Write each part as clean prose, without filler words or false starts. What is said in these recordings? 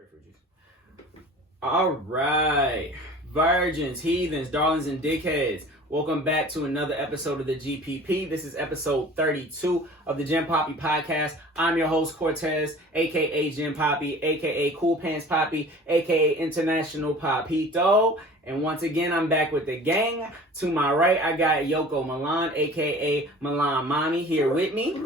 Grapefruit juice. All right. Virgins, heathens, darlings, and dickheads. Welcome back to another episode of the GPP. This is episode 32 of the Gin Papi podcast. I'm your host, Cortez, a.k.a. Gin Papi, a.k.a. Cool Pants Papi, a.k.a. International Papito. And once again, I'm back with the gang. To my right, I got Yoko Milan, a.k.a. Milan Mommy, here with me.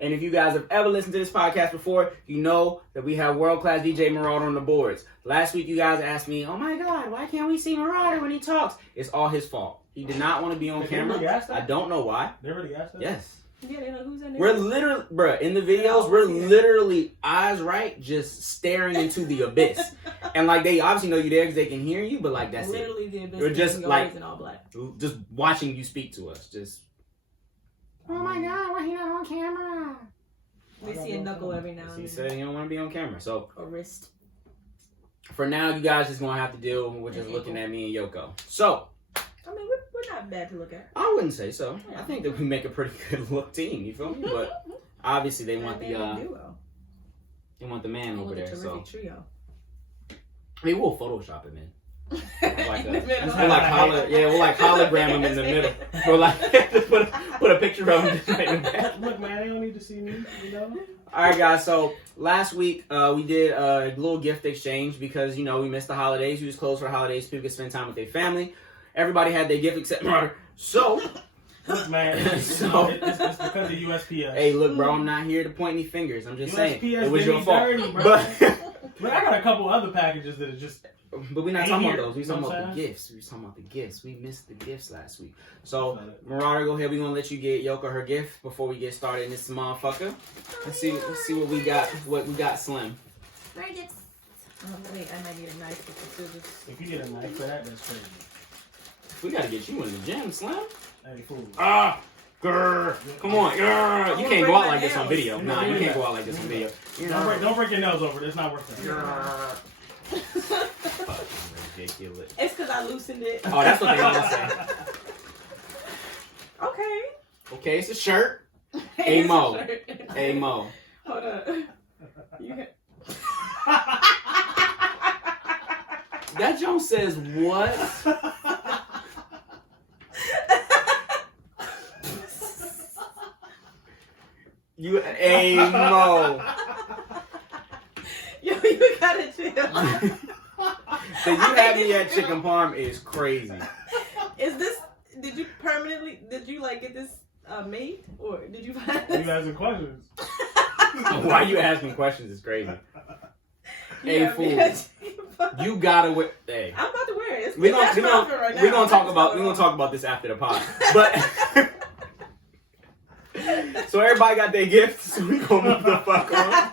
And if you guys have ever listened to this podcast before, you know that we have world-class DJ Marauder on the boards. Last week, you guys asked me, oh my God, why can't we see Marauder when he talks? It's all his fault. He did not want to be on camera. Really asked that? I don't know why. They really asked that? Yes. Yeah, they know who's in there. We're literally, bruh, in the videos, we're literally eyes right, just staring into the abyss. And like, they obviously know you there because they can hear you, but like, that's literally the abyss. We're just like, in all black. just watching you speak to us. Just, oh my God, why he not on camera? They see a knuckle every now and then. He said he don't want to be on camera. So, a wrist. for now, you guys just going to have to deal with just looking at me and Yoko. So, I mean, we're not bad to look at. I wouldn't say so. Yeah. I think that we make a pretty good look team. You feel me? But obviously, they want the they want the man over there. So, trio. I mean, we'll Photoshop him in. Like we'll like hologram him in the middle. We'll like put a picture of him. Look, man, they don't need to see me. You know. All right, guys. So last week we did a little gift exchange because we missed the holidays. We was closed for holidays. People could spend time with their family. Everybody had their gift except Marauder. So, look, man, it's because of USPS. Hey, look, bro, I'm not here to point any fingers. I'm just saying it was your fault. Dirty, bro. But I got a couple other packages that are just. But we're not talking about those. We're talking about the gifts. We're talking about the gifts. We missed the gifts last week. So, Marauder, go ahead. We're gonna let you get Yoko her gift before we get started in this motherfucker. Let's see what we got. What we got, Slim. Very gifts. Oh wait, I might need a knife with the scissors. If you get a knife for that, that's crazy. We gotta get you in the gym, Slim. Hey, fool. Grr. Come on, grr. You can't go out like this on video. Nah, you can't go out like this on video. Don't break your nails over. That's not worth it. Ridiculous. It's because I loosened it. Oh, that's what they want to say. Okay. Okay, it's a shirt. A Mo. Hold on. That Jones says what? You A Mo. Yo, you gotta chill. So you had me at chicken parm is crazy. Is this? Did you like get this made, or did you find this? You asking questions? Why you asking questions is crazy. Hey, fool. You gotta wear. Hey, I'm about to wear it. We're gonna talk about this after the pod. But so everybody got their gifts. So we gonna move the fuck on.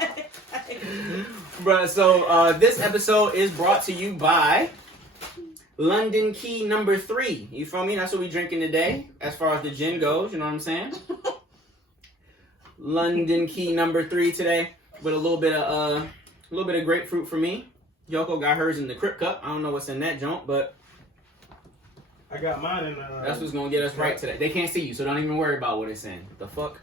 Bruh, so this episode is brought to you by London Key number 3. You feel me? That's what we drinking today, as far as the gin goes. You know what I'm saying? London Key number 3 today with a little bit of grapefruit for me. Yoko got hers in the Crip Cup. I don't know what's in that joint, but I got mine in. That's what's gonna get us right today. They can't see you, so don't even worry about what it's in. The fuck?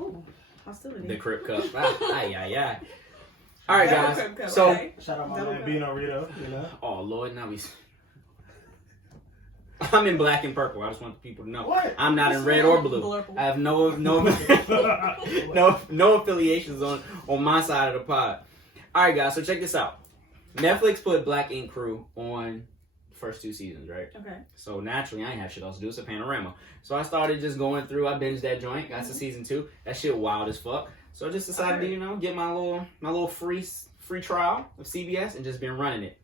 Ooh, hostility. The Crip Cup. Ay. All right, guys. So shout out my man Bino Rito. Oh Lord, now I'm in black and purple. I just want the people to know. What? I'm not in red or blue. I have no affiliations on my side of the pod. All right, guys. So check this out. Netflix put Black Ink Crew on the first 2 seasons, right? Okay. So naturally, I ain't have shit else to do. It's a panorama. So I started just going through. I binged that joint. Got to season 2. That shit wild as fuck. So I just decided to, get my little free trial of CBS and just been running it.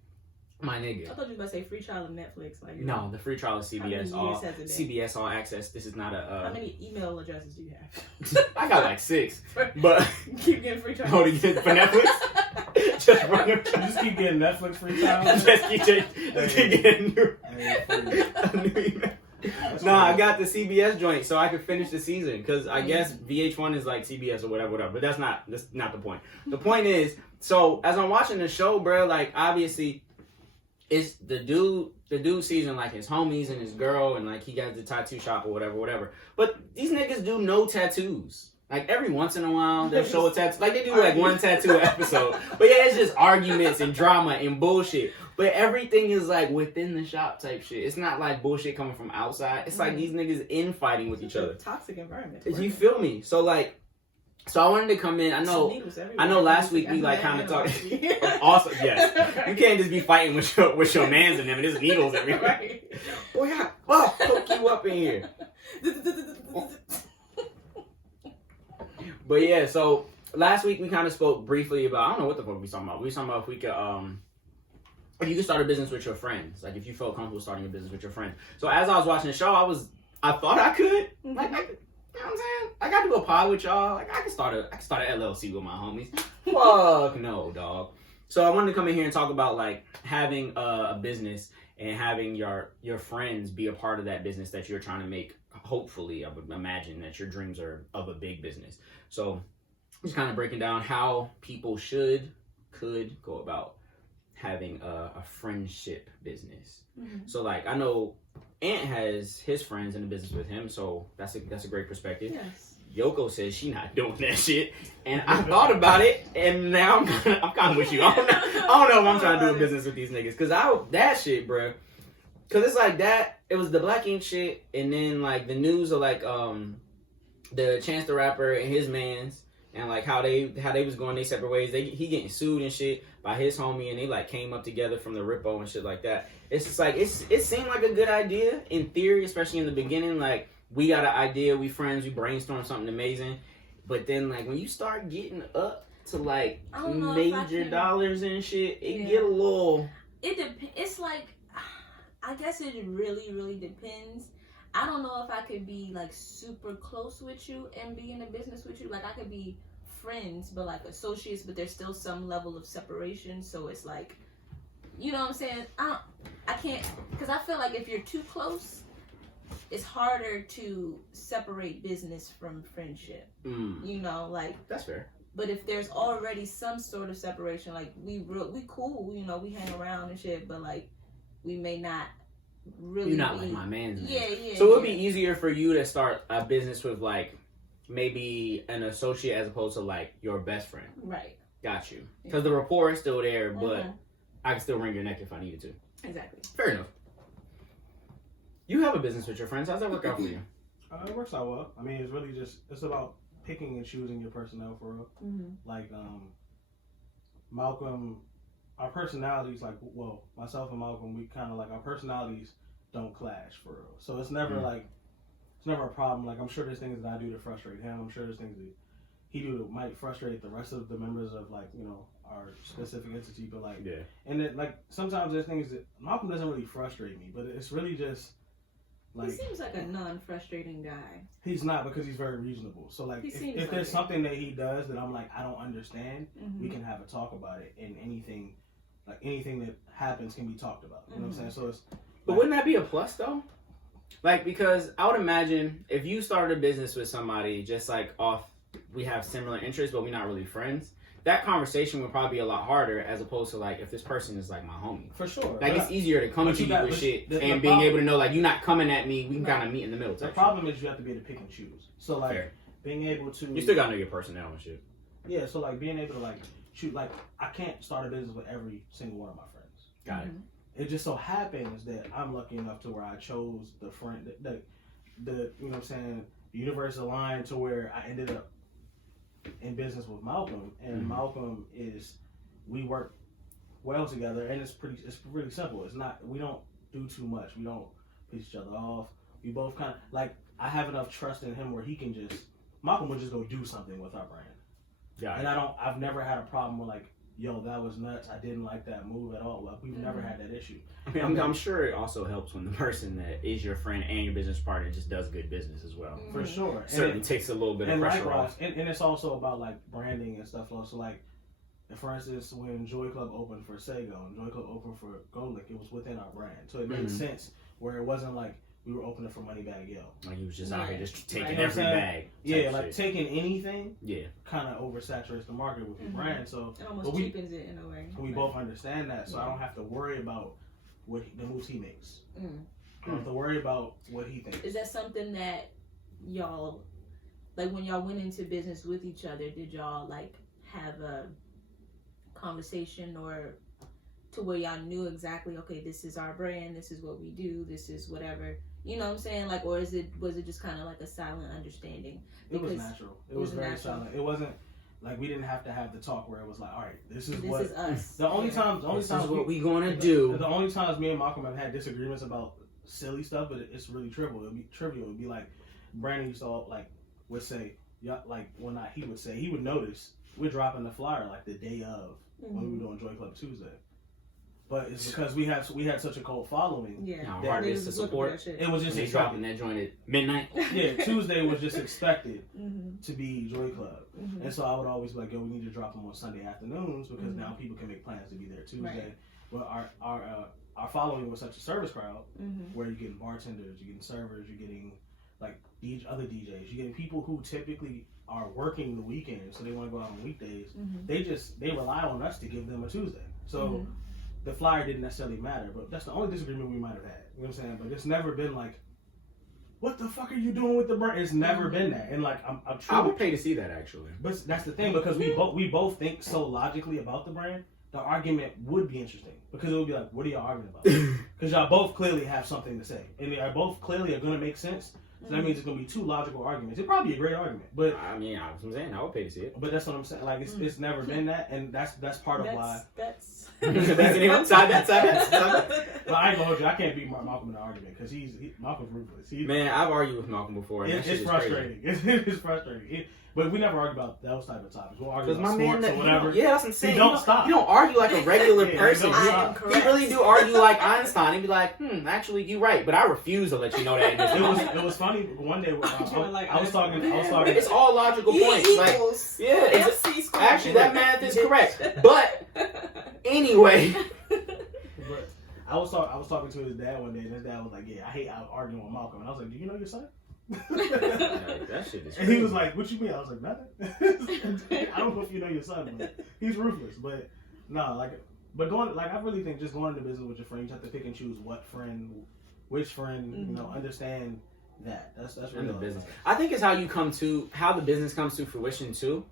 My nigga. I thought you were about to say free trial of Netflix. No, the free trial of CBS. CBS All Access. This is not a... How many email addresses do you have? I got like 6. But... Keep getting free trials. Oh, to get for Netflix? Just run them. Just keep getting Netflix free trials? just keep getting a new email. Nah, I got the CBS joint so I could finish the season because I guess VH1 is like CBS or whatever. But that's not the point. The point is, so as I'm watching the show, bro, like obviously it's the dude season like his homies and his girl and like he got the tattoo shop or whatever. But these niggas do no tattoos. Like every once in a while, they'll show a tattoo. Like they do like one tattoo episode. But yeah, it's just arguments and drama and bullshit. But everything is like within the shop type shit. It's not like bullshit coming from outside. It's like these niggas infighting with each other. Toxic environment. You feel me? So like, so I wanted to come in. I know. Last week we like kind of talked. Also, yes, you can't just be fighting with your mans and them. There's needles everywhere. Right. Boy, yeah, well, hook you up in here. But yeah, so last week we kind of spoke briefly about, I don't know what the fuck we was talking about. We was talking about if we could, if you could start a business with your friends. Like if you felt comfortable starting a business with your friends. So as I was watching the show, I thought I could. Like, you know what I'm saying? I got to do a pod with y'all. Like I can start an LLC with my homies. Fuck no, dog. So I wanted to come in here and talk about like having a business and having your friends be a part of that business that you're trying to make. Hopefully, I would imagine that your dreams are of a big business. So just kind of breaking down how people could go about having a friendship business. Mm-hmm. So like I know Ant has his friends in the business with him, so that's a great perspective. Yes. Yoko says she not doing that shit, and I thought about it, and now I'm kind of with you. I don't know if I'm trying to do a business with these niggas, cause that shit, bro. Cause it's like that. It was the Black Ink shit, and then like the news of like the Chance the Rapper and his mans, and like how they was going their separate ways. He getting sued and shit by his homie, and they like came up together from the Rippo and shit like that. It's just like it seemed like a good idea in theory, especially in the beginning. Like we got an idea, we friends, we brainstorm something amazing, but then like when you start getting up to like major dollars and shit, it get a little. It's like. I guess it really, really depends. I don't know if I could be like super close with you and be in a business with you. Like I could be friends, but like associates, but there's still some level of separation. So it's like, you know what I'm saying? I can't, because I feel like if you're too close, it's harder to separate business from friendship. You know, like that's fair. But if there's already some sort of separation, like we cool, you know, we hang around and shit, but like we may not really. You're not like my man. Yeah. So it would be easier for you to start a business with like maybe an associate as opposed to like your best friend. Right. Got you. Because the rapport is still there, but I can still wring your neck if I needed to. Exactly. Fair enough. You have a business with your friends. How's that work out for you? It works out well. I mean, it's really it's about picking and choosing your personnel for real. Like Malcolm. Our personalities, like, well, myself and Malcolm, we kind of like, our personalities don't clash for real. So it's never it's never a problem. Like, I'm sure there's things that I do to frustrate him. I'm sure there's things that he do that might frustrate the rest of the members of, like, you know, our specific entity. But, like, and it, like, sometimes there's things that Malcolm doesn't really frustrate me, but it's really just, like. He seems like a non-frustrating guy. He's not, because he's very reasonable. So, like, if there's something that he does that I'm like, I don't understand, we can have a talk about it, and anything that happens can be talked about. You know what I'm saying? So it's. But wouldn't that be a plus though? Like, because I would imagine if you started a business with somebody just like we have similar interests, but we're not really friends, that conversation would probably be a lot harder as opposed to like if this person is like my homie. For sure. Like it's easier to come to you with shit and being able to know like you're not coming at me, we can kind of meet in the middle. The problem is you have to be able to pick and choose. So like being able to. You still gotta know your personnel and shit. Yeah, so like being able to like shoot, like I can't start a business with every single one of my friends. Got it. It just so happens that I'm lucky enough to where I chose the friend, the you know what I'm saying, the universe aligned to where I ended up in business with Malcolm, and Malcolm we work well together, and it's really simple. It's not, we don't do too much. We don't piss each other off. We both kind of, like, I have enough trust in him where he can Malcolm would just go do something with our brand. Yeah. And I've never had a problem with like, yo, that was nuts. I didn't like that move at all. Like, we've never had that issue. I mean, I'm sure it also helps when the person that is your friend and your business partner just does good business as well. For sure. Certainly takes a little bit of pressure off. And it's also about like branding and stuff. So like, for instance, when Joy Club opened for Sego and Joy Club opened for Golic, it was within our brand. So it made sense where it wasn't like we were opening for Moneybag Yo. Like he was just out here just taking every bag. Yeah, like taking anything. Yeah. Kind of oversaturates the market with your brand. So it almost cheapens it in a way. We both understand that, so I don't have to worry about the moves he makes. I don't have to worry about what he thinks. Is that something that y'all like when y'all went into business with each other, did y'all like have a conversation or to where y'all knew exactly, okay, this is our brand, this is what we do, this is whatever, you know what I'm saying? Like, or was it just kind of like a silent understanding? It was natural. It was very silent. It wasn't like we didn't have to have the talk where it was like, all right, this is us. The only times what we gonna do. The only times me and Malcolm have had disagreements about silly stuff, but it's really trivial. It'd be trivial. It'd be like Brandon used to would say, yeah, like he would notice we're dropping the flyer like the day of when we were doing Joy Club Tuesday. But it's because we had such a cult following. Yeah. How hard it is to support. It was just they dropping that joint at midnight. Yeah, Tuesday was just expected to be Joy Club. And so I would always be like, yo, we need to drop them on Sunday afternoons because now people can make plans to be there Tuesday. Right. But our following was such a service crowd where you're getting bartenders, you're getting servers, you're getting like other DJs, you're getting people who typically are working the weekend, so they want to go out on weekdays. They rely on us to give them a Tuesday. So the flyer didn't necessarily matter, but that's the only disagreement we might have had. You know what I'm saying? But it's never been like, what the fuck are you doing with the brand? It's never been that. And like I'm I would pay to see that actually. But that's the thing, because we both think so logically about the brand. The argument would be interesting because it would be like, what are y'all arguing about? Because y'all both clearly have something to say, and they are both clearly are going to make sense. So that means it's going to be two logical arguments. It'd probably be a great argument, but I mean, that's what I'm saying. I would pay to see it. But that's what I'm saying. Like it's never been that, and that's part of why. That's side that. But I ain't gonna hold you. I can't beat Malcolm in an argument because Malcolm's ruthless. Man, I've argued with Malcolm before. And it's frustrating. It's frustrating. But we never argue about those type of topics. We'll argue about sports or whatever. Yeah, that's what I'm saying. He don't stop. You don't argue like a regular person. He You really do argue like Einstein. He'd be like, actually, you're right. But I refuse to let you know that in this moment. It was funny. One day I was talking. It's all logical points. Like, yeah, actually, that math is correct. But anyway. But I was talking to his dad one day, and his dad was like, "Yeah, I hate arguing with Malcolm." And I was like, "Do you know your son?" That shit is crazy. And he was like, "What you mean?" I was like, "Nothing." I don't know if you know your son, but he's ruthless. But no, I really think just going into business with your friend, you have to pick and choose which friend, understand that. That's really the business. I think it's how the business comes to fruition too.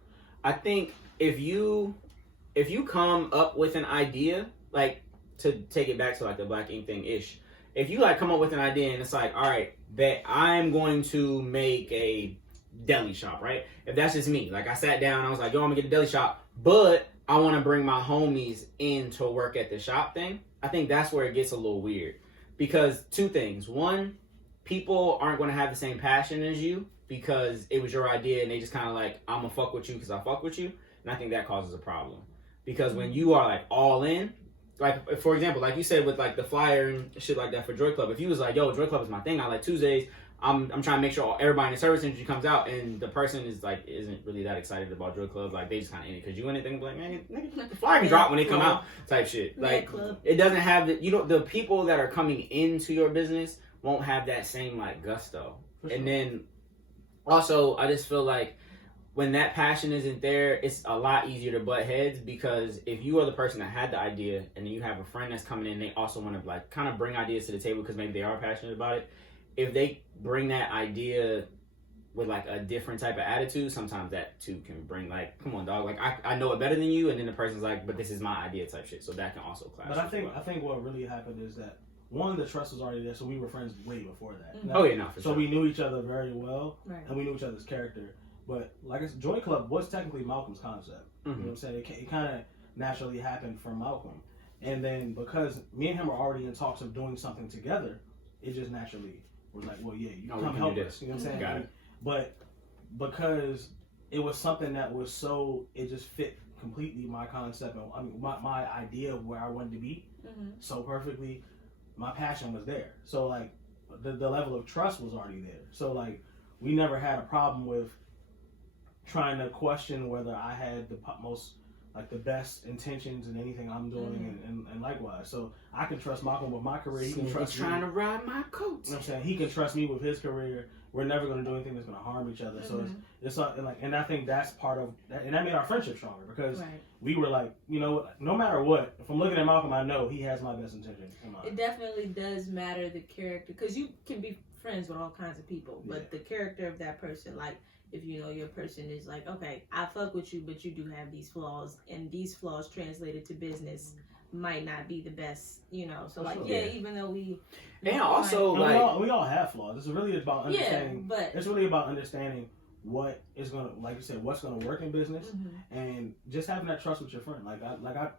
I think if you come up with an idea, like to take it back to like the Black Ink thing ish, if you like come up with an idea and it's like, all right, that I'm going to make a deli shop, right? If that's just me, like I sat down, I was like, yo, I'm gonna get a deli shop, but I want to bring my homies in to work at the shop thing. I think that's where it gets a little weird because two things. One, people aren't going to have the same passion as you because it was your idea and they just kind of like, I'm gonna fuck with you because I fuck with you. And I think that causes a problem because when you are like all in, like, for example, like you said with like the flyer and shit like that for Joy Club, if you was like, yo, Joy Club is my thing, I like Tuesdays, I'm trying to make sure everybody in the service industry comes out, and the person is like, isn't really that excited about Joy Club, like they just kind of in it because you in it, think like, man, nigga, the flyer can drop when they come out, type shit. Like, it doesn't have the people that are coming into your business won't have that same like gusto. Sure. And then also, I just feel like when that passion isn't there, it's a lot easier to butt heads because if you are the person that had the idea and then you have a friend that's coming in, they also want to like kind of bring ideas to the table because maybe they are passionate about it. If they bring that idea with like a different type of attitude, sometimes that too can bring like, come on, dog, like I know it better than you, and then the person's like, but this is my idea type shit. So that can also clash. But I think what really happened is that one, the trust was already there, so we were friends way before that. Mm-hmm. Oh yeah, no, for sure. So we knew each other very well, right. And we knew each other's character. But like I said, Joy Club was technically Malcolm's concept. Mm-hmm. You know what I'm saying? It kind of naturally happened from Malcolm. And then because me and him were already in talks of doing something together, it just naturally was like, well, yeah, you come help us. You know what I'm saying? Got it. But because it was something that was it just fit completely my concept and my idea of where I wanted to be so perfectly, my passion was there. So like the level of trust was already there. So like we never had a problem with trying to question whether I had the most, like the best intentions in anything I'm doing, and likewise. So I can trust Malcolm with my career. He can trust me. Trying to ride my coats. You know what I'm saying? He can trust me with his career. We're never going to do anything that's going to harm each other. So it's like, and I think that's part of that, and that made our friendship stronger because we were like, you know, no matter what, if I'm looking at Malcolm, I know he has my best intention in mind. It definitely does matter the character because you can be friends with all kinds of people, but the character of that person, like if you know your person is like, okay, I fuck with you, but you do have these flaws, and these flaws translated to business might not be the best, you know. So like, yeah, even though we and also like we all have flaws. It's really about understanding. Yeah, but it's really about understanding what is gonna, like you said, what's gonna work in business, and just having that trust with your friend.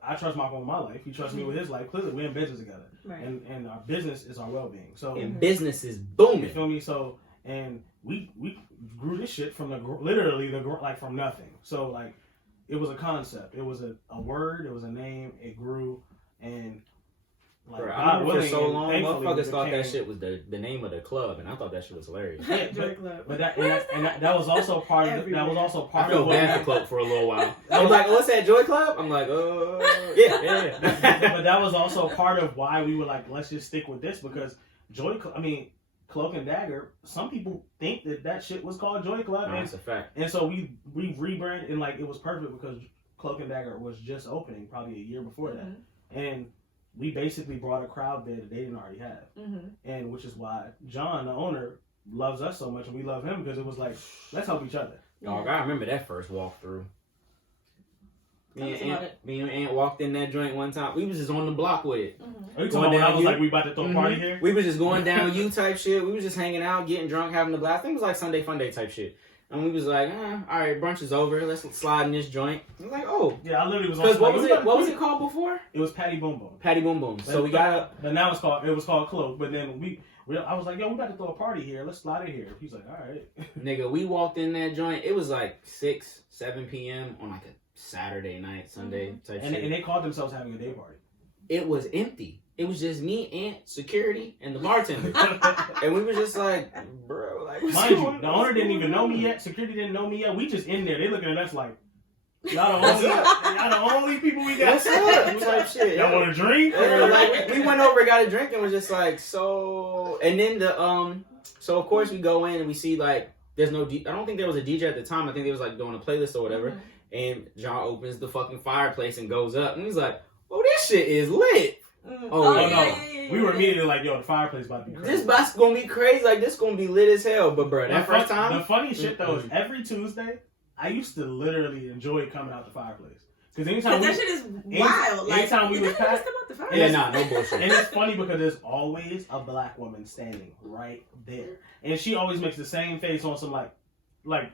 I trust Malcolm with my life. He trusts me with his life. Clearly, we're in business together, right. and our business is our well-being. So and business is booming. You feel me? So and we grew this shit from literally from nothing. So like it was a concept. It was a word. It was a name. It grew and. Like, bro, I remember for so long, motherfuckers thought that shit was the name of the club, and I thought that shit was hilarious. Yeah, but that was also part of that was also part I feel of bad for Club for a little while. I was like, what's that, Joy Club? I'm like, yeah. But that was also part of why we were like, let's just stick with this, because Cloak and Dagger, some people think that shit was called Joy Club. That's a fact. And so we rebranded, and like it was perfect because Cloak and Dagger was just opening probably a year before that. And we basically brought a crowd there that they didn't already have. And which is why John, the owner, loves us so much, and we love him, because it was like, let's help each other. Dog, I remember that first walkthrough. Me and Aunt walked in that joint one time. We was just on the block with it. Are you talking about I was like, we about to throw a party here? We was just going down U type shit. We was just hanging out, getting drunk, having a blast. I think it was like Sunday Fun Day type shit. And we was like, all right, brunch is over. Let's slide in this joint. I was like, oh. Yeah, I literally was on. Because what was it called before? It was Patty Boom Boom. Patty Boom Boom. So we got up. But now it was called Cloak. But then I was like, yo, we about to throw a party here. Let's slide in here. He's like, all right. Nigga, we walked in that joint. It was like 6, 7 p.m. on like a Saturday night, Sunday type shit. And they called themselves having a day party. It was empty. It was just me, Aunt, security, and the bartender. And we were just like, bro, like, what's mind going you, the on? owner didn't even know me yet. Security didn't know me yet. We just in there. They looking at us like, y'all the only people we got. What's up? Type shit. Y'all want a drink? Like, we went over, got a drink, and was just like, so. And then so of course we go in and we see like, there's no. I don't think there was a DJ at the time. I think they was like doing a playlist or whatever. And John opens the fucking fireplace and goes up, and he's like, oh, this shit is lit. Oh no. We were immediately like, yo, the fireplace about to be crazy. This bus gonna be crazy. Like, this gonna be lit as hell. But, bro, that first time. The funny shit, though, is every Tuesday, I used to literally enjoy coming out the fireplace. Because anytime that shit is wild. Anytime we was packed. Yeah, no bullshit. And it's funny because there's always a black woman standing right there. And she always makes the same face on some, like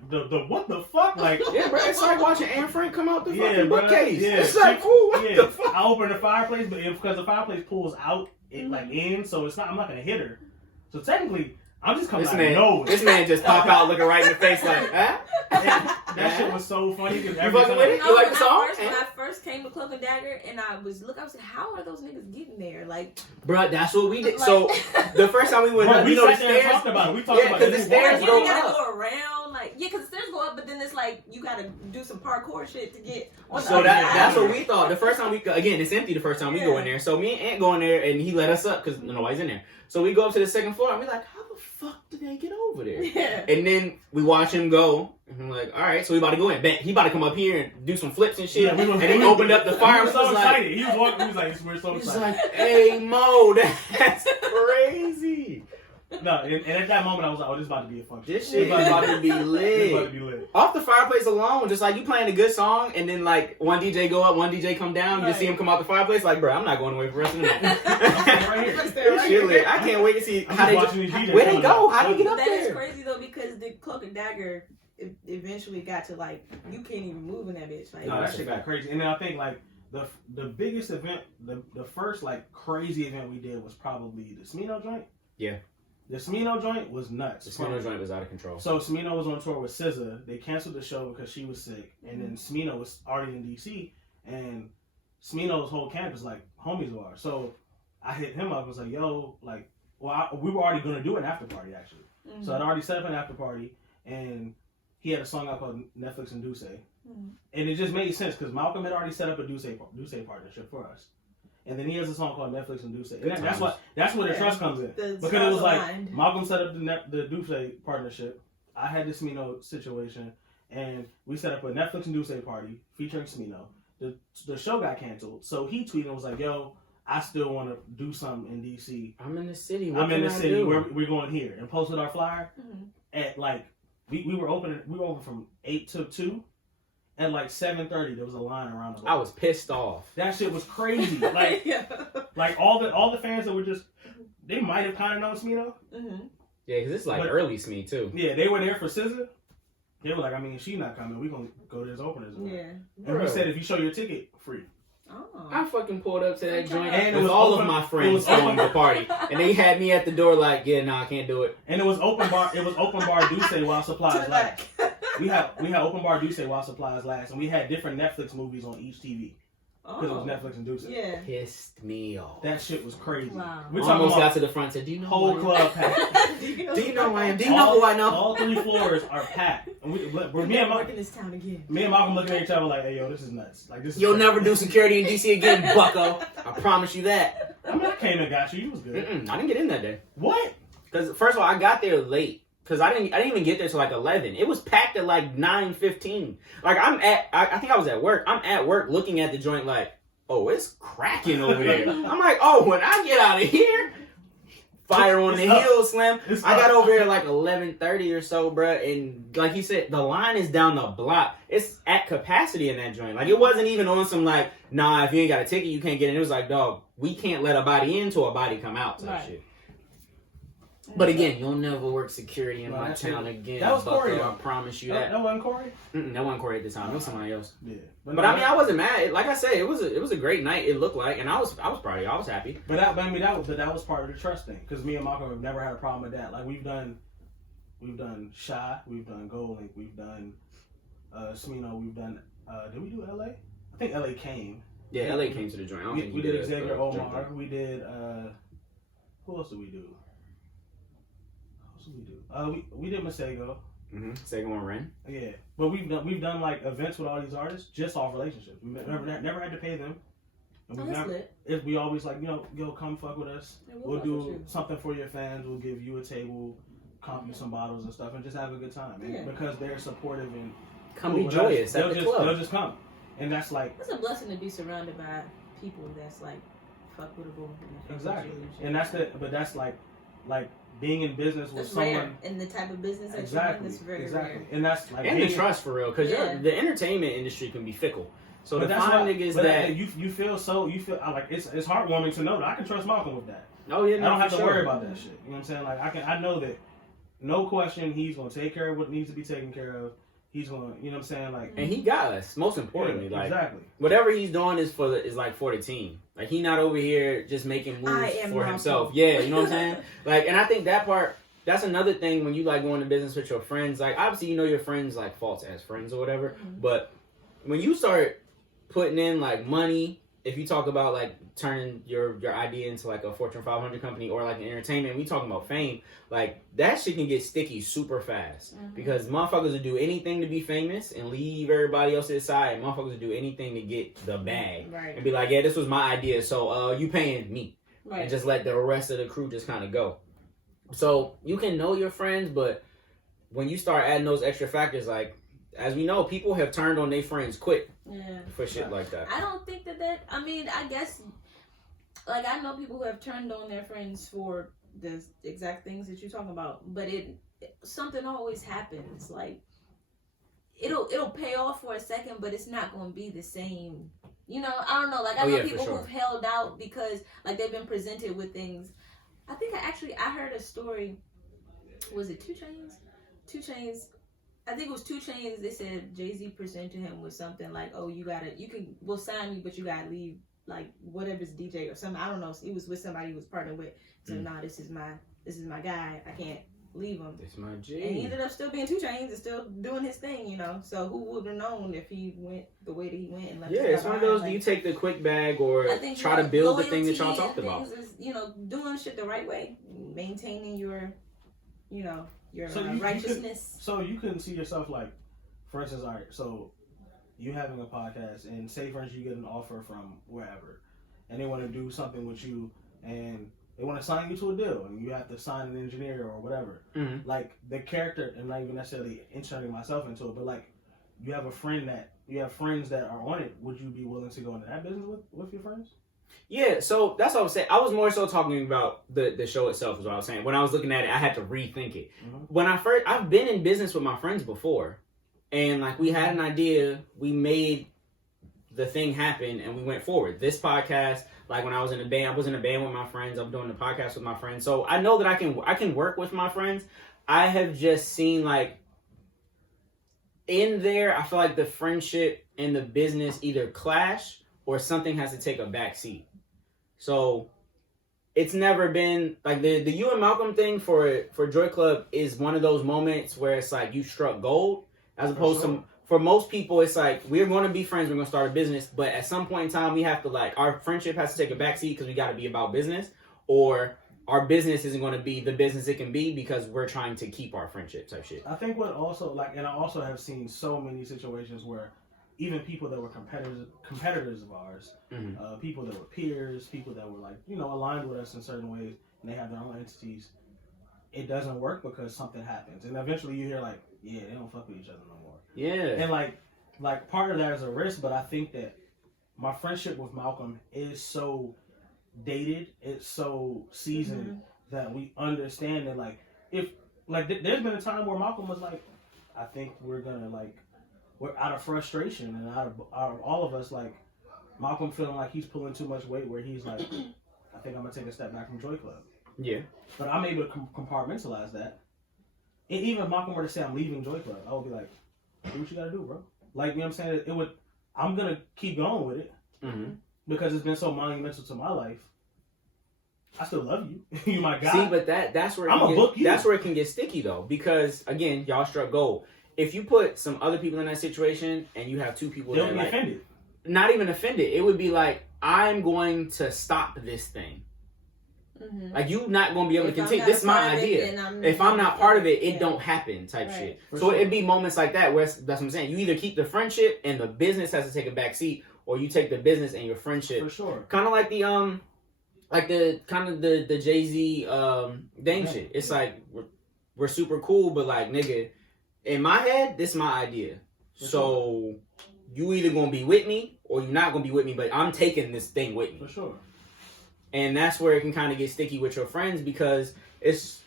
the what the fuck? Like, yeah, bro, it's like watching Anne Frank come out the fucking bookcase. Yeah, it's like, cool, what the fuck? I open the fireplace, but because the fireplace pulls out, it like in, so I'm not gonna hit her. So technically, I'm just coming out of nowhere. This man just pop out looking right in the face like, huh? That shit was so funny. You fucking with it? No, you like the song? When I first came to Cloak and Dagger, and I was like, how are those niggas getting there? Like, bro, that's what we did. So the first time we went up, we sat there and talked about it. We talked about it. Because the stairs go you gotta up. go around. Like, yeah, because the stairs go up, but then it's like you gotta do some parkour shit to get on the So other side. that's what we thought. The first time again, it's empty the first time we go in there. So me and Aunt go in there, and he let us up because nobody's in there. So we go up to the second floor, and we're like, how the fuck did they get over there? Yeah. And then we watch him go, and I'm like, all right, so we about to go in. Bet he about to come up here and do some flips and shit. Yeah, and then he opened up the fire. He was so excited. He was walking. He was like, we're so He's excited. like, hey, Mo, that's crazy. No, and at that moment, I was like, oh, this is about to be a function. This shit is about to be lit. This is about to be lit. Off the fireplace alone, just like you playing a good song, and then like one DJ go up, one DJ come down, you just see him come out the fireplace, like, bro, I'm not going away for the rest of the night. I'm right here. This shit lit. I can't wait to see how they where they go, how they get up that there. That is crazy though, because the Cloak and Dagger eventually got to like you can't even move in that bitch. Like, no, that shit got crazy. And then I think like the biggest event, the first like crazy event we did was probably the Smino joint. Yeah. The Smino joint was nuts. The Smino joint was out of control. So Smino was on tour with SZA. They canceled the show because she was sick, and then Smino was already in DC, and Smino's whole camp is like homies of ours. So I hit him up and was like, "Yo, like, we were already gonna do an after party actually. So I'd already set up an after party, and he had a song out called Netflix and Duce, and it just made sense because Malcolm had already set up a Duce partnership for us." And then he has a song called Netflix and Duce. And that's where the trust comes in. Because it was like, Malcolm set up the Duce partnership. I had the Smino situation. And we set up a Netflix and Duce party featuring Smino. The show got canceled. So he tweeted and was like, yo, I still want to do something in DC. I'm in the city. I'm in the city. We're going here. And posted our flyer at like We were open from 8 to 2. At like 7:30, there was a line around the block. I was pissed off. That shit was crazy. Like, like all the fans that were just, they might have kind of known me though. Mm-hmm. Yeah, because it's like early Smee too. Yeah, they were there for SZA. They were like, I mean, if she's not coming, we gonna go to this openers. Yeah. And we said, if you show your ticket, free. Oh. I fucking pulled up to that joint And it with was all open- of my it friends was throwing open- the party, and they had me at the door like, yeah, nah, I can't do it. And it was open bar. It was open bar Duce while To supplies the last. back. We had open bar Duce while supplies last, and we had different Netflix movies on each TV because it was Netflix and Duce. Yeah. Pissed me off. That shit was crazy. Wow. We're talking Almost about got to the front. Said, do you know whole who I am? club packed. Do Do you know who I am? Do you know all, who I know? All 3 floors are packed. And me and work in this town again. Malcolm looking at each other like, hey, yo, this is nuts. Like, this is You'll crazy. never do security in DC again, bucko. I promise you that. I mean, I came and got you. You was good. I didn't get in that day. What? Because first of all, I got there late. Because I didn't even get there till like 11. It was packed at like 9:15. Like I think I was at work. I'm at work looking at the joint like, oh, it's cracking over there. I'm like, oh, when I get out of here, fire on the hill, Slim. I got over here like 11:30 or so, bruh. And like he said, the line is down the block. It's at capacity in that joint. Like it wasn't even on some like, nah, if you ain't got a ticket, you can't get in. It was like, dog, we can't let a body in till a body come out type Right. shit. But again, you'll never work security in No, my that's town it. again. That was bucko, Corey, I though. promise you That that. wasn't Corey? That wasn't Corey at the time. It was somebody else. Yeah. But I mean, I wasn't mad. Like I said, it was a great night. It looked like, and I was proud of you. I was happy. But that was part of the trust thing, because me and Malcolm have never had a problem with that. Like we've done Shy, we've done Gold Link, we've done Smino, we've done. Did we do LA? I think LA came. Yeah, LA came to the joint. I don't think We you did Xavier a Omar. drink We did. Who else did we do? We did Masego. Second one, Ren. Yeah, but we've done like events with all these artists just off relationships. We never had to pay them. And Oh, we've that's never, lit. we always like, yo, come fuck with us. Yeah, We'll fuck with do you. something for your fans. We'll give you a table, comp you some bottles and stuff, and just have a good time. And Yeah. because they're supportive and Come cool be with joyous us, at the they'll club. just come, and that's like It's a blessing to be surrounded by people that's like fuckable. exactly. And that's like being in business with That's someone. rare in the type of business that Exactly, you're in. That's very exactly, rare. and that's like And the being- trust for real, because Yeah. the entertainment industry can be fickle. So But the that's fine why- niggas but that you feel like it's heartwarming to know that I can trust Malcolm with that. oh yeah, I no, don't have for to sure. worry about that shit. You know what I'm saying? Like I know that no question he's gonna take care of what needs to be taken care of. He's gonna, you know what I'm saying? Like And he got us. Most importantly, yeah, like exactly. whatever he's doing is for the team. Like he not over here just making moves I am for Malcolm. himself. Yeah, you know what I'm saying? Like, and I think that part. That's another thing when you like going to business with your friends. Like obviously you know your friends like faults as friends or whatever, Mhm. but when you start putting in like money, if you talk about like turning your idea into like a Fortune 500 company or like an entertainment, we talking about fame, like that shit can get sticky super fast because motherfuckers will do anything to be famous and leave everybody else to the side. And motherfuckers will do anything to get the bag Right. and be like, yeah, this was my idea, so you paying me, Right. and just let the rest of the crew just kind of go. So you can know your friends, but when you start adding those extra factors, like as we know, people have turned on their friends quick Yeah. for shit like that. I don't think that. I mean, I guess, like I know people who have turned on their friends for the exact things that you're talking about, but something always happens. Like it'll pay off for a second, but it's not going to be the same. You know, I don't know. Like I Oh, know yeah, for people sure. who've held out because like they've been presented with things. I think I heard a story. Was it 2 Chainz? 2 Chainz. I think it was 2 Chainz. They said Jay-Z presented him with something like, "Oh, we'll sign you, but you gotta leave like whatever's DJ or something." I don't know. He was with somebody he was partnered with. So nah, this is my guy. I can't leave him. It's my And he G. ended up still being 2 Chainz and still doing his thing, you know. So who would have known if he went the way that he went? And left Yeah, his it's one of guy those. behind, Do you like, take the quick bag or I think try to build the thing that y'all loyalty talked and about? things is, you know, doing shit the right way, maintaining your, you know, your So you righteousness. So you couldn't see yourself like, for instance, all right, so you having a podcast and say for instance you get an offer from wherever and they want to do something with you and they want to sign you to a deal and you have to sign an engineer or whatever. Mm-hmm. Like the character, and not even necessarily inserting myself into it, but like you have friends that are on it. Would you be willing to go into that business with your friends? Yeah, so that's what I was saying. I was more so talking about the show itself is what I was saying. When I was looking at it, I had to rethink it. When I've been in business with my friends before, and like we had an idea, we made the thing happen, and we went forward. This podcast, like when I was in a band, I was in a band with my friends. I'm doing the podcast with my friends, so I know that I can work with my friends. I have just seen like in there, I feel like the friendship and the business either clash or something has to take a back seat. So it's never been like the you and Malcolm thing for Joy Club is one of those moments where it's like you struck gold, as opposed to for most people it's like we're going to be friends, we're going to start a business, but at some point in time we have to like our friendship has to take a back seat because we got to be about business, or our business isn't going to be the business it can be because we're trying to keep our friendship type shit. I think what also like, and I also have seen so many situations where even people that were competitors of ours, people that were peers, people that were like, you know, aligned with us in certain ways, and they have their own entities, it doesn't work because something happens. And eventually you hear like, yeah, they don't fuck with each other no more. Yeah. And like part of that is a risk, but I think that my friendship with Malcolm is so dated, it's so seasoned that we understand that like, if, like there's been a time where Malcolm was like, I think we're gonna like, we're out of frustration and out of all of us, like Malcolm feeling like he's pulling too much weight where he's like, I think I'm gonna take a step back from Joy Club. Yeah. But I'm able to compartmentalize that. And even if Malcolm were to say I'm leaving Joy Club, I would be like, do what you gotta do, bro. Like, you know what I'm saying? I'm gonna keep going with it because it's been so monumental to my life. I still love you. You my guy. See, but that's where that's where it can get sticky though, because again, y'all struck gold. If you put some other people in that situation and you have two people they'll that be like, offended. Not even offended. It would be like, I'm going to stop this thing. Like, you're not going to be able to continue. This is my idea. If I'm not part of it, it don't happen type shit. So it'd be moments like that where that's what I'm saying. You either keep the friendship and the business has to take a back seat, or you take the business and your friendship. For sure. Kind of like the Jay-Z Dame shit. It's like we're super cool, but like, nigga, in my head, this is my idea. So you either gonna be with me or you're not gonna be with me, but I'm taking this thing with me. For sure. And that's where it can kind of get sticky with your friends, because it's,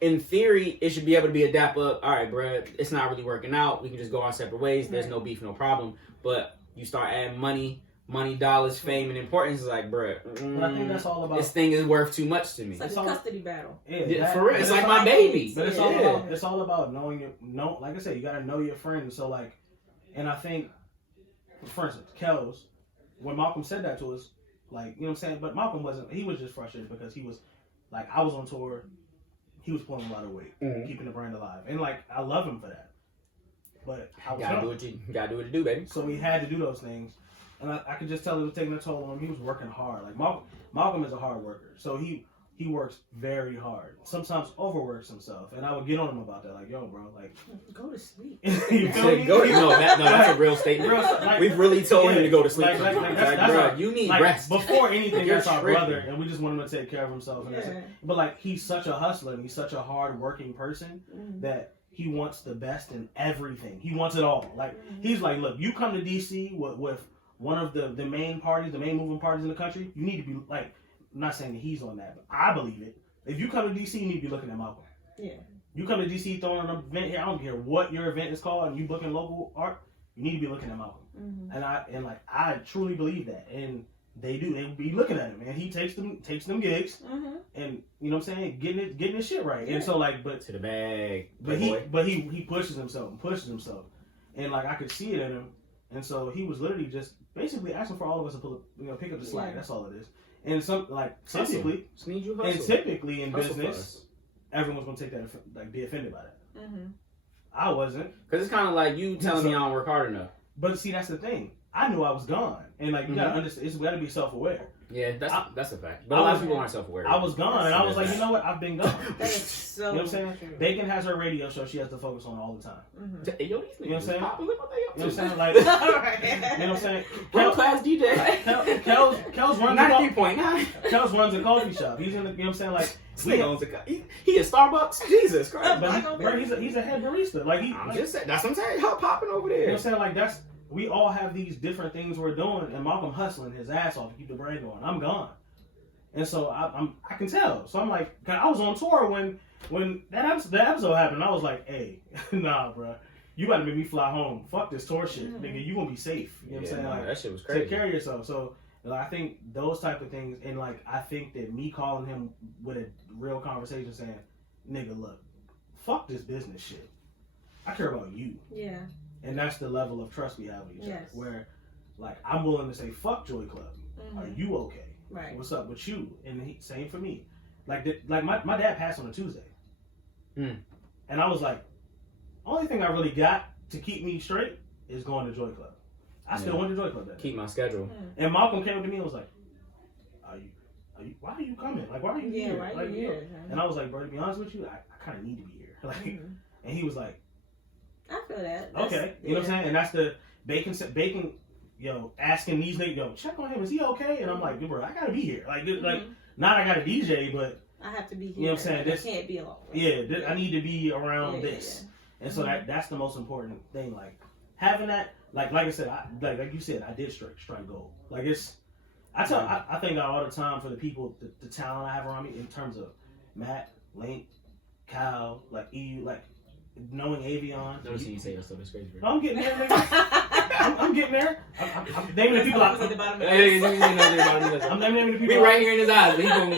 in theory, it should be able to be a dap up. All right, bruh, it's not really working out. We can just go our separate ways. There's no beef, no problem. But you start adding money, dollars, fame, and importance. It's like, bruh, but I think that's all about. This thing is worth too much to me. It's like a custody battle. Yeah, for real. It's like my baby. But it's all about knowing like I said, you gotta know your friends. So like, and I think, for instance, Kels, when Malcolm said that to us, like, you know what I'm saying? But Malcolm he was just frustrated because he was, like, I was on tour, he was pulling a lot of weight, keeping the brand alive. And, like, I love him for that. But I was gotta do what you do, baby. So we had to do those things. And I could just tell it was taking a toll on him. He was working hard. Like, Malcolm is a hard worker. So he works very hard. Sometimes overworks himself. And I would get on him about that. Like, yo, bro, like, go to sleep. You feel me? That's a real statement. We've really told him to go to sleep. Bro, you need rest. Before anything, that's our brother, and we just want him to take care of himself. And but like, he's such a hustler, and he's such a hard-working person that he wants the best in everything. He wants it all. Like, he's like, look, you come to DC with one of the main parties, the main moving parties in the country, you need to be like, I'm not saying that he's on that, but I believe it. If you come to DC, you need to be looking at Malcolm. Yeah. You come to DC throwing an event here, I don't care what your event is called, and you booking local art, you need to be looking at Malcolm. And I truly believe that. And they do. They be looking at him, and he takes them gigs, and you know what I'm saying, getting his shit right. And so like, but to the bag. But he pushes himself, and like I could see it in him. And so he was literally just basically asking for all of us to pick up the slack. That's all it is. And typically in business, everyone's gonna take that, like, be offended by that. I wasn't, because it's kind of like you telling me I don't work hard enough. But see, that's the thing. I knew I was gone, and like, you gotta understand, it's gotta be self-aware. Yeah, that's a fact. But a lot of people aren't self-aware. I was gone, and I was like, you know what? I've been gone. That is so. You know what I'm saying? True. Bacon has her radio show she has to focus on all the time. Yo, these you know what I'm saying? Papi, look what they up to. You know what I'm saying? Like, you know what I'm saying? World class DJ. Kels runs 93.9. Kels runs a coffee shop. He's in the, you know what I'm saying? Like, he is Starbucks. Jesus Christ. But he's a head barista. Like, I'm just saying, that's what I'm saying. How popping over there. You know what I'm saying? Like, we all have these different things we're doing, and Malcolm hustling his ass off to keep the brand going. I'm gone, and so I can tell. So I'm like, I was on tour when that episode happened. I was like, hey, nah, bro. You about to make me fly home. Fuck this tour shit. Nigga, you gonna be safe. You know what I'm saying? Like, that shit was crazy. Take care of yourself. So I think those type of things, and like I think that me calling him with a real conversation saying, nigga, look, fuck this business shit. I care about you. Yeah. And that's the level of trust we have with each other. Yes. Where like I'm willing to say, fuck Joy Club. Are you okay? Right. What's up with you? And same for me. Like my dad passed on a Tuesday. And I was like, only thing I really got to keep me straight is going to Joy Club. I still went to Joy Club that day. Keep my schedule. And Malcolm came up to me and was like, why are you coming? Like, why are you here? Why like, are you here? And I was like, bro, to be honest with you, I kind of need to be here. Like, and he was like, I feel that. Okay. You know what I'm saying? And that's the bacon, asking these niggas, check on him. Is he okay? And I'm like, bro, I got to be here. Like, not I got to DJ, but I have to be here. You know what I'm saying? I can't be alone. I need to be around this. And so that's the most important thing. Like having that, like I said, like you said, I did strike gold. Like I thank God all the time for the people, the talent I have around me in terms of Matt, Link, Kyle, like EU, like knowing Avion. Never seen you say that stuff. It's crazy. No, I'm getting there, nigga. I'm getting there. I'm naming the people at the bottom of the I'm naming the people. We right here in his eyes. But he going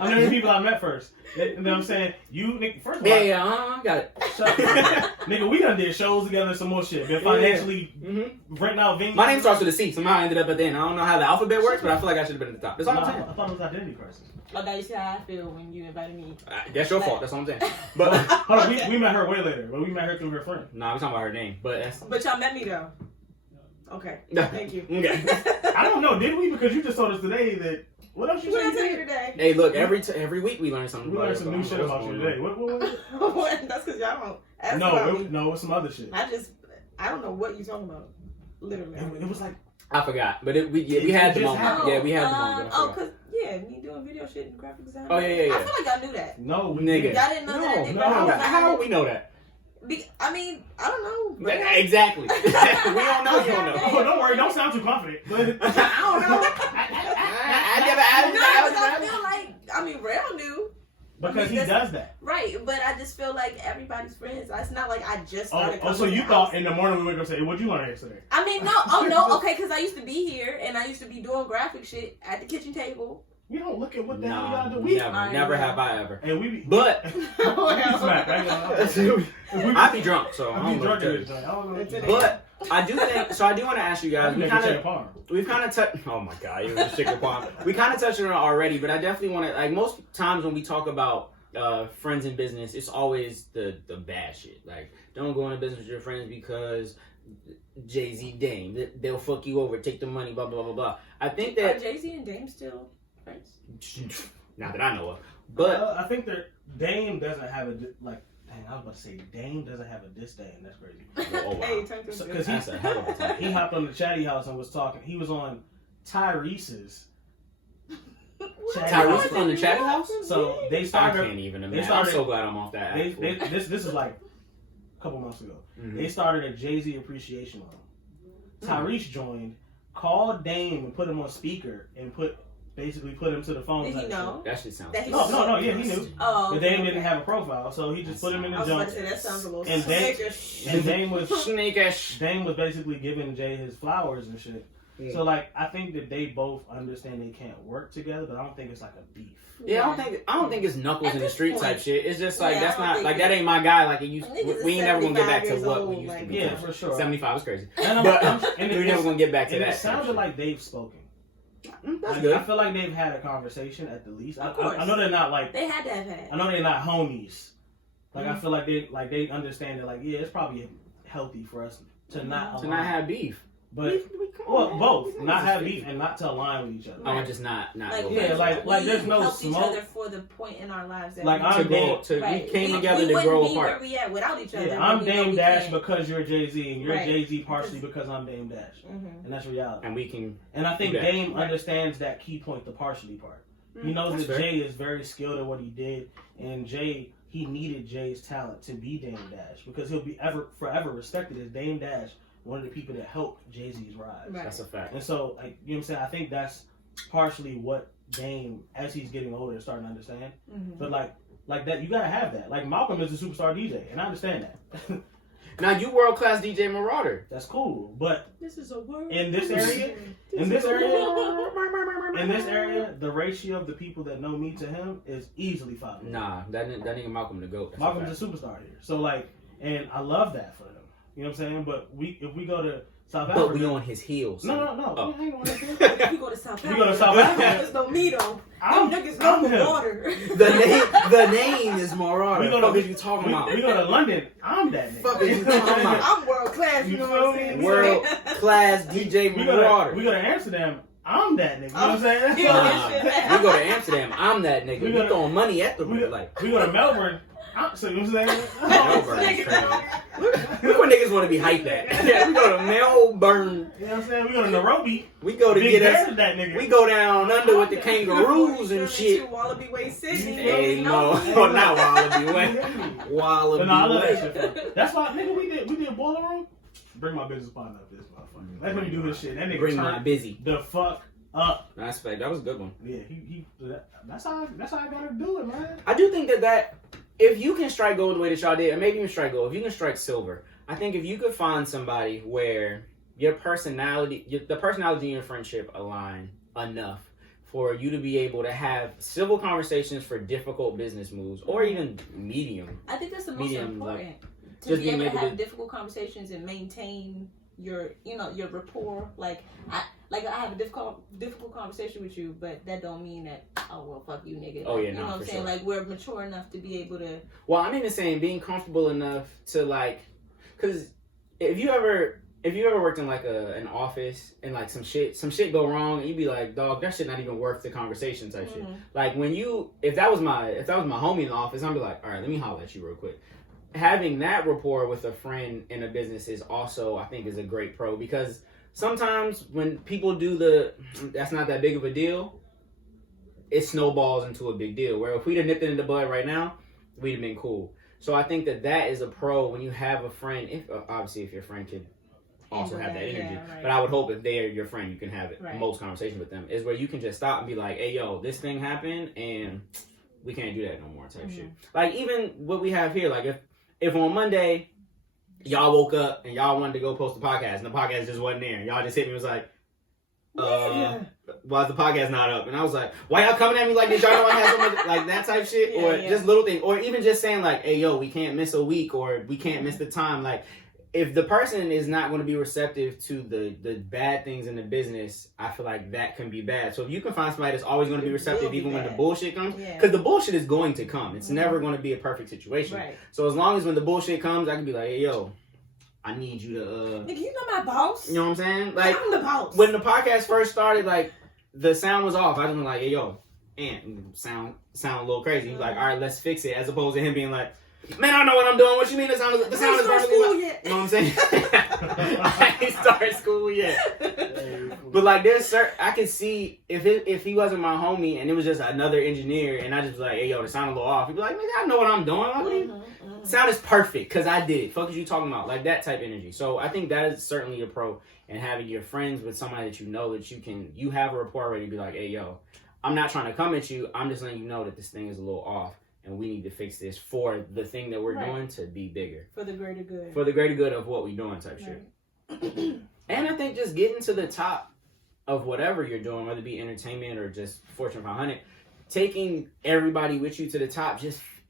I'm naming the people I met first. You know what I'm saying? You, nigga, first of all. I got it. Nigga, we done did shows together and some more shit. Been financially renting out venues. My name starts with a C. Somehow I ended up at the end. I don't know how the alphabet works, but I feel like I should have been at the top. That's all I'm saying. I thought it was identity crisis. Oh, now you see how I feel when you invited me. That's your fault. That's what I'm saying. But hold on, we met her way later. But we met her through her friend. Nah, we're talking about her name. But y'all met me though. Okay. Thank you. Okay. I don't know. Did we? Because you just told us today that. What else you What say I today? Hey, look. Every week we learn something. We learned some new shit about you today. What was it? That's because y'all don't ask about me. No, it's some other shit. I don't know what you're talking about. Literally. It was like. I forgot, but we had the moment. Yeah, we had the moment. Cause me doing video shit and graphic design. Oh yeah. I feel like y'all knew that. No, nigga. Y'all didn't know that. No. How would we know that? I don't know. Exactly. We don't know. You don't know. Oh, don't worry. Don't sound too confident. I don't know. I never added I feel like Rail knew. Because he does that. Right, but I just feel like everybody's friends. It's not like I just started so you thought in the morning we were going to say, what'd you learn yesterday? I mean, no. Okay, because I used to be here and I used to be doing graphic shit at the kitchen table. We don't look at what the hell y'all do. Never have I ever. And we be, but I be drunk, so I don't know. But I do think so. I do want to ask you guys. We've kind of touched. Oh my god, you was chicken palm. We kind of touched on it already, but I definitely want to. Like most times when we talk about friends in business, it's always the bad shit. Like don't go into business with your friends because Jay-Z, Dame, they'll fuck you over, take the money, blah blah blah blah. I think that are Jay-Z and Dame still friends? Not that I know of, but I think that Dame doesn't have a like. Dang, I was about to say Dame doesn't have a disdain. That's crazy. Oh wow. Because he hopped on the Chatty House and was talking. He was on Tyrese's. Tyrese on the Chatty House. So they started. I can't even imagine. I'm so glad I'm off that. This is like a couple months ago. Mm-hmm. They started a Jay-Z appreciation room. Tyrese joined, called Dame and put him on speaker and basically put him to the phone. Did he know? That shit sounds. No, yeah, he knew. Oh, but Dame didn't have a profile, so he just put him in the jump. I was about to say that sounds a little and Dame was sneakish. Dame was basically giving Jay his flowers and shit. Yeah. So like, I think that they both understand they can't work together, but I don't think it's like a beef. Yeah, I don't think it's knuckles in the street type shit. It's just like that's not like that ain't my guy. Like it used. We ain't never gonna get back to what we used to be. Yeah, for sure. 75 is crazy, and we're never gonna get back to that. It sounded like they've spoken. That's good. I feel like they've had a conversation at the least. Of course. I know they're not like they had to have had. I know they're not homies. Like I feel like they understand that like it's probably healthy for us to not have beef. But both not have beef and not to align with each other. Oh, just not. Like there's no help smoke. each other for the point in our lives that like we we came together to grow apart. Where we at without each other. Yeah, I'm Dame Dash because you're Jay-Z, and you're Jay-Z partially because I'm Dame Dash, and that's reality. And we can. And I think Dame understands that key point, the partially part. He knows that Jay is very skilled at what he did, and he needed Jay's talent to be Dame Dash because he'll be forever respected as Dame Dash one of the people that helped Jay-Z's rise. Right. That's a fact. And so, like, you know what I'm saying? I think that's partially what Dame, as he's getting older, is starting to understand. Mm-hmm. But like that, you gotta have that. Like Malcolm is a superstar DJ, and I understand that. Now you world class DJ Marauder. That's cool, but This is a word. in this area, the ratio of the people that know me to him is easily 5. Nah, that nigga Malcolm the GOAT. That's Malcolm's a superstar here. So like, and I love that for him. You know what I'm saying? But if we go to South Africa, But we on his heels. No. Oh. We ain't on his heels. We go to South Africa. We go to South Africa. Niggas know me though. I'm Them niggas know him. water. The name is Marauder. We go What to- the fuck is you talking about? We go to London. I'm that nigga. Fuck is you talking about? I'm world class. You You know feel what I'm me? saying? World class DJ We Marauder. go to Amsterdam. I'm that nigga. You know what I'm saying? Yeah. Nah, we go to Amsterdam. I'm that nigga. We We go to- throwing money at the we like. go to Melbourne. So you know what I'm saying? Melbourne is crazy. Look what niggas want to be hyped at. Yeah, we go to Melbourne. You know what I'm saying? We go to Nairobi. We go to Big get Bear us. is that nigga. We go down under with the kangaroos and shit. Wallaby Way Sydney. Hey, no, No. not Wallaby Way. But Wallaby no, I love Way. that shit. Bro. That's why, nigga, we did Boiler Room. Bring my business partner up this motherfucker. Let him do his shit. That nigga Bring my turned busy. the fuck up. That's fact. That was a good one. Yeah, that's how I gotta do it, man. I do think that if you can strike gold the way that y'all did, and maybe even strike gold, if you can strike silver, I think if you could find somebody where your personality, the personality in your friendship align enough for you to be able to have civil conversations for difficult business moves, or even medium. I think that's the most Medium, important. To just be able being to able have to- difficult conversations and maintain your rapport. Like I have a difficult conversation with you, but that don't mean that, oh well, fuck you, nigga. Oh, Like, yeah, you no, know what I'm for saying? sure. Like we're mature enough to be able to. Well, I'm even saying being comfortable enough to like, because if you ever worked in like an office and like some shit go wrong, and you'd be like, dog, that shit not even worth the conversation type shit. Like if that was my homie in the office, I'd be like, all right, let me holler at you real quick. Having that rapport with a friend in a business is also, I think, is a great pro, because sometimes when people do that's not that big of a deal, it snowballs into a big deal. Where if we'd have nipped it in the bud right now, we'd have been cool. So I think that is a pro when you have a friend. If your friend could also have that energy, yeah, right. but I would hope if they're your friend, you can have it Right. most conversations with them. Is where you can just stop and be like, hey, yo, this thing happened and we can't do that no more type shit. Like even what we have here, like if on Monday y'all woke up and y'all wanted to go post a podcast and the podcast just wasn't there, and y'all just hit me and was like, why is the podcast not up? And I was like, why y'all coming at me like this? Y'all know I have so much, like that type shit, Yeah, or yeah. just little things, or even just saying like, hey, yo, we can't miss a week, or we can't miss the time. Like, if the person is not going to be receptive to the bad things in the business, I feel like that can be bad. So if you can find somebody that's always going to be It receptive will be even when the bad. bullshit comes, Yeah. because the bullshit is going to come. It's never going to be a perfect situation. Right. So as long as when the bullshit comes, I can be like, hey, yo, I need you to, Nigga, you know my boss. you know what I'm saying? Like, I'm the boss. when the podcast first started, like, the sound was off. I just been like, hey, yo, and sound a little crazy. He's like, all right, let's fix it. As opposed to him being like, man, I don't know what I'm doing. What you mean the sound is perfectly loud? yet. You know what I'm saying? I ain't started school yet. But like, I could see if he wasn't my homie and it was just another engineer and I just was like, hey, yo, the sound a little off. He'd be like, nigga, I know what I'm doing. Like, what do you... Sound is perfect because I did it. Fuck is you talking about? Like that type energy. So I think that is certainly a pro. And having your friends with somebody that you know that you have a rapport ready to be like, hey, yo, I'm not trying to come at you. I'm just letting you know that this thing is a little off and we need to fix this for the thing that we're doing to be bigger. For the greater good. For the greater good of what we're doing type shit. And I think just getting to the top of whatever you're doing, whether it be entertainment or just Fortune 500, taking everybody with you to the top,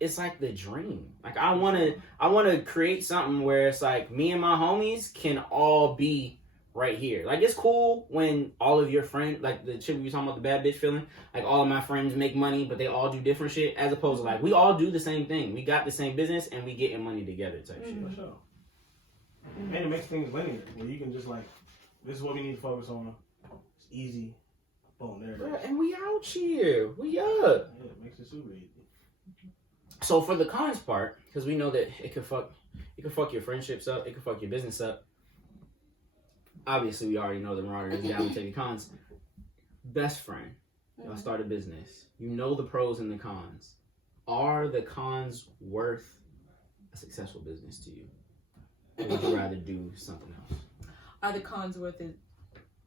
it's like the dream. Like I want to create something where it's like me and my homies can all be right here. Like it's cool when all of your friends, like the chick we were talking about, the bad bitch feeling, like all of my friends make money, but they all do different shit, as opposed to like we all do the same thing. We got the same business and we getting money together type shit. For sure. And it makes things linear, where you can just like, this is what we need to focus on. It's easy. Boom, there it is. And we out here. We up. Yeah, it makes it super easy. So for the cons part, because we know that it could fuck your friendships up, it could fuck your business up. Obviously, we already know that Marauder is down to take the cons. Best friend, y'all start a business. You know the pros and the cons. Are the cons worth a successful business to you? Or would you rather do something else? are the cons worth it?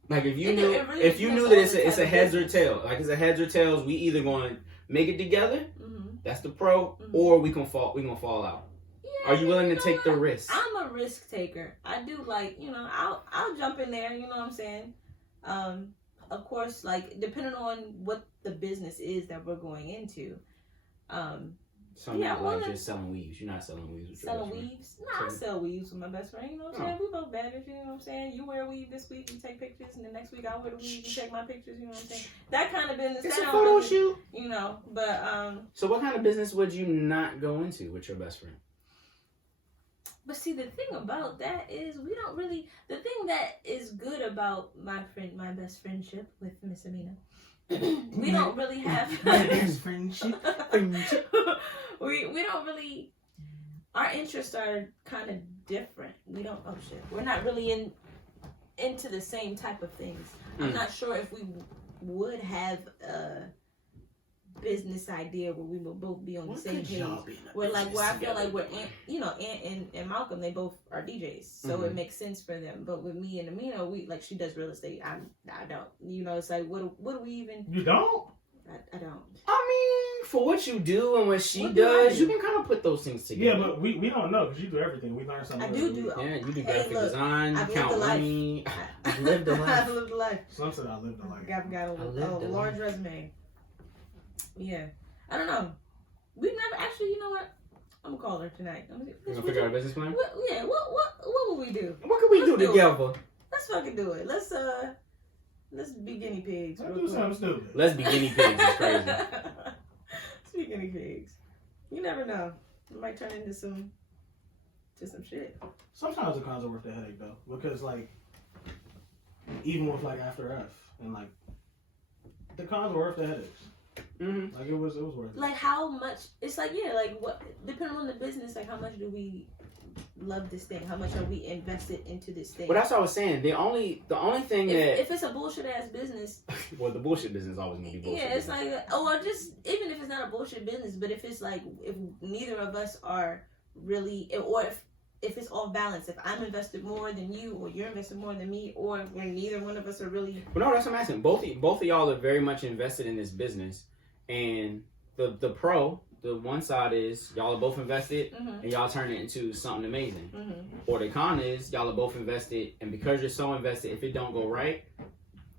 Like if you It- knew it really if you depends knew on that the it's type a of heads or business. tails, like it's a heads or tails, we either going to make it together, Mm-hmm. that's the pro, Mhm. or we gonna fall out. Yeah, Are you willing you to know take the what? risk? I'm a risk taker. I do like, I'll jump in there, you know what I'm saying? Of course, like depending on what the business is that we're going into. So Yeah, not well, like then- just selling weaves. You're not selling weaves with your Selling best friend. weaves? Nah, I sell weaves with my best friend, you know what I'm saying? We both bad bitches, you know what I'm saying? You wear a weave this week, you take pictures, and the next week I wear the weave, you take my pictures, you know what I'm saying? That kind of business. It's that a don't photo really- shoot. You know, but So what kind of business would you not go into with your best friend? But see, the thing about that is we don't really. The thing that is good about my best friendship with Miss Amina, we don't really have. friendship. we don't really. Our interests are kind of different. We don't. Oh shit, we're not really into the same type of things. I'm not sure if we would have a business idea where we would both be on the same page. Where I feel like we're Aunt and Malcolm, they both are DJs, so it makes sense for them. But with me and Amina, we like she does real estate. I don't. You know, it's like what do we even? You don't? I don't. I mean, for what you do and what she What do I does, do? you can kind of put those things Yeah, together. but we don't know because you do everything. We learn something. I every do. week. Yeah, you do Hey, graphic look, design, you I've lived count the life. money. I've lived the life. I've lived the life. Some said I lived a life. Got I lived a the large life. resume. Yeah, I don't know. We've never actually. You know what? I'm gonna call her tonight. You gonna figure out a business plan? What will we do? What can we do Let's do it. together? Let's fucking do it. Let's be guinea pigs. Don't real do quick. something stupid. Let's be guinea pigs. It's crazy. Let's be guinea pigs. You never know. It might turn into some shit. Sometimes the cons are worth the headache though, because like even with like After F and like the cons were worth the headaches. Mm-hmm. Like it was worth it. Like how much? It's like what depending on the business. Like how much do we love this thing? How much are we invested into this thing? But that's what I was saying. The only thing that if it's a bullshit ass business, well, the bullshit business is always gonna be bullshit. yeah, it's business. like or just even if it's not a bullshit business, but if it's like if neither of us are really, or if it's off balance, if I'm invested more than you, or you're invested more than me, or when neither one of us are really. But no, that's what I'm asking. Both of y'all are very much invested in this business, and the pro, the one side is y'all are both invested, Mm-hmm. and y'all turn it into something amazing. Mm-hmm. Or the con is y'all are both invested, and because you're so invested, if it don't go right,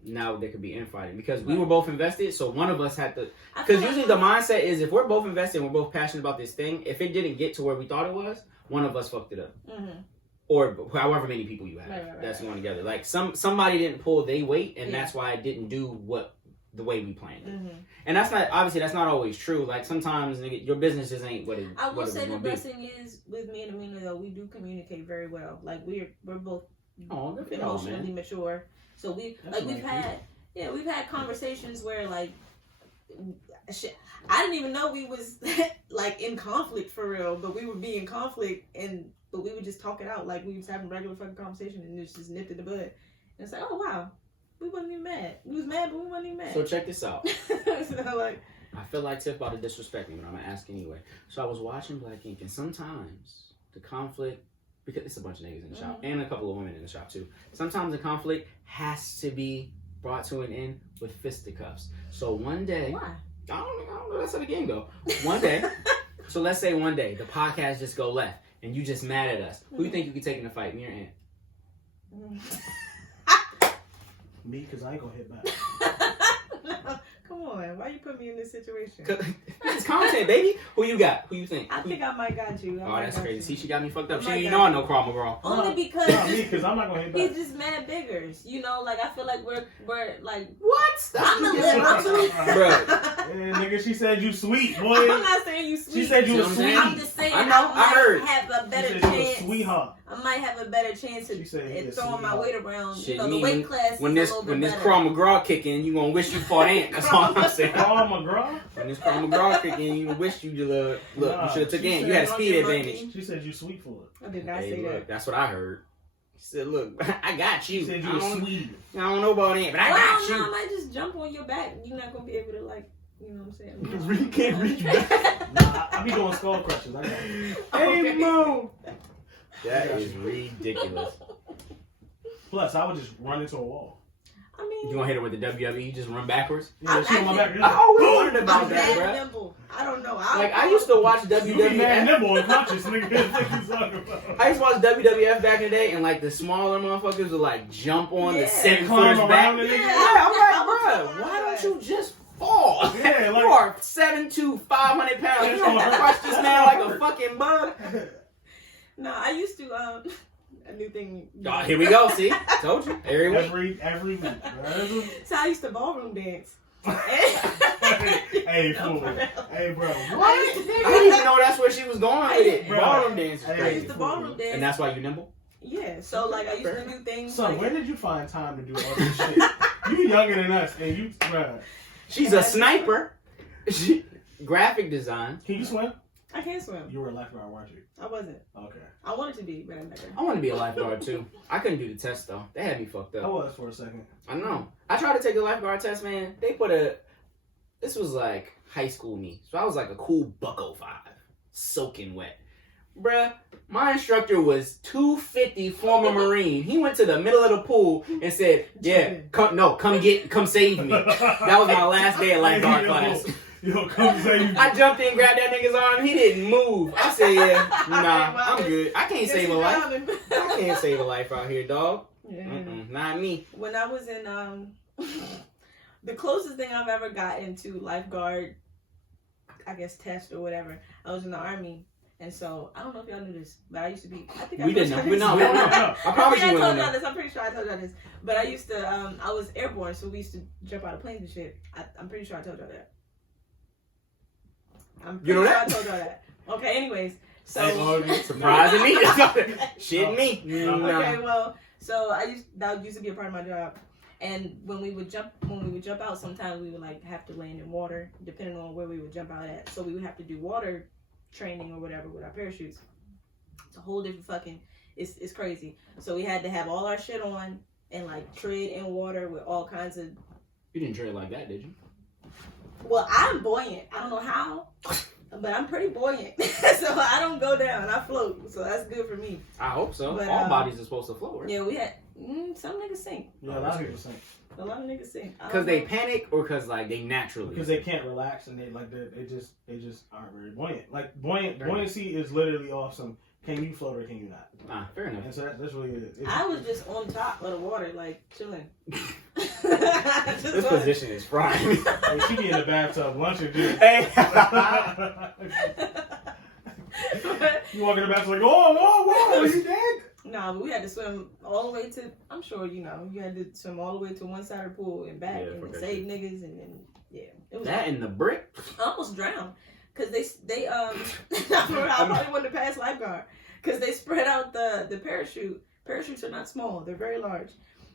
now there could be infighting because we were both invested. So one of us had to. Because usually the mindset is if we're both invested, and we're both passionate about this thing. If it didn't get to where we thought it was, one of us fucked it up. Mm-hmm. Or however many people you have Right, that's right. going together. Like somebody didn't pull their weight, and Yeah. that's why it didn't do the way we planned it. Mm-hmm. And that's not always true. Like sometimes nigga, your business just ain't what it. I will what it say was the gonna be. blessing is with me and Amina though we do communicate very well. Like we're both Oh, good for y'all, emotionally man. mature. So we've had conversations where like shit, I didn't even know we was like in conflict for real, but we would be in conflict but we would just talk it out like we was having regular fucking conversation and it just nipped in the bud. And it's like, oh wow, we wasn't even mad. We was mad, but we wasn't even mad. So check this out. So like, I feel like Tiff about to disrespect me, but I'm gonna ask anyway. So I was watching Black Ink, and sometimes the conflict, because it's a bunch of niggas in the shop and a couple of women in the shop too. Sometimes the conflict has to be brought to an end with fisticuffs. So one day, why? I don't know. That's how the game go. One day, so let's say one day the podcast just go left, and you just mad at us. Who you think you could take in a fight, me or Aunt? Me, because I ain't gonna hit back. Come on, why you put me in this situation? It's content, baby. Who you got? Who you think? I think I might got you. Oh, that's crazy. See, she got me fucked up. I She might didn't got know I you. know Krav Maga. Only because Not me, because I'm not gonna hit he's back. just mad biggers. You know, like I feel like we're like What? I'm a little. Bro. Yeah, nigga, she said you sweet, boy. I'm not saying you sweet. She said you See was what I'm sweet. saying? I'm just saying I know, I might heard. have a She better said you a chance. sweetheart. I might have a better chance She said at you a throwing my sweetheart. weight around. Shit, You know, the me, weight class when is this a little when bit this better. Krav Maga kick in, you gonna wish you fought Ant. That's all I'm saying. Oh, McGraw? When this Krav Maga kick in, you wish you look. You should have took she Ant. said You had a fuck speed your advantage. monkey. She said you sweet for it. I did not Hey, say look, that. that's what I heard. She said, "Look, I got you. She said I you was don't, sweet. I don't know about Ant, but I got No, you." I might just jump on your back. You're not gonna be able to like, you know what I'm saying? You really can't reach back. Nah, I be doing skull crushes. I got you. Hey, Okay. Mo. That is ridiculous. Plus, I would just run into a wall. I mean, You gonna hit her with the WWE? Just run backwards? Yeah, she on my back. I always wondered about I'm that, mad bro. nimble. I don't know. Like I used to watch You be mad WWF. nimble and conscious, nigga. What you talking about? I used to watch WWF back in the day, and like the smaller motherfuckers would like jump on the Yeah. 7 Climb footers back. around the nigga. Yeah, I'm like, I was bro, so why hard. don't you just fall? Yeah, like- you are 7'2", 500 pounds. You don't crush this man like a fucking bug. No, I used to a new thing. Oh, here we go. See, told you every week. Every week. So I used to ballroom dance. Hey, fool. Hey, bro. I What? used to I didn't even know that's where she was going with it. Bro. Ballroom dance is I I crazy. used to ballroom dance. And that's why you nimble? Yeah, so like I used to do things. Son, like, where did you find time to do all this shit? You younger than us, and you, bruh. She's a sniper. Graphic design. Can you swim? I can't swim. You were a lifeguard, weren't you? I wasn't. Okay. I wanted to be, but I never. I want to be a lifeguard too. I couldn't do the test though. They had me fucked I up. was for a second. I know. I tried to take the lifeguard test, man. They put this was like high school me. So I was like a cool bucko 5. Soaking wet. Bruh, my instructor was 250, former Marine. He went to the middle of the pool and said, yeah, come save me. That was my last day of lifeguard class. Yo, come save me. I jumped in, grabbed that nigga's arm. He didn't move. I said, yeah, nah, I'm good. I can't save a life. I can't save a life out here, dog. Yeah. Not me. When I was in the closest thing I've ever gotten to lifeguard, I guess test or whatever, I was in the Army. And so, I don't know if y'all knew this, but I used to be, I think We didn't know. We don't know. I I promise you told we don't y'all know. this. I'm pretty sure I told y'all this. But I used to, I was airborne, so we used to jump out of planes and shit. I'm pretty sure I told y'all that. I'm pretty You know sure that? I told y'all that. Okay, anyways. So, Surprising me. Shit me. Nah. okay, well, so that used to be a part of my job. And when we would jump out, sometimes we would like have to land in water, depending on where we would jump out at. So we would have to do water training or whatever with our parachutes. It's a whole different fucking. It's crazy. So we had to have all our shit on and like tread in water with all kinds of. You didn't tread like that, did you? Well, I'm buoyant. I don't know how, but I'm pretty buoyant. So I don't go down. I float. So that's good for me. I hope so. But, All bodies are supposed to float, right? Yeah, we had some niggas sink. Yeah, a lot of people sing. A lot of niggas sink. I Because don't they know. panic or because like they naturally. Because they can't relax and they just aren't very buoyant. Like buoyancy is literally off some can you float or can you not? Ah, fair enough. And so that's really it. I was just on top of the water, like chilling. This position is frying. Hey, she be in the bathtub lunching, dude. Hey. You walk in the bathtub like, whoa, is he dead? No, but we had to swim all the way to. I'm sure you know. You had to swim all the way to one side of the pool and back, Yeah, and forget save niggas, and then it was. That and the brick. I almost drowned because they I probably wouldn't have passed lifeguard because they spread out the parachute. Parachutes are not small; they're very large.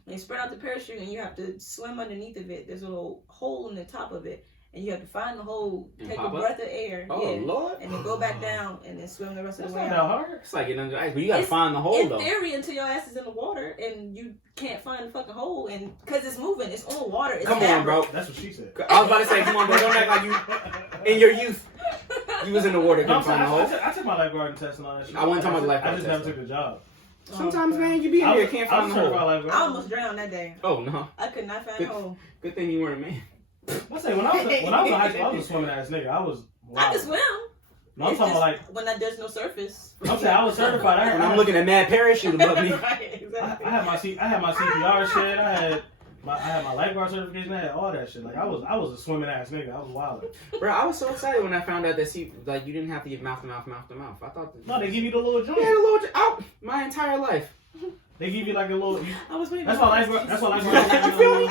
They spread out the parachute, and you have to swim underneath of it. There's a little hole in the top of it, and you have to find the hole, And take a pop up? breath of air, Oh yeah, Lord. and then go back down, and then swim the rest That's of the way not that out. hard. It's like getting under ice, but you gotta It's- find the hole In though. theory, until your ass is in the water and you can't find the fucking hole, and because it's moving, it's on water. It's Come on, fabric. bro. That's what she said. I was about to say, come on, bro. Don't act like you in your youth. You was in the water, couldn't find the hole. I took my lifeguard test and all that shit. I wasn't talking about the lifeguard I just test, never took the job. Sometimes, man, you be in there, can't find the hole. lifeguard. I almost drowned that day. Oh no. I could not find the hole. Good thing you weren't a man. I say when I was in high school, I was a swimming ass nigga. I was. I Wild. can swim. No, I'm It's talking about just when there's no surface. I'm saying I was certified. And I'm looking at mad parachute above me. Right, exactly. I had my CPR shit. I had my lifeguard certification. I had all that shit. Like I was a swimming ass nigga. I was wild. Bro, I was so excited when I found out that you didn't have to give mouth to mouth. I thought that. No, they give you the little joint. Yeah, a little out my entire life. They give you like a little. I was waiting. That's why lifeguard. You feel me?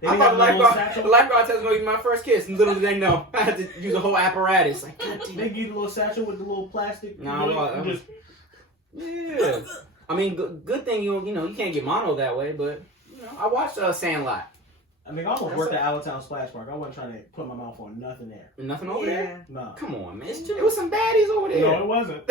They I have thought a little the satchel. lifeguard test was gonna be my first kiss. And little did they know, I had to use a whole apparatus. Like, God They damn. give you the little satchel with the little plastic. Nah, You just Yeah. I mean, good thing you can't get mono that way, but I watched Sandlot. I mean, I almost worked at Allentown Splash Park. I wasn't trying to put my mouth on nothing there. Nothing over there. Nah. Come on, man. It's true. There was some baddies over there. No, it wasn't.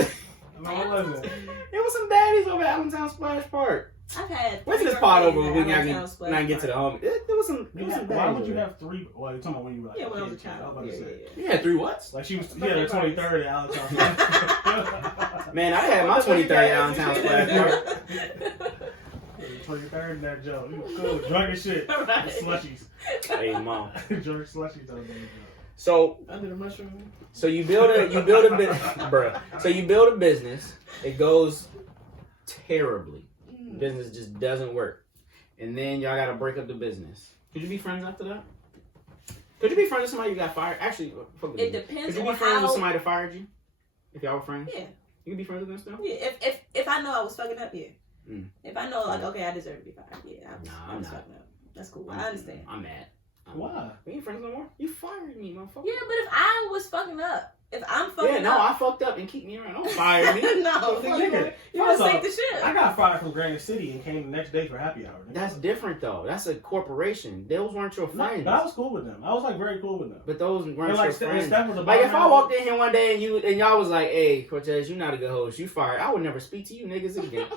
No, it wasn't. There was some baddies over at Allentown Splash Park. I've had. Wait till this pod over when we can get to the home. There was some. There was some Why baddies would you over have three? Well, you're talking about when you were like Yeah, when I was a kid, child. I was about to say. there. You had 3 whats? Like she had her 23rd at Allentown Splash Park. Man, I had my 23rd at Allentown Splash Park. 23rd in that joke. You cool, drunk as shit. Right. Slushies. Hey, mom. Drunk slushies on that joke. So Under the mushroom. So you build a business, bruh. So you build a business. It goes terribly. Business just doesn't work, and then y'all gotta break up the business. Could you be friends after that? Could you be friends with somebody you got fired? Actually, fuck It business. depends Could you on be friends with how. somebody that fired you? If y'all were friends, Yeah. You could be friends with them still. Yeah, if I know I was fucking up, yeah. Mm. If I know, like, okay, I deserve to be fired, yeah, I I'm was not. fucking up. That's cool. I understand. I'm mad. Why? We ain't friends no more. You fired me, motherfucker. Yeah, but if I was fucking up, if I'm fucking Yeah, no, up, I fucked up and keep me around. Don't fire me. no, Nigga, you want first to take off, the shit. I got fired from Granite City and came the next day for happy hour. Nigga. That's different though. That's a corporation. Those weren't your No, friends. but I was cool with them. I was like very cool with them. But those weren't And, like, your friends. Steph was a Like if I bartender. walked in here one day and y'all was like, "Hey, Cortez, you're not a good host. You fired." I would never speak to you niggas again.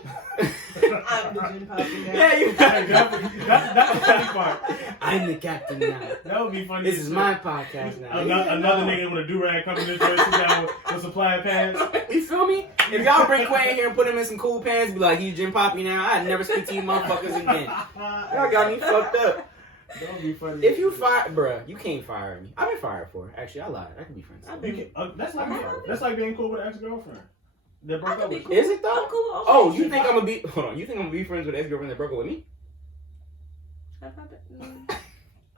I'm the gym poppy now. Yeah, you. That's the funny part. I'm the captain now. That would be funny. This is my podcast now. Another nigga with a do-rag coming this way, sit down with some plaid pants. You feel me? If y'all bring Quay in here and put him in some cool pants, be like, "He's Jim Poppy now." I'd never speak to you motherfuckers again. Y'all got me fucked up. That would be funny. If you fire, bruh, you can't fire me. I've been fired for. Actually, I lied. I can be friends. That's like being cool with an ex-girlfriend. That I broke could up be with cool. you. Is it though? I'm cool. Oh, you think I'm gonna be? Hold on. You think I'm gonna be friends with an ex-girlfriend that broke up with me?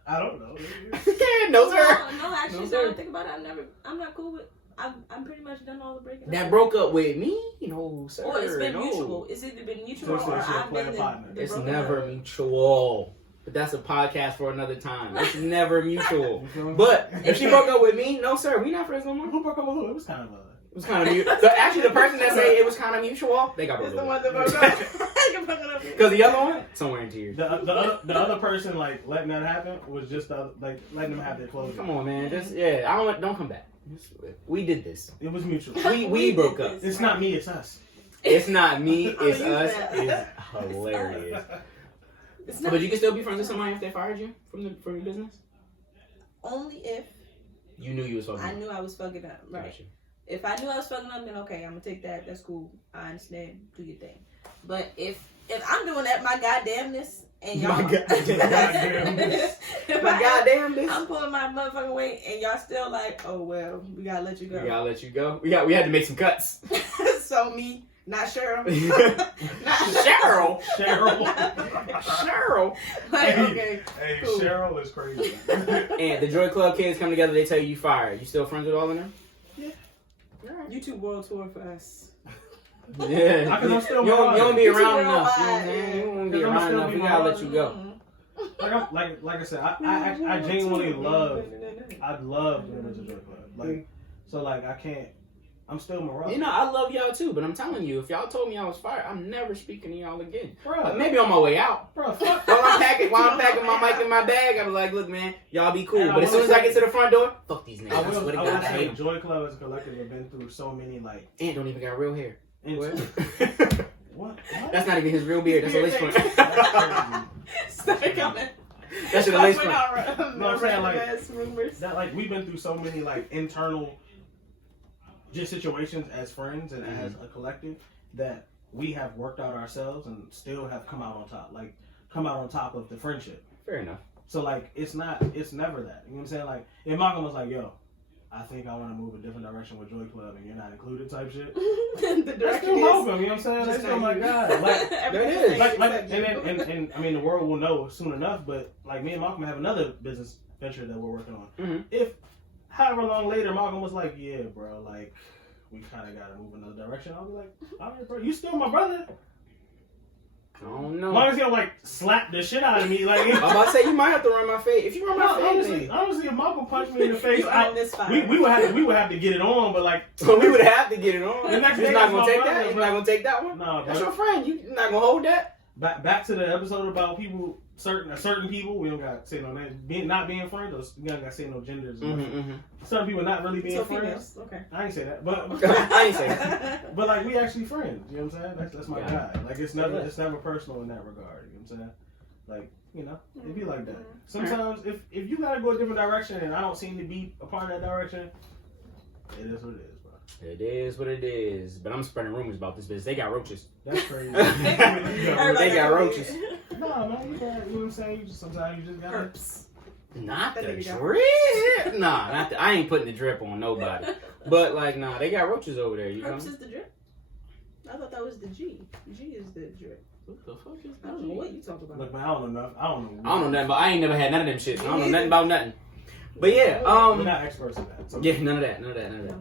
I don't know. Yeah, no sir. No, actually, No, so sir. I don't think about it. I'm not cool with. I'm pretty much done all the breaking. That up. broke up with me? No, sir. Or it's been no. mutual. It's either been mutual So it's or like I've play been a partner. the It's broken never up. mutual. But that's a podcast for another time. It's never mutual. You feel me? But if she broke up with me, no sir, we not friends no more. Who broke up with who? It was kind of It was kind of mutual. Actually, the person that say it was kind of mutual, they got broke It's the one up. that broke up. Because the other one, somewhere in tears. the other person like letting that happen was just like letting them have their closure. Come on, man. Just don't come back. We did this. It was mutual. We broke up. It's not me. It's us. It's not me. It's use us. that. It's hilarious. It's not But you can still be friends with somebody if they fired you from your business. only if You knew you was fucking. I knew I was fucking up. Right. Gotcha. If I knew I was fucking up, then okay, I'm gonna take that. That's cool. I understand. Do your thing. But if I'm doing that, my goddamnness and y'all. My goddamnness. My goddamn this. I'm pulling my motherfucking weight, and y'all still like, oh well, we gotta let you go. We gotta let you go. We had to make some cuts. So me, not Cheryl. Cheryl. Cheryl. Cheryl. Like, okay. Hey, Cool. Cheryl is crazy. And the Joy Club kids come together. They tell you fired. You still friends with all of them? Yeah. YouTube World Tour for us. Yeah. I can I'm still You don't be You around too enough. You know what I'm worldwide, saying? yeah. You won't be Cause I'm around still enough. be We gotta my- let you go. Like I said, I genuinely love. I'd love to go to Joy Club. Like, so like I can't. I'm still Marauder. You know, I love y'all too, but I'm telling you, if y'all told me I was fired, I'm never speaking to y'all again. Bro, Maybe on my way out. bro, fuck. While I'm packing my mic in my bag, I'm like, look, man, y'all be cool. And I But as soon will as I say- get to the front door, fuck these niggas. I I swear will to God, I hate say them. Joy Club as a collective have been through so many like. And don't even got real hair. What? What? That's not even his real beard. That's a lace front. Stop coming. That shit a lace front. I'm saying, like- rumors. That like we've been through so many like internal just situations as friends and as a collective that we have worked out ourselves and still have come out on top. Like come out on top of the friendship. Fair enough. So like it's never that. You know what I'm saying? Like if Malcolm was like, yo, I think I want to move a different direction with Joy Club and you're not included type shit. The That's direction still is Malcolm, you know what I'm saying? That's just still not my you. guy. Like Everything is. stays like except you. and I mean the world will know soon enough, but like me and Malcolm have another business venture that we're working on. Mhm. If however long later Malcolm was like, yeah, bro, like we kind of got to move another direction, I'll be like, all right, bro, you still my brother. I don't As know. long as you don't like slap the shit out of me, like. I'm about to say you might have to run my face. If you run my face, Honestly, if Malcolm punched me in the face, You earned this fight. we would have to get it on, but like then we would have to get it on. The next You're day not that's gonna my take brother, that. You're bro. not gonna take that one. No, That's bro. your friend. You're not gonna hold that. Back to the episode about people, certain people, we don't got to say no names, not being friends, or we don't got to say no genders. Certain people not really being So friends. females. Okay. I ain't say that, but I ain't saying that. but like we actually friends. You know what I'm saying? That's my Yeah. guy. Like it's never personal in that regard. You know what I'm saying? Like it'd be like that. Sometimes if you gotta go a different direction and I don't seem to be a part of that direction, it is what it is, bro. It is what it is. But I'm spreading rumors about this business. They got roaches. That's crazy. They got roaches. No, man, you got, you know what I'm saying? Sometimes you just got Herps. Not the That nigga got drip. Nah, not the, I ain't putting the drip on nobody. But like, nah, they got roaches over there. You know? Herps is the drip. I thought that was the G. G is the drip. What the fuck is I don't know what you talk about. Look, man, I don't know enough. I don't know. I don't know nothing, but I ain't never had none of them shit. I don't know nothing about nothing. But yeah, We're not experts at that. So. yeah, none of that.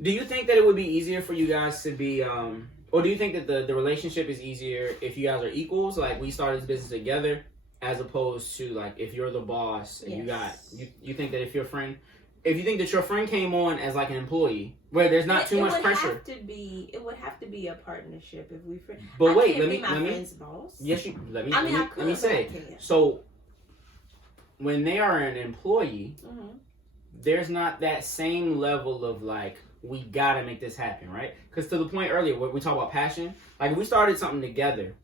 Do you think that it would be easier for you guys to be, or do you think that the relationship is easier if you guys are equals, like we started this business together, as opposed to like if you're the boss and you think that if your friend, if you think that your friend came on as like an employee, where there's not too much pressure. It would have to be a partnership if we. But wait, let me. Boss. Yes, you. Let me. I mean, let me say. So, when they are an employee, there's not that same level of like we gotta make this happen, right? Because to the point earlier, when we talk about passion, like if we started something together,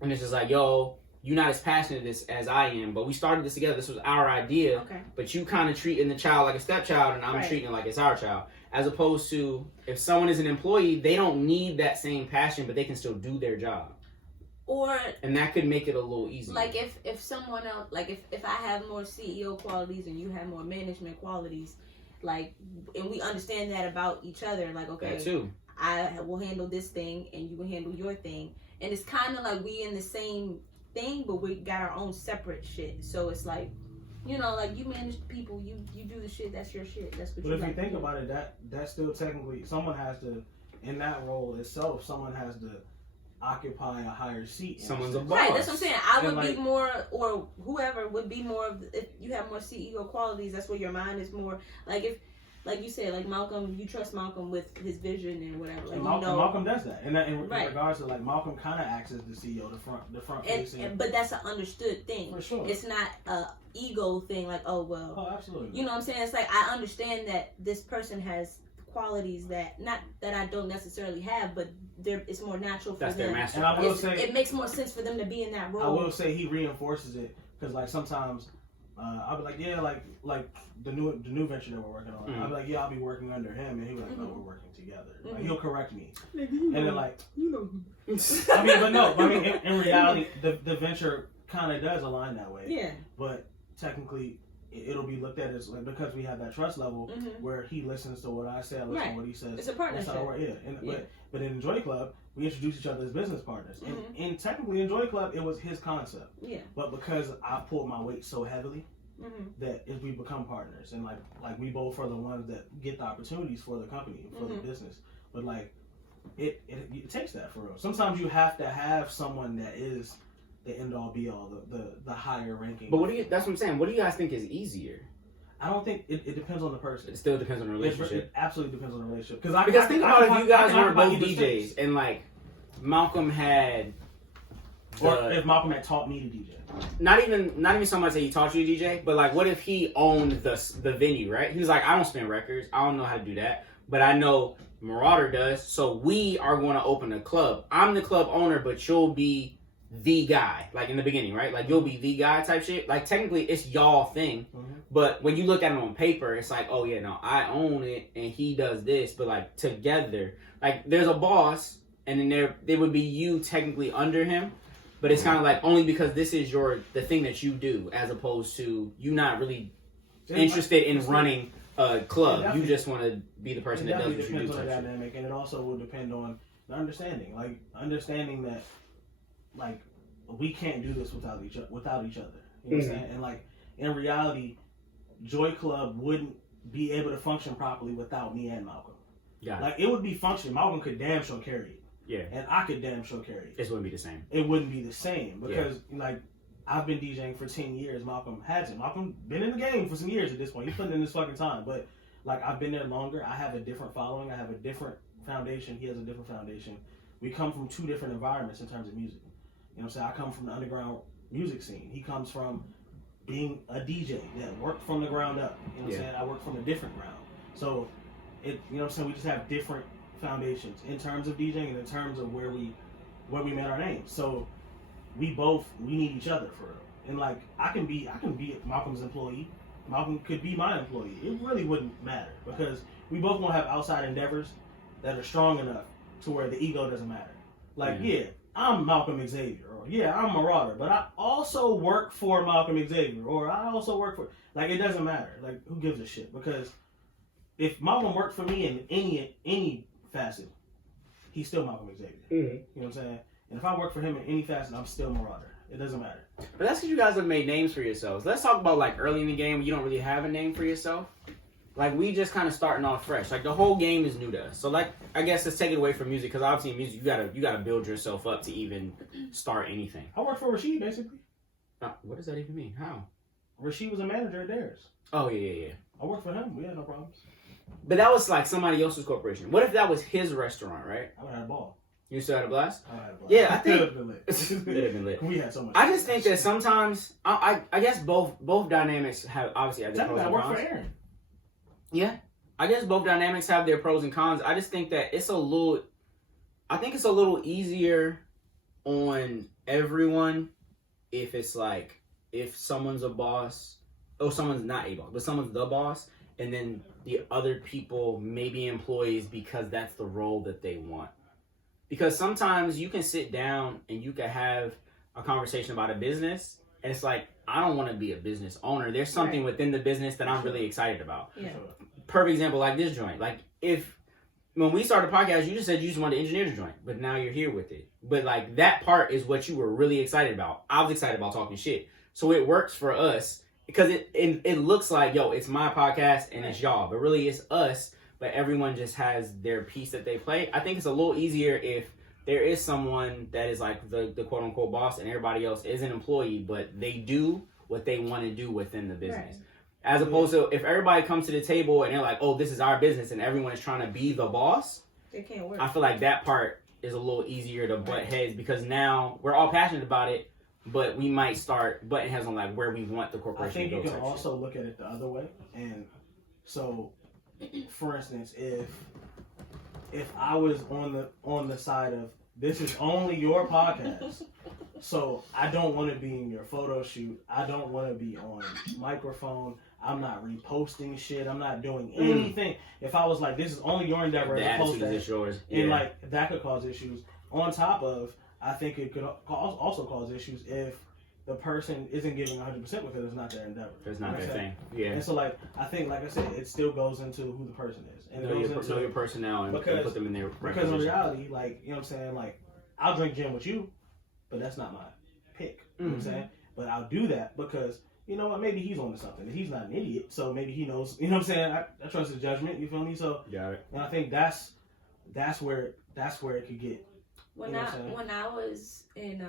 and it's just like, yo, you're not as passionate as I am, but we started this together. This was our idea, but you kind of treating the child like a stepchild, and I'm treating it like it's our child. As opposed to if someone is an employee, they don't need that same passion, but they can still do their job. And that could make it a little easier. Like if someone else, like if I have more CEO qualities and you have more management qualities, like, and we understand that about each other, like, okay, that too. I will handle this thing and you will handle your thing. And it's kind of like we in the same thing, but we got our own separate shit. So it's like, you know, like you manage people, you do the shit, that's your shit. That's what but you if like you think about it, that's still technically, someone has to, in that role itself, someone has to occupy a higher seat. Someone's a boss. Right, that's what I'm saying. I would like, be more, or whoever would be more of, if you have more CEO qualities, that's where your mind is more, like if, like you said, like Malcolm, you trust Malcolm with his vision and whatever. Like, and Malcolm does that. And in regards to, like, Malcolm kind of acts as the CEO, the front facing. But that's an understood thing. For sure. It's not a ego thing like, oh, well. Oh, absolutely. You know what I'm saying? It's like, I understand that this person has qualities that, not that I don't necessarily have, but it's more natural for that's them. Their master. And I will say, it makes more sense for them to be in that role. I will say he reinforces it, because, like, sometimes I'll be like, yeah, like the new venture that we're working on. I'll be like, yeah, I'll be working under him, and he'll be like, no, we're working together. Like, he'll correct me, and then like, I mean, but no, I mean, in reality, the venture kind of does align that way. Yeah. But technically, it'll be looked at as, like, because we have that trust level where he listens to what I say, I listen to what he says. It's a partnership. That's how it works. But in Joy Club, we introduced each other as business partners. And technically in Joy Club, it was his concept. Yeah. But because I pulled my weight so heavily, that we become partners, and like we both are the ones that get the opportunities for the company, for the business. But like it takes that for real. Sometimes you have to have someone that is the end all be all, the higher ranking. But that's what I'm saying. What do you guys think is easier? I don't think it depends on the person. It still depends on the relationship. It absolutely depends on the relationship. Because think about if you guys weren't both DJs and like Malcolm had, or if Malcolm had taught me to DJ. Not even so much that he taught you to DJ, but like what if he owned the venue, right? He was like, I don't spin records, I don't know how to do that, but I know Marauder does, so we are going to open a club. I'm the club owner, but you'll be the guy, like in the beginning, right? Like you'll be the guy type shit. Like technically it's y'all thing, but when you look at it on paper, it's like, oh yeah, no, I own it and he does this, but like together, like there's a boss and then there would be you technically under him, but it's kind of like only because this is the thing that you do, as opposed to you not really interested in running a club. You just want to be the person that does what you do. It depends on the dynamic, and it also will depend on the understanding. Like understanding that, like, we can't do this without each other. You know what I'm saying? And like in reality, Joy Club wouldn't be able to function properly without me and Malcolm. Yeah. Like it would be functioning. Malcolm could damn sure carry it. Yeah. And I could damn sure carry it. It wouldn't be the same. It wouldn't be the same because like I've been DJing for 10 years. Malcolm hasn't. Malcolm been in the game for some years at this point. He's putting in this fucking time. But like I've been there longer. I have a different following. I have a different foundation. He has a different foundation. We come from two different environments in terms of music. You know what I'm saying? I come from the underground music scene. He comes from being a DJ that worked from the ground up. You know what I'm saying? I work from a different ground. So you know what I'm saying? We just have different foundations in terms of DJing and in terms of where we met our names. So we need each other for real. And like I can be Malcolm's employee Malcolm could be my employee. It really wouldn't matter because we both gonna have outside endeavors that are strong enough to where the ego doesn't matter. Like, yeah, I'm Malcolm Xavier, or yeah, I'm Marauder, but I also work for Malcolm Xavier, or I also work for, like, it doesn't matter. Like, who gives a shit? Because if Malcolm worked for me in any facet, he's still Malcolm Xavier. You know what I'm saying? And if I work for him in any facet, I'm still Marauder. It doesn't matter. But that's because you guys have made names for yourselves. Let's talk about like early in the game when you don't really have a name for yourself. Like we just kind of starting off fresh. Like the whole game is new to us. So like I guess let's take it away from music because obviously in music you gotta build yourself up to even start anything. I work for Rasheed basically. What does that even mean? How? Rasheed was a manager at theirs. Oh yeah. I worked for him. We had no problems. But that was like somebody else's corporation. What if that was his restaurant, right? I would have had a ball. You still had a blast? I had a blast. Yeah, I think it would have been lit. It'd have been lit. We had so much. I just think that sometimes I guess both dynamics have obviously have their pros I and work cons. for Aaron. Yeah, I guess both dynamics have their pros and cons. I just think that it's a little easier on everyone if it's like if someone's a boss or someone's not a boss, but someone's the boss, and then the other people may be employees because that's the role that they want. Because sometimes you can sit down and you can have a conversation about a business, and it's like, I don't want to be a business owner. There's something within the business that I'm really excited about. Yeah. Perfect example, like this joint. Like, when we started the podcast, you just said you just wanted to engineer the joint, but now you're here with it. But, like, that part is what you were really excited about. I was excited about talking shit. So it works for us because it looks like, yo, it's my podcast and it's y'all. But really, it's us. But everyone just has their piece that they play. I think it's a little easier if there is someone that is like the quote unquote boss and everybody else is an employee, but they do what they want to do within the business. Right. As opposed to if everybody comes to the table and they're like, oh, this is our business and everyone is trying to be the boss. It can't work. I feel like that part is a little easier to butt heads because now we're all passionate about it, but we might start butting heads on like where we want the corporation to go. I think you can also look at it the other way. And so, for instance, if I was on the side of this is only your podcast, so I don't want to be in your photo shoot. I don't want to be on microphone. I'm not reposting shit. I'm not doing anything. If I was like, this is only your endeavor, the attitude is yours. And like that could cause issues. On top of, I think it could also cause issues if the person isn't giving 100% because it's not their endeavor. It's not their thing. Yeah. And so, like, I think, like I said, it still goes into who the person is. And know your personnel and put them in their right because position. In reality, like, you know what I'm saying? Like, I'll drink gin with you, but that's not my pick. You know what I'm saying? But I'll do that because, you know what, maybe he's onto something. He's not an idiot, so maybe he knows, you know what I'm saying? I trust his judgment, you feel me? So, got it. And I think that's where it could get. When I was in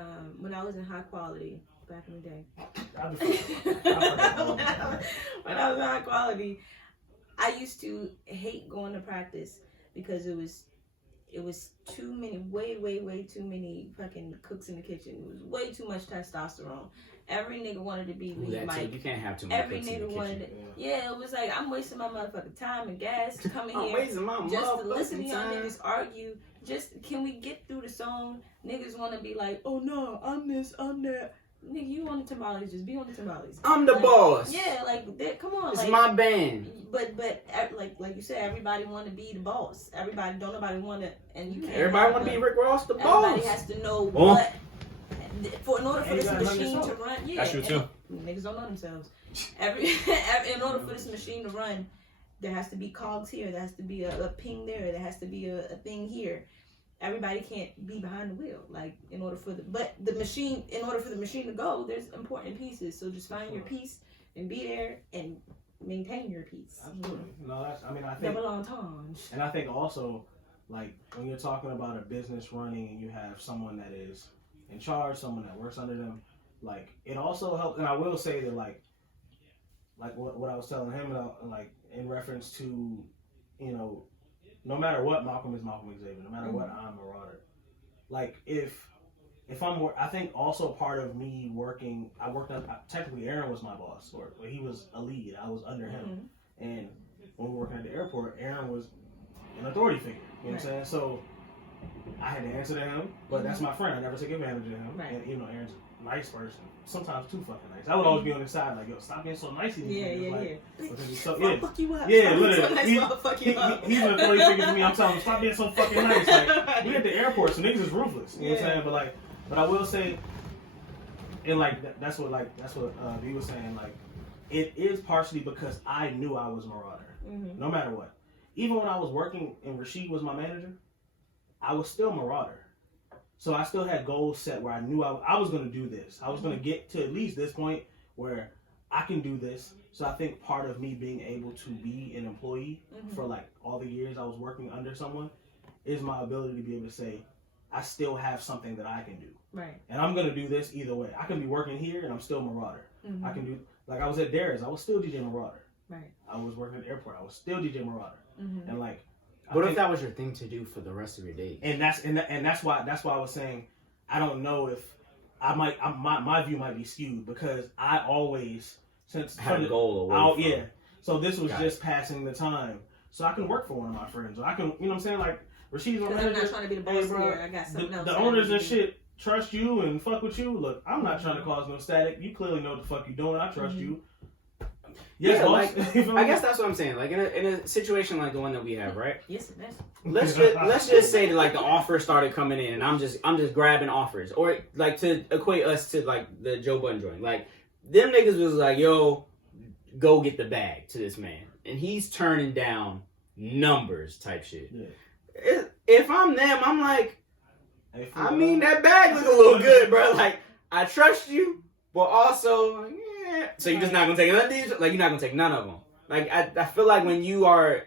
high quality back in the day. When I was in high quality, I used to hate going to practice because it was too many, way too many fucking cooks in the kitchen. It was way too much testosterone. Every nigga wanted to be lead mic. You can't have too much Every nigga wanted to, yeah, it was like, I'm wasting my motherfucking time and gas to come in here just to listen to y'all niggas argue. Just, can we get through the song? Niggas want to be like, oh no, I'm this, I'm that. Nigga, you on the tamales, just be on the tamales. I'm the boss. Yeah, like, come on. It's like, my band. But like you said, everybody want to be the boss. Don't nobody want to, and you can't. Everybody want to be Rick Ross, the boss. Everybody has to know what, in order for this machine to run. Yeah, that's true too. Niggas don't know themselves. In order for this machine to run, there has to be cogs here. There has to be a ping there. There has to be a thing here. Everybody can't be behind the wheel. Like in order for the machine to go, there's important pieces. So just find your piece and be there and maintain your piece. Absolutely. No, I think double entendre. And I think also, like when you're talking about a business running and you have someone that is in charge, someone that works under them, like it also helps. And I will say that like what I was telling him about, like in reference to, you know, no matter what, Malcolm is Malcolm Xavier. No matter what, I'm Marauder. Like if I'm, I think also part of me working, I worked on, technically Aaron was my boss, or he was a lead. I was under him. And when we were working at the airport, Aaron was an authority figure. You know what I'm saying? So I had to answer to him, but that's my friend. I never take advantage of him. And you know, Aaron's a nice person. sometimes too fucking nice. I would always be on his side, like, yo, stop being so nice to me. Yeah. Because he's so, I'll fuck you up. Yeah, Stop being literally. so nice, I'll fuck you up. He's an authority figure to me. I'm telling him, stop being so fucking nice. Like, we at the airport, so niggas is ruthless. You know what I'm saying? But I will say, and like that's what V was saying. Like, it is partially because I knew I was Marauder, no matter what. Even when I was working and Rasheed was my manager, I was still Marauder. So I still had goals set where I knew I was going to do this. I was going to get to at least this point where I can do this. So I think part of me being able to be an employee for like all the years I was working under someone is my ability to be able to say, I still have something that I can do. Right. And I'm going to do this either way. I can be working here and I'm still Marauder. I can do, like I was at Darius, I was still DJ Marauder. Right. I was working at the airport, I was still DJ Marauder. And like, What if that was your thing to do for the rest of your days? And that's why I was saying I don't know if my view might be skewed because I always had a goal away from. So this was just passing the time, so I can work for one of my friends, or I can, you know what I'm saying, like Rasheed's my manager. I'm not trying to be the boss here. I got something else. The owners and shit trust you and fuck with you. Look, I'm not trying to cause no static. You clearly know what the fuck you doing. I trust you. Yes, yeah, boss. like, I guess that's what I'm saying. Like in a situation like the one that we have, right? Yes, it is. Let's just say that like the offers started coming in, and I'm just grabbing offers, or like to equate us to like the Joe Budden joint. Like them niggas was like, yo, go get the bag to this man, and he's turning down numbers type shit. Yeah. If I'm them, I'm like, I mean that bag look a little good, bro. Like I trust you, but also. So you're just not gonna take none of these? Like you're not gonna take none of them. Like I feel like when you are,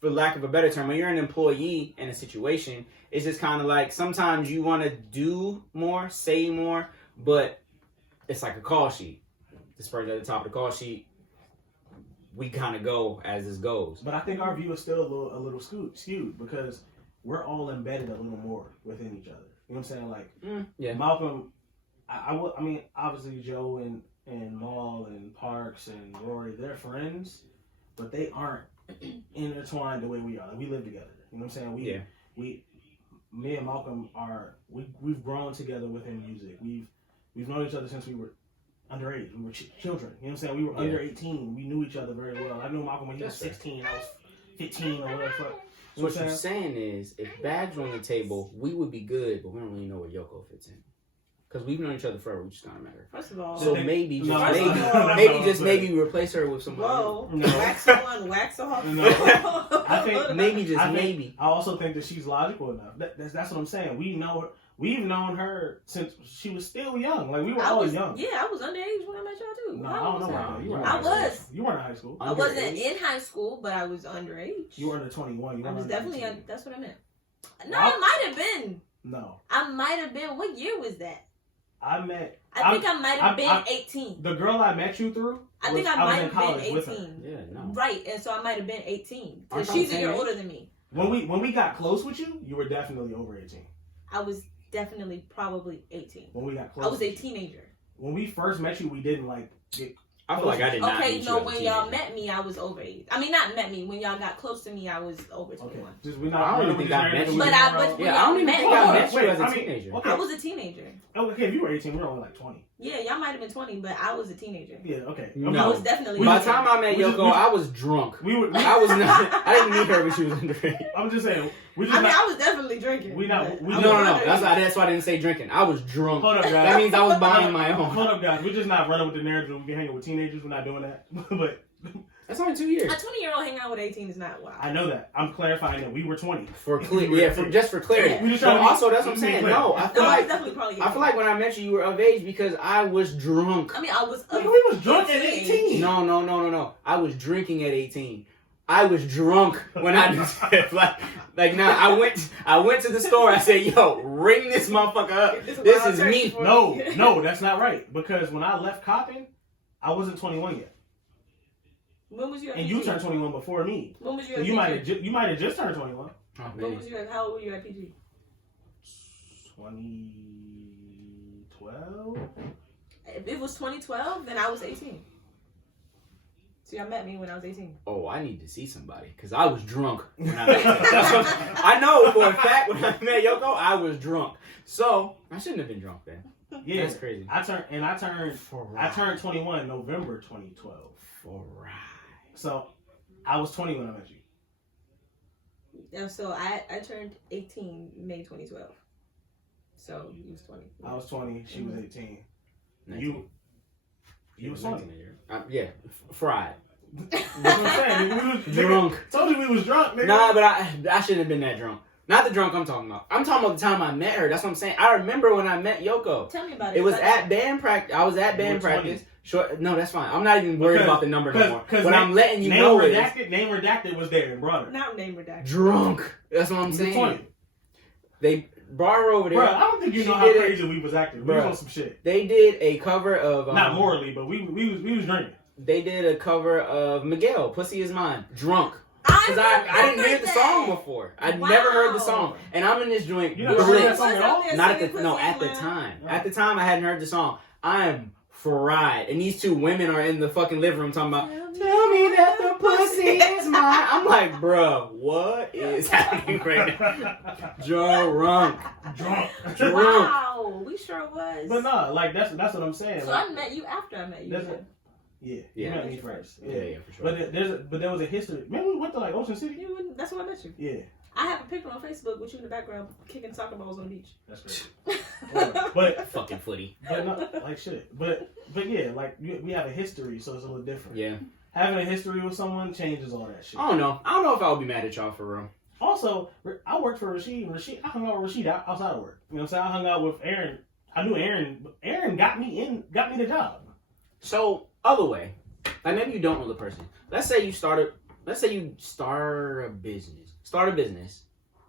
for lack of a better term, when you're an employee in a situation, it's just kind of like sometimes you want to do more, say more, but it's like a call sheet. This person at the top of the call sheet, we kind of go as this goes. But I think our view is still a little skewed because we're all embedded a little more within each other. You know what I'm saying? Like Malcolm, I mean, obviously Joe and Maul and Parks and Rory, they're friends, but they aren't intertwined the way we are. Like, we live together. You know what I'm saying? Me and Malcolm we've grown together within music. We've known each other since we were underage. We were children. You know what I'm saying? We were under 18. We knew each other very well. I knew Malcolm when he was 16. I was 15 or whatever. So what you're saying is, if bags were on the table, we would be good, but we don't really know where Yoko fits in. Because we've known each other forever, we just kind of met her. First of all, so maybe replace her with somebody. Whoa, no. wax on, wax off. No. I think maybe. I also think that she's logical enough. That's what I'm saying. We've known her since she was still young. Like we were all young. Yeah, I was underage when I met y'all too. No, I don't know why. You weren't. I was. You weren't in high school. I wasn't in high school, but I was underage. You were under 21. I was definitely. That's what I meant. No, I might have been. No. I might have been. What year was that? I think I might have been 18. The girl I met you through? I think I might have been 18. Yeah, no. Right, and so I might have been 18. Because she's a year older than me. When we got close with you, you were definitely over 18. I was definitely probably 18. When we got close. I was a teenager. When we first met you, we didn't like get I feel like I did not. Okay, no, when y'all met me, I was over 8. I mean, not met me. When y'all got close to me, I was over 21. Okay. Just, we I don't even think I met you. But I don't even think I met you as a teenager. Okay. I was a teenager. Okay, if you were 18, we were only like 20. Yeah, y'all might have been 20, but I was a teenager. Yeah, okay. No. I was definitely. By the time I met Yoko, I was drunk. I was not. I didn't meet her when she was underage. I'm just saying. I was definitely drinking. No. That's why I didn't say drinking. I was drunk. Hold up, guys. That means I was buying my own. Hold up, guys. We're just not running with the narrative. We be hanging with teenagers. We're not doing that. But that's only 2 years. A 20-year-old hanging out with 18 is not wild. I know that. I'm clarifying that we were 20. For clarity. Yeah. But also, that's what I'm saying. No, I feel like when I met you were of age because I was drunk. I mean, I was. We was drunk at 18. No. I was drinking at 18. I was drunk when I like now. I went to the store. I said, "Yo, ring this motherfucker up. This is me." No, that's not right. Because when I left Coppin, I wasn't 21 yet. When was you? And you turned 21 before me. When was you? So you might have just turned 21. When was you? How old were you at PG? 2012. If it was 2012, then I was 18. So y'all met me when I was 18. Oh, I need to see somebody because I was drunk when I met I know for a fact when I met Yoko, I was drunk. So I shouldn't have been drunk then. Yeah, That's crazy. I turned 21 November 2012. Right. So I was 20 when I met you. And so I turned 18 May 2012. So he was 20. I was 20. She was 18. 19. You was 20. Yeah, fried. That's what I'm saying. We was Drunk. Told you we was drunk, nigga. Nah, but I shouldn't have been that drunk. Not the drunk I'm talking about. I'm talking about the time I met her. That's what I'm saying. I remember when I met Yoko. Tell me about it. It was at band practice. I was at band practice. Short. No, that's fine. I'm not even worried about the number no more. What I'm letting you know is name redacted was there and brought her. Not name redacted. Drunk. That's what I'm saying. 20. They brought her over there. Bro, I don't think you know how crazy we was acting. We was on some shit. They did a cover of not morally, but we was drinking. They did a cover of Miguel, "Pussy Is Mine," drunk. Because I didn't hear the song before. I'd never heard the song, and I'm in this joint. You never heard that song at all? Not at the at the time. Oh. At the time, I hadn't heard the song. I am fried, and these two women are in the fucking living room talking about. Tell me that the pussy is mine. I'm like, bruh, what is happening right now? Drunk. Wow, we sure was. But no, like that's what I'm saying. So like, I met you after I met you. Yeah, you met me first. Yeah, for sure. But there was a history. Remember we went to like Ocean City? That's where I met you. Yeah. I have a picture on Facebook with you in the background kicking soccer balls on the beach. That's great. But fucking footy. But no, like shit. But yeah, like we have a history, so it's a little different. Yeah. Having a history with someone changes all that shit. I don't know if I would be mad at y'all for real. Also, I worked for Rashid. I hung out with Rashid outside of work. You know what I'm saying? I hung out with Aaron. I knew Aaron. Aaron got me the job. So, other way. Like, maybe you don't know the person. Let's say you start a business.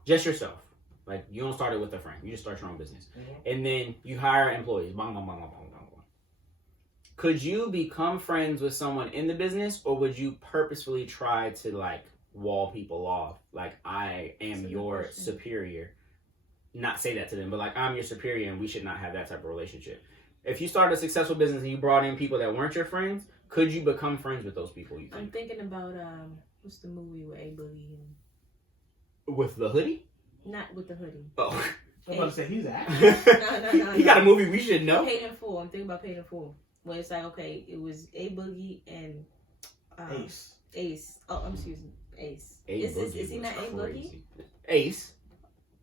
Just yourself. Like, you don't start it with a friend. You just start your own business. Mm-hmm. And then you hire employees. Bang, bang, bang, bang, bang, bang, bang. Could you become friends with someone in the business, or would you purposefully try to, like, wall people off? Like, I am your superior. Not say that to them, but, like, I'm your superior and we should not have that type of relationship. If you started a successful business and you brought in people that weren't your friends, could you become friends with those people, you think? I'm thinking about, what's the movie with A Boogie? With the hoodie? Not with the hoodie. Oh. I'm about to say he's an actor. No. He got a movie we should know. Paid in Full. I'm thinking about Paid in Full. Where it's like, okay, it was A Boogie and Ace. Oh, I'm excuse me. Ace. Is he not A Boogie? Ace.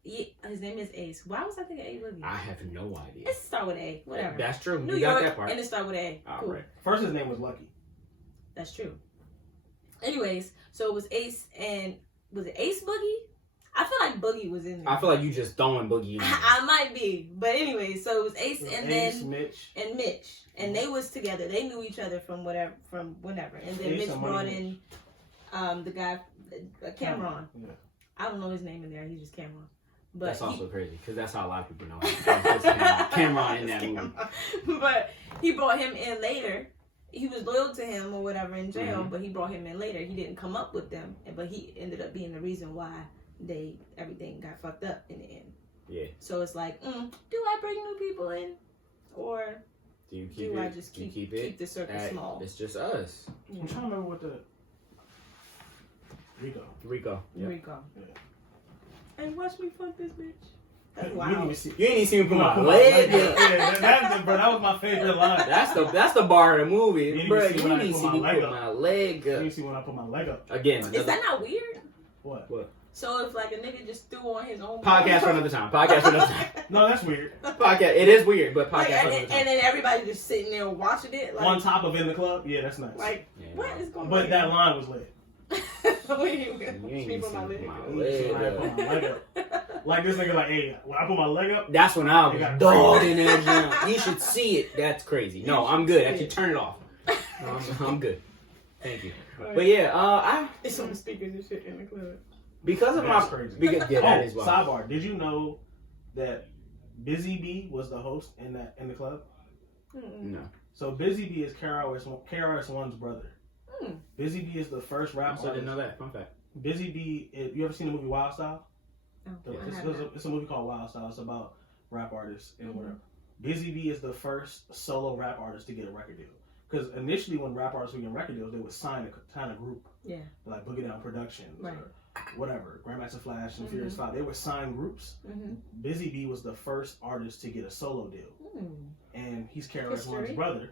Yeah, his name is Ace. Why was I thinking A Boogie? I have no idea. It start with A. Whatever. That's true. New you York, got that part. and it start with A. All cool. right. First, his name was Lucky. That's true. Anyways, so it was Ace and was it Ace Boogie? I feel like Boogie was in there. I feel like you just throwing Boogie in there. I might be, but anyway, so it was Ace and Ace, then Mitch, and they was together. They knew each other from whenever, and then Ace Mitch brought in the guy Cameron. Yeah. I don't know his name in there. He's just Cameron. But that's also crazy because that's how a lot of people know him. Cameron in that movie. But he brought him in later. He was loyal to him or whatever in jail, but he brought him in later. He didn't come up with them, but he ended up being the reason why everything got fucked up in the end. Yeah. So it's like, do I bring new people in, or do I just keep the circle small? It's just us. I'm trying to remember what the Rico. Yeah. Rico. Yeah. Hey, watch me fuck this bitch. That's wild. You ain't even see me put my leg up. That was my favorite line. That's the bar of the movie. Bro, you didn't see me put my leg up. You didn't see when I put my leg up. Again. Is that not weird? What? So if like a nigga just threw on his own podcast for another time. No, that's weird. Podcast. It is weird, but podcast like, for another time. And then everybody just sitting there watching it. Like, on top of in the club? Yeah, that's nice. Like, what is going on? But that line was lit. You ain't see my leg up. Like this nigga like, hey, when I put my leg up. That's when I was dogging that jump. You should see it. That's crazy. No, I'm good. Actually, turn it off. I'm good. Thank you. But yeah, it's on the speakers and shit in the club. Because of that's my crazy. That is wild. Sidebar. Did you know that Busy Bee was the host in the club? No. So Busy Bee is KRS-One's brother. Busy Bee is the first rap artist. I didn't know that. Fun fact. Busy Bee. You ever seen the movie Wild Style? Oh, It's a movie called Wild Style. It's about rap artists and whatever. Busy Bee is the first solo rap artist to get a record deal. because initially when rap artists were getting record deals, they would sign a group. Yeah. Like Boogie Down Productions Right. or whatever, Grandmaster Flash and Furious 5. They would sign groups. Mm-hmm. Busy Bee was the first artist to get a solo deal. And he's KRS One's History. brother.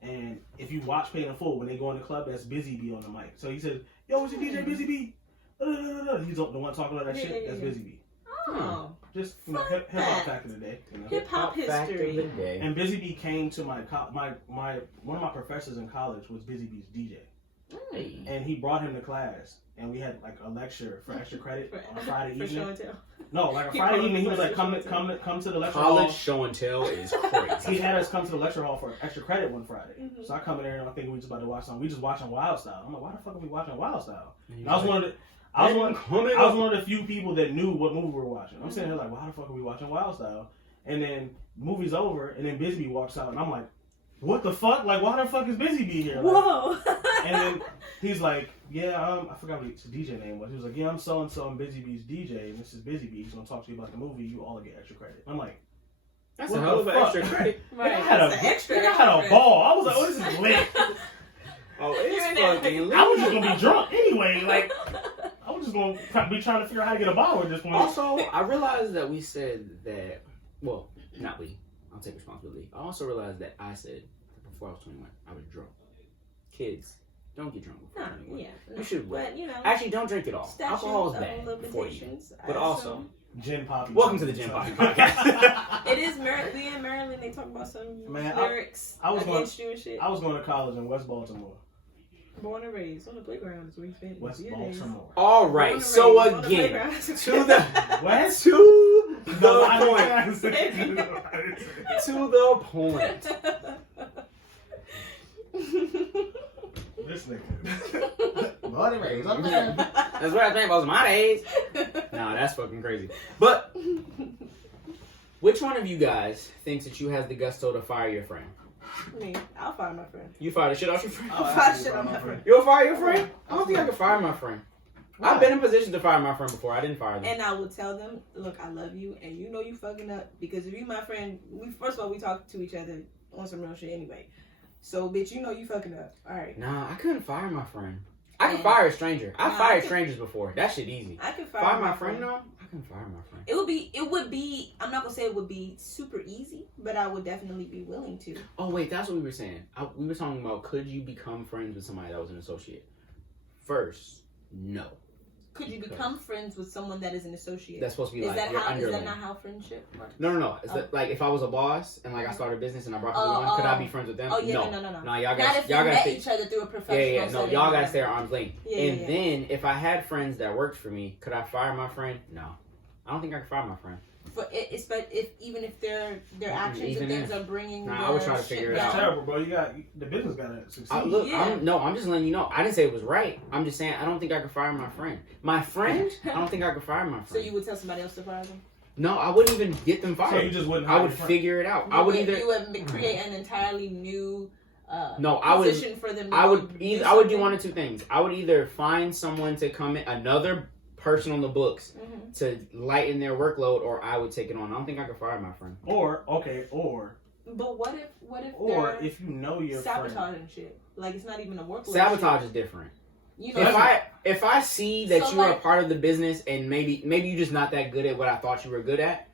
And if you watch Paid in Full, when they go in the club, that's Busy Bee on the mic. So he says, yo, it's your DJ Busy Bee. He's the one talking all that shit. That's Busy Bee. Oh. Just hip hop fact of the day. You know? Hip hop Fact of the history. day. And Busy Bee came to my one of my professors in college was Busy Bee's DJ. Hey. And he brought him to class, and we had like a lecture for extra credit on a Friday For show evening. and tell. No, like a He Friday brought evening, he him was like, for come show to the lecture College hall. show and tell is He crazy. had us come to the lecture hall for extra credit one Friday. Mhm. So I come in there and I think we just about to watch something. We just watching Wild Style. I'm like, why the fuck are we watching Wild Style? And I was one of the I was one of the few people that knew what movie we were watching. I'm sitting here like, why the fuck are we watching Wild Style? And then the movie's over, and then Busy Bee walks out, and I'm like, what the fuck? Like, why the fuck is Busy Bee here? Like, Whoa. and then he's like, yeah, I forgot what his DJ name was. He was like, yeah, I'm so-and-so, I'm Busy Bee's DJ, and this is Busy Bee. He's going to talk to you about the movie. You all get extra credit. I'm like, That's what a hell of the an fuck? extra credit. Right. I had That's a, an extra, I had extra a credit. ball. I was like, oh, this is lit. Oh, it's You're in fucking lit. I was just going to be drunk anyway. Like, I was just going to be trying to figure out how to get a bottle at this point. Also, I realized that we said that, well, not we. I'll take responsibility. I also realized that I said that before I was 21, I was drunk. Kids, don't get drunk before 21. Yeah. You should wait. But, you know. Actually, don't drink it all. statute Alcohol is of bad for you. limitations, I But also, assume. Gin Papi. welcome to the Gin Papi podcast. It is we in Maryland. They talk about some Man, lyrics I was against you and shit. I was going to college in West Baltimore. Born and raised on the playground is where you spent West your days. Baltimore. All Born right, and so raised on the again, playground. to the West? to the point. point. This nigga. Born and raised. I'm there. That's what I think about my days. Nah, that's fucking crazy. But which one of you guys thinks that you has the gusto to fire your friend? Me, I'll fire my friend. You fire the shit out your friend? Oh, Fire absolutely, shit on bro, my friend. You'll fire your friend? I don't think I can fire my friend. Why? I've been in position to fire my friend before. I didn't fire them. And I will tell them, look, I love you, and you know you fucking up because if you my friend, first of all we talk to each other on some real shit anyway. So bitch, you know you fucking up. All right. Nah, I couldn't fire my friend. I can Yeah. fire a stranger. I Nah, I fired can- strangers before. That shit easy. I can Fire my friend though? I can fire my friend. It would be. I'm not gonna say it would be super easy, but I would definitely be willing to. Oh wait, that's what we were saying. We were talking about could you become friends with somebody that was an associate? First, no. Could you become friends with someone that is an associate? That's supposed to be Is like that your how? Is underling. that not how friendship works? No. It's Oh. like if I was a boss and like I started a business and I brought people Oh, on, could I oh. be friends with them? Oh yeah, no. no. No, y'all Not guys, if you y'all met guys, each other through a professional. yeah. No, setting, y'all whatever. guys stay at arm's length. Yeah, and yeah. then if I had friends that worked for me, could I fire my friend? No, I don't think I could fire my friend. But even if their actions Even and things if. are bringing. Nah, I would their try to shit figure it It's out. down. terrible, bro. The business gotta succeed. Look, Yeah. I'm just letting you know. I didn't say it was right. I'm just saying I don't think I could fire my friend. My friend, I don't think I could fire my friend. So you would tell somebody else to fire them? No, I wouldn't even get them So fired. you just wouldn't. I hire would your friend. figure it out. You I would would- either. You would create an entirely new. No, I would. Position for them. To I go would. do I would do something. one of two things. I would either find someone to come in, another person on the books Mhm. to lighten their workload, or I would take it on. I don't think I could fire my friend. Or But what if or they're if you know your friend. sabotaging shit? Like it's not even a workload. Sabotage shit. is different. You So know, If I see that So, you are like- part of the business and maybe you're just not that good at what I thought you were good at,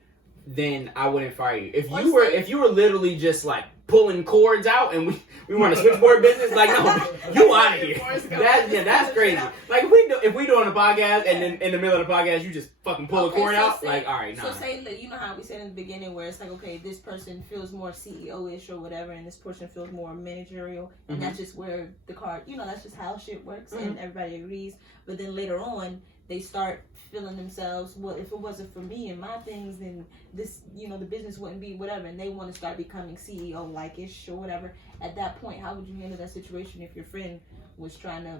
then I wouldn't fire you. If Or you say- were literally just like pulling cords out and we run a switchboard business, like no, you out of here. That's crazy. Like if we doing a podcast and then in the middle of the podcast you just fucking pull a cord so out, say- like all right, nah. So say that you know how we said in the beginning where it's like, okay, this person feels more CEO-ish or whatever, and this person feels more managerial, and Mhm. that's just where the card, that's just how shit works, Mm-hmm. and everybody agrees. But then later on, they start feeling themselves, well, if it wasn't for me and my things, then this, the business wouldn't be whatever, and they want to start becoming CEO-like-ish or whatever. At that point, how would you handle that situation if your friend was trying to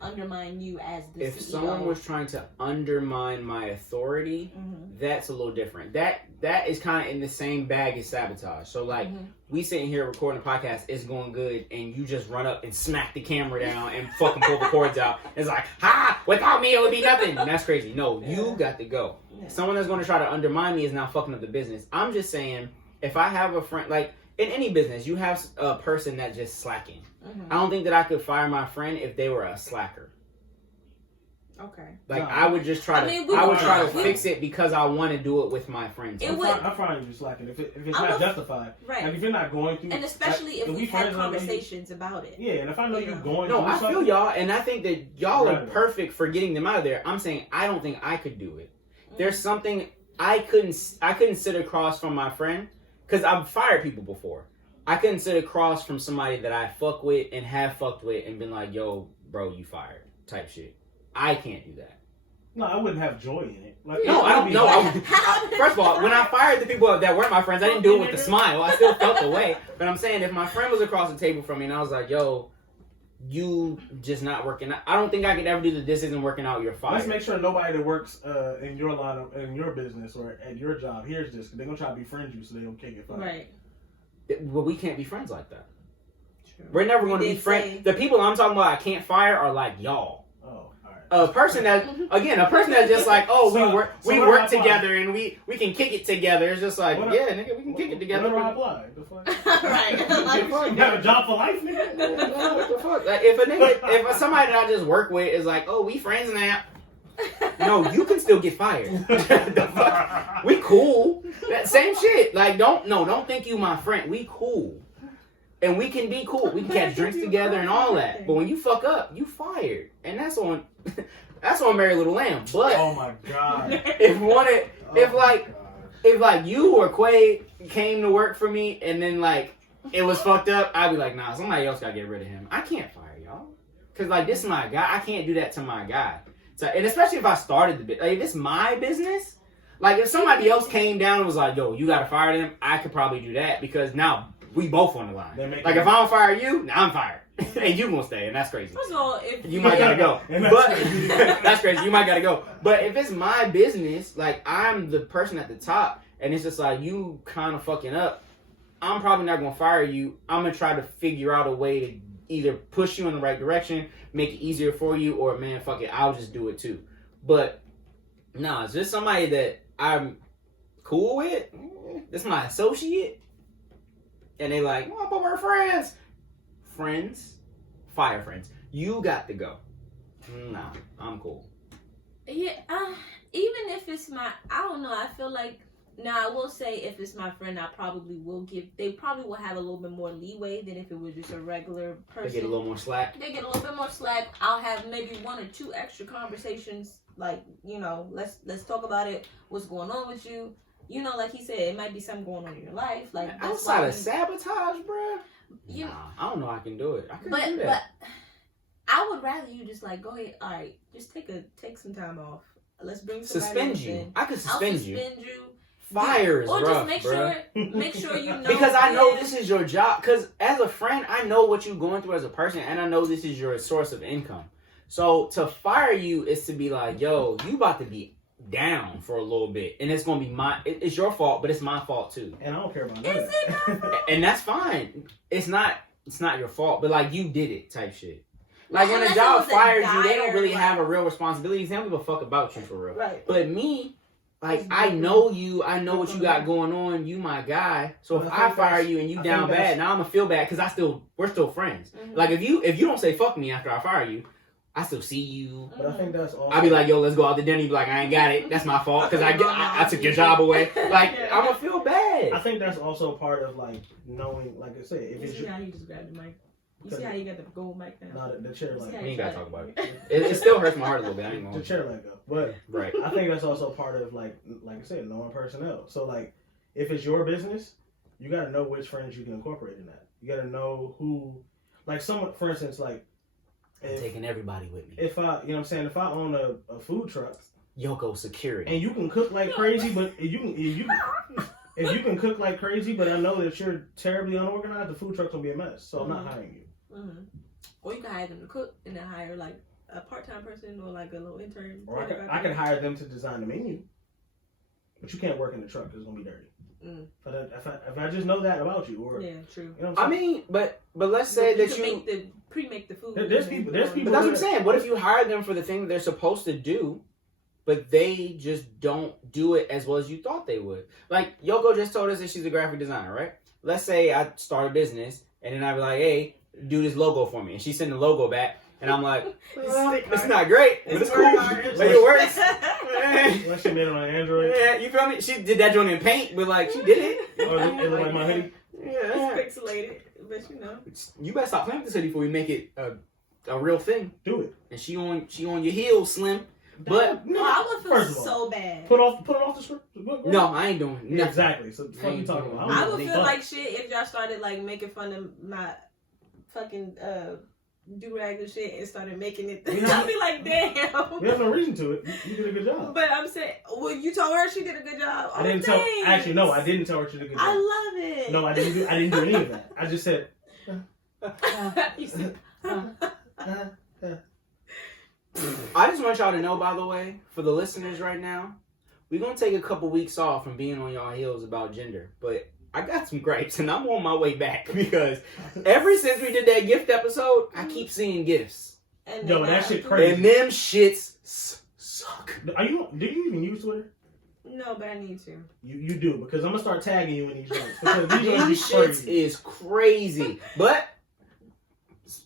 undermine you as the If CEO? someone was trying to undermine my authority, Mhm. that's a little different. That is kind of in the same bag as sabotage. So like Mhm. we sitting here recording a podcast, it's going good, and you just run up and smack the camera down and fucking pull the cords out. It's like, without me it would be nothing. And that's crazy. No, you got to go. Yeah. Someone that's going to try to undermine me is now fucking up the business. I'm just saying, if I have a friend, like in any business, you have a person that just slacking. I don't think that I could fire my friend if they were a slacker. Okay. Like, No. I would just try to fix it because I want to do it with my friends. I'm fine you slacking if it's not justified. Right. Like if you're not going through, and especially like, if we had conversations about it. Yeah, and if I know you're going No, through I something, feel y'all, and I think that y'all are Right. perfect for getting them out of there. I'm saying I don't think I could do it. There's something I couldn't sit across from my friend because I've fired people before. I couldn't sit across from somebody that I fuck with and have fucked with and been like, yo, bro, you fired type shit. I can't do that. No, I wouldn't have joy in it. Like, No, I don't know. First of all, when I fired the people that weren't my friends, I didn't do it with a smile. I still felt the way. But I'm saying if my friend was across the table from me and I was like, yo, you just not working out. I don't think I could ever do this isn't working out, you're fired. Let's make sure nobody that works in your line of, in your business or at your job hears this because they're going to try to befriend you so they don't kick it. Right. But we can't be friends like that. True. We're never going to be friends. The people I'm talking about I can't fire are like y'all. A person that's just like, oh, we work together and we can kick it together. It's just like, nigga, we can kick it together. Whatever I apply. The fuck? Right. You have a job for life, nigga? What the fuck? Like, if somebody that I just work with is like, oh, we friends now. No, you can still get fired. The fuck? We cool. That same shit. Like, don't think you my friend. We cool. And we can be cool. We can catch drinks together and all that. But when you fuck up, you fired. And that's on Mary Little Lamb. But oh my god. If you or Quay came to work for me and then like it was fucked up, I'd be like, nah, somebody else gotta get rid of him. I can't fire y'all. Cause like this is my guy. I can't do that to my guy. So, and especially if I started the bit, like if it's my business, like if somebody else came down and was like, yo, you gotta fire them, I could probably do that because now we both on the line. Like if I don't fire you, now I'm fired. And you gonna stay, and that's crazy. First of all, if you might gotta go. But that's crazy. You might gotta go. But if it's my business, like I'm the person at the top, and it's just like you kind of fucking up, I'm probably not gonna fire you. I'm gonna try to figure out a way to either push you in the right direction, make it easier for you, or man, fuck it, I'll just do it too. But no, it's just somebody that I'm cool with. This is my associate. And they like, oh, but we're friends. Friends, fire friends. You got to go. Nah, I'm cool. Yeah, even if it's I don't know, I feel like, now I will say if it's my friend, they probably will have a little bit more leeway than if it was just a regular person. They get a little more slack. They get a little bit more slack. I'll have maybe 1 or 2 extra conversations, like, let's talk about it, what's going on with you. Like he said, it might be something going on in your life. Like outside of sabotage, bruh. Nah, I don't know I can do it. I couldn't do but that. I would rather you just like go ahead. All right, just take some time off. Let's bring somebody suspend else you. in. I could suspend I'll you. Suspend you. Fire is or rough, just make sure you know. Because I know this is your job. Because as a friend, I know what you're going through as a person, and I know this is your source of income. So to fire you is to be like, yo, you about to be down for a little bit, and it's gonna be it's your fault, but it's my fault too. And I don't care about Is it And that's fine. It's not your fault, but like you did it type shit. Like when a job fires you, they don't really have a real responsibility. They don't give a fuck about you for real. Right. But me, like I know you, I know what you got going on. You my guy. So if I fire you and you down bad, now I'm gonna feel bad because we're still friends. Mm-hmm. Like if you don't say fuck me after I fire you, I still see you. But I think that's all. I'll be like, yo, let's go out to dinner. You be like, I ain't got it. That's my fault because I took your job away. Like, I'm going to feel bad. I think that's also part of, like, knowing, like I said, if you it's see how you just grabbed the mic? You see how you got the gold mic now? No, the chair let go. We ain't got to talk about it. It still hurts my heart a little bit. I ain't gonna. The chair let go. But right. I think that's also part of, like I said, knowing personnel. So, like, if it's your business, you got to know which friends you can incorporate in that. You got to know who, like, someone, for instance, like, I'm taking everybody with me. If I own a food truck, Yoko security, and you can cook like crazy, but if you can cook like crazy, but I know that you're terribly unorganized, the food truck's gonna be a mess. So I'm not hiring you. Mm-hmm. Or you can hire them to cook, and then hire like a part-time person or like a little intern. Or I can hire them to design the menu, but you can't work in the truck because it's gonna be dirty. Mm. But if I just know that about you, or yeah, true. You know what I'm saying? I mean, but let's say that you pre-make the food. There's people. But that's what I'm saying. What if you hire them for the thing that they're supposed to do, but they just don't do it as well as you thought they would? Like Yoko just told us that she's a graphic designer, right? Let's say I start a business and then I'd be like, hey, do this logo for me. And she sent the logo back. And I'm like, it's not great, but it's cool. Like, it works. Well, she made it on Android. Yeah, you feel me? She did that joint in paint, but like, she did it. Oh, it looked like my hoodie. Yeah. It's pixelated, but you know. You better stop playing with this hoodie before we make it a real thing. Do it. And she on your heels, Slim. But No, I would feel First of all, so bad. Put it off the script. no, I ain't doing Yeah, nothing. exactly. So what the fuck you talking about? I would I'm feel done. like shit if y'all started like making fun of my fucking do-rag and shit and started making it. You know I'd be like, damn. We have no reason to it. You did a good job. But I'm saying, well, you told her she did a good job. I didn't tell. Actually, no, I didn't tell her she did a good job. I love it. No, I didn't do any of that. I just said. You said, I just want y'all to know, by the way, for the listeners right now, we're going to take a couple weeks off from being on y'all heels about gender. But I got some gripes, and I'm on my way back because ever since we did that gift episode, I keep seeing gifts. and Yo, then that I- shit crazy. And them shits suck. Do you even use Twitter? No, but I need to. You do, because I'm gonna start tagging you in these joints. Because these Them joints be shits crazy. is crazy. But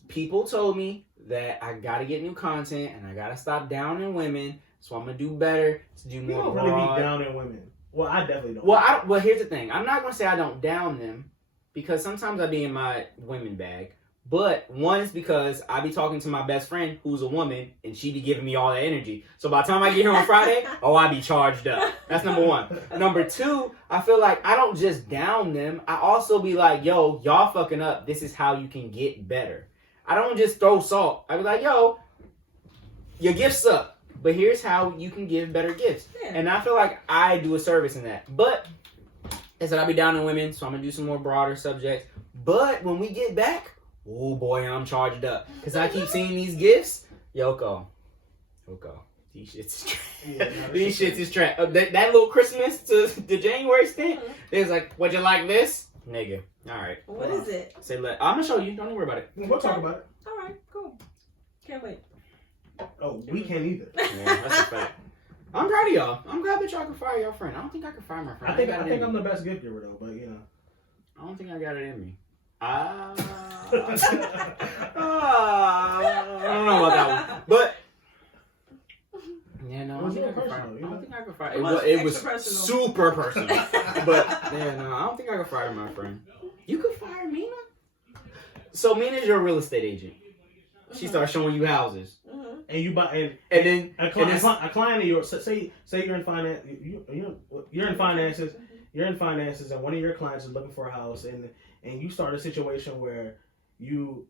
people told me that I got to get new content and I got to stop downing women. So I'm going to do better to do We more don't really broad. be down in women. Well, I definitely don't. Well, here's the thing. I'm not going to say I don't down them because sometimes I be in my women bag. But one is because I be talking to my best friend who's a woman and she be giving me all that energy. So by the time I get here on Friday, I be charged up. That's number one. Number two, I feel like I don't just down them. I also be like, yo, y'all fucking up. This is how you can get better. I don't just throw salt. I be like, yo, your gifts suck. But here's how you can give better gifts. Yeah. And I feel like I do a service in that. But I said I'll be down in women, so I'm going to do some more broader subjects. But when we get back, oh boy, I'm charged up. Because I keep seeing these gifts. Yoko. These shits is trash. Yeah, no, These shits is trash. That little Christmas to the January stint, they was like, would you like this? Nigga. All right. What is it? Say, I'm going to show you. Don't even worry about it. We'll talk about it. All right, cool. Can't wait. Oh, we can't either. Yeah, that's a fact. I'm proud of y'all. I'm glad that y'all can fire your friend. I don't think I can fire my friend. I think got it in I'm me. the best gift giver though, but you know. I don't think I got it in me. I I don't know about that one. But yeah, no, I It was don't think I real can fire. personal, I you know? don't think I can fire. It was It was extra personal. super personal. But yeah, no, I don't think I can fire my friend. You could fire Mina. So Mina's your real estate agent. She starts showing you houses, Mm-hmm. and you buy and then a client of yours. Say you're in finance. You're in finances. You're in finances, and one of your clients is looking for a house, and you start a situation where I'm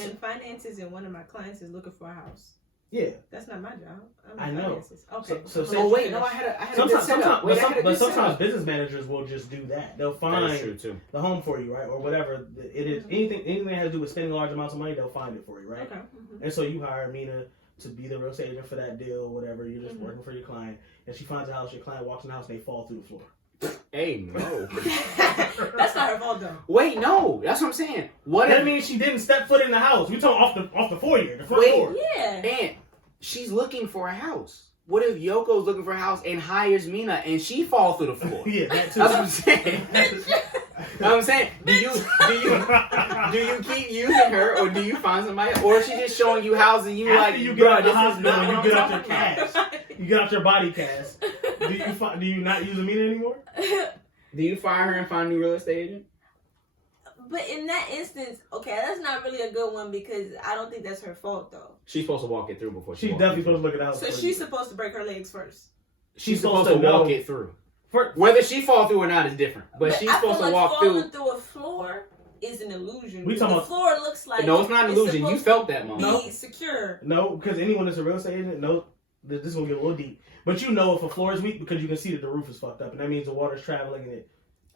in finances, and one of my clients is looking for a house. Yeah. That's not my job. I'm I in know. finances. Okay. So oh wait, no, I had a good setup. Wait, I had a good sometimes setup. business managers will just do that. They'll That find is true too. the home for you, right, or whatever it is. Anything that has to do with spending large amounts of money, they'll find it for you, right? Okay. Mm-hmm. And so you hire Mina to be the real estate agent for that deal, whatever. You're just working for your client, and she finds a house. Your client walks in the house, and they fall through the floor. Hey, no. That's not her fault though. Wait, no. That's what I'm saying. What That if means she didn't step foot in the house. We talking off the foyer, the front door. Yeah. and she's looking for a house? What if Yoko's looking for a house and hires Mina and she falls through the floor? Yeah, that That's too. what I'm saying. I'm saying, do you keep using her or do you find somebody else? Or is she just showing you houses and you After like, you get "Bruh, out the this is hospital not and you what get I'm out your talking about." cast, you get out your body cast. Do you not use Mina anymore? Do you fire her and find a new real estate agent? But in that instance, okay, that's not really a good one because I don't think that's her fault though. She's supposed to walk it through before she She's walks definitely it through. supposed to look at the house. So first. she's supposed to break her legs first. She's supposed to walk it through. Whether she fall through or not is different. But she's I supposed feel to like walk falling through. a floor is an illusion. We The talking about- floor looks like No, it's not an illusion. You supposed felt that, to mom. No. be secure. No, because anyone that's a real estate agent knows that this is gonna get a little deep. But you know if a floor is weak because you can see that the roof is fucked up, and that means the water's traveling in it.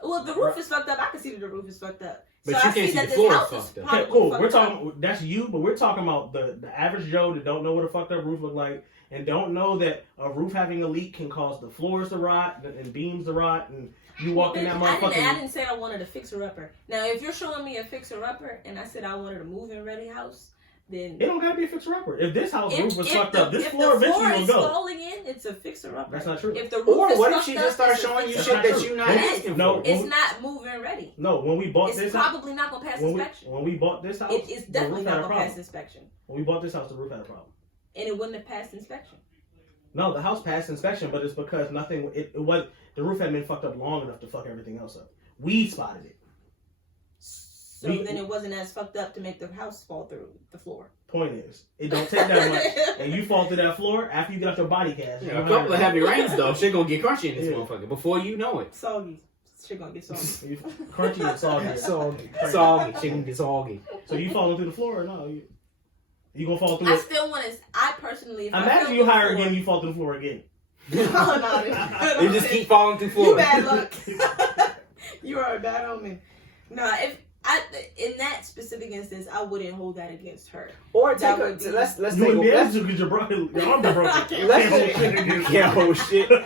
Well, if the roof is fucked up, I can see that the roof is fucked up. But so you I can't see that the this floor is house fucked up. probably Okay, cool. fucked We're up. talking. That's you, but we're talking about the average Joe that don't know what a fucked up roof look like and don't know that a roof having a leak can cause the floors to rot and beams to rot, and you walk in that I motherfucking. didn't say I wanted a fixer-upper. Now, if you're showing me a fixer-upper and I said I wanted a move-in ready house, then It don't gotta be a fixer-upper. If this house roof was fucked up, this if floor the eventually floor will is go. falling in, it's a fixer-upper. That's not true. If the roof Or is what if fucked she up, just starts it's a showing you fixer-upper. shit that you not It is. asking No, for? It's not move-in ready. No, when we bought It's this house, probably not gonna pass when inspection. we bought this house, It is the definitely roof had not a gonna problem. pass inspection, When we bought this house, the roof had a problem. and it wouldn't have passed inspection. No, the house passed inspection, but it's because nothing. It was the roof hadn't been fucked up long enough to fuck everything else up. We spotted it. So then it wasn't as fucked up to make the house fall through the floor. Point is, it don't take that much, and you fall through that floor after you get off your body cast. Yeah, a couple of heavy rains though, shit gonna get crunchy in this Yeah. motherfucker before you know it. Soggy. Shit gonna get soggy. Crunchy and soggy. Soggy, chicken get soggy. So you falling through the floor or no? You gonna fall through I it? still want to. I personally, if I Imagine fell you through hire the again, floor- you fall through the floor again. No, They just keep falling through You floors. bad luck. You are a bad omen. No, if in that specific instance, I wouldn't hold that against her. Or That take a, would be- let's You take wouldn't be a, able let's, to because your arms are broken. let's Can't hold shit against can't hold shit. you.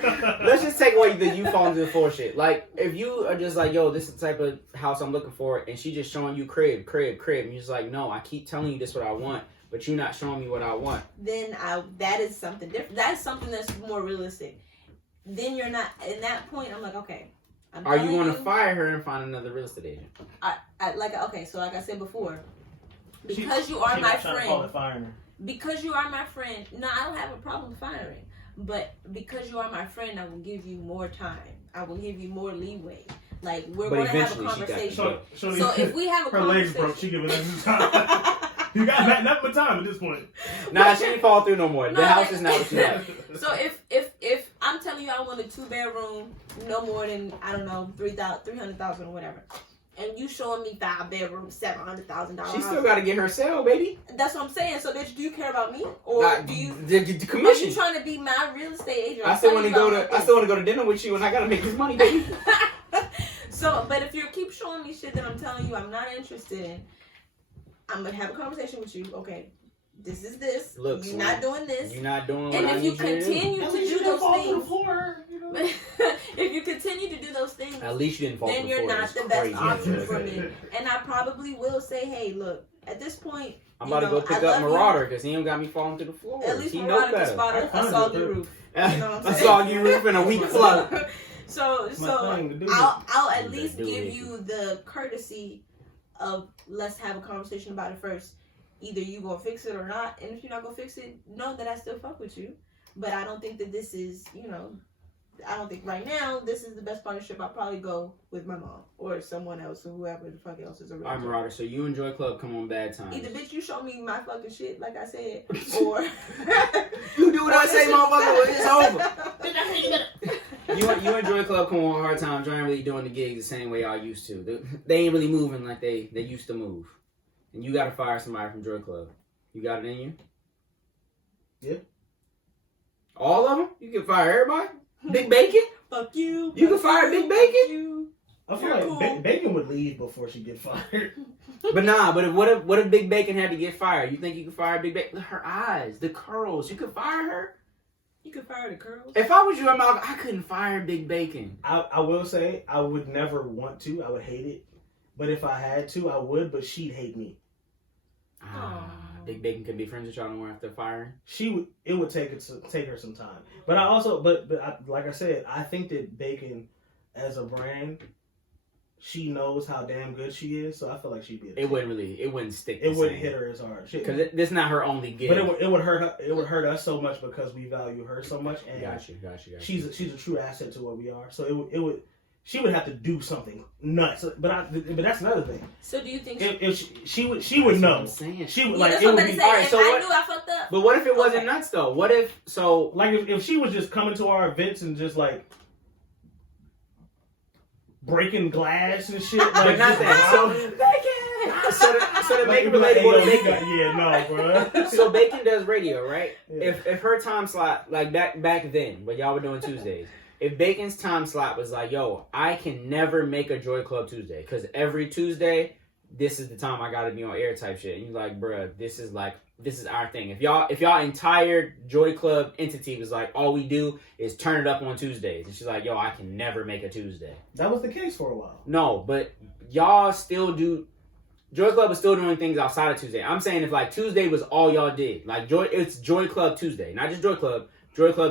Let's just take away the you falling to the floor shit. Like, if you are just like, yo, this is the type of house I'm looking for, and she just showing you crib, and you're just like, no, I keep telling you this what I want, but you're not showing me what I want. Then that is something different. That's something that's more realistic. Then you're not in that point. I'm like, okay. Are you going to fire her and find another real estate agent? Like I said before, because you are my friend. Because you are my friend. No, I don't have a problem firing. But because you are my friend, I will give you more time. I will give you more leeway. Like, we're But going to have a eventually she got conversation. So So if we have a her legs conversation, broke, she giving us time. You got nothing but time at this point. Nah, she ain't fall through no more. No, The house like- is not what you like. So if I'm telling you I want a 2-bedroom, no more than, I don't know, $300,000 or whatever, and you showing me 5-bedroom, $700,000, She still got to get her sale, baby. that's what I'm saying. So bitch, do you care about me, or Nah, do you? the Are you commission? trying to be my real estate agent? I still want to go to dinner with you, and I gotta make this money, baby. So, but if you keep showing me shit that I'm telling you I'm not interested in, I'm gonna have a conversation with you. Okay, this is this. Look, you're Slim, not doing this. You're not doing what And I if you need you to do. continue At to least do you didn't those fall through the things, floor. You know? if you continue to do those things, At least you didn't fall then through you're the floor. not the It's best crazy. option for me. And I probably will say, hey, look, at this point, I'm about to go pick up Marauder because he ain't got me falling through the floor. At least he Marauder know can better. spot a soggy roof. You know what I'm A saying? soggy roof and a weak flow. So My thing to do. I'll at Do least it. give you the courtesy of let's have a conversation about it first. Either you gonna fix it or not, and if you're not gonna fix it, know that I still fuck with you. But I don't think that this is, I don't think right now this is the best partnership. I'll probably go with my mom or someone else or whoever the fuck else is around. Alright, Marauder, so you enjoy club, come on bad times. Either bitch, you show me my fucking shit like I said, or You do what I say, motherfucker, it's over. over. You enjoy club, come on hard times. You ain't really doing the gigs the same way y'all used to. They ain't really moving like they used to move. And you gotta fire somebody from Joy Club. You got it in you? Yeah. All of them? You can fire everybody? Big Bacon? Fuck you. You can fire Big Bacon? You. I feel You're like cool. Bacon would leave before she get fired. But what if Big Bacon had to get fired? You think you could fire Big Bacon? Her eyes, the curls. You could fire her? You can fire the curls. If I was you, I couldn't fire Big Bacon. I will say I would never want to. I would hate it. But if I had to, I would. But she'd hate me. Big Bacon could be friends with y'all no more after firing. It would take her some time. But like I said, I think that Bacon, as a brand, she knows how damn good she is. So I feel like she'd be. It wouldn't stick. It wouldn't hit her as hard. Because this not her only gig. But it would hurt her. It would hurt us so much because we value her so much. And Got you. she's a true asset to what we are. So it would. She would have to do something nuts. But that's another thing. So do you think If she would know. I'm saying. She would Yeah, like that's it what would I'm be. saying. Alright, If so I what- knew I fucked up. But what if it wasn't Okay. nuts though? What if so? Like if she was just coming to our events and just like breaking glass and shit. Like, But not that. So to make it relatable, to make it. Yeah, no, bro. So Bacon does radio, right? Yeah. If her time slot, like back then, when y'all were doing Tuesdays, if Bacon's time slot was like, yo, I can never make a Joy Club Tuesday because every Tuesday, this is the time I gotta be on air type shit. And you're like, bruh, this is our thing. If y'all entire Joy Club entity was like, all we do is turn it up on Tuesdays, and she's like, yo, I can never make a Tuesday. That was the case for a while. No, but y'all still do. Joy Club is still doing things outside of Tuesday. I'm saying if like Tuesday was all y'all did, like it's Joy Club Tuesday, not just Joy Club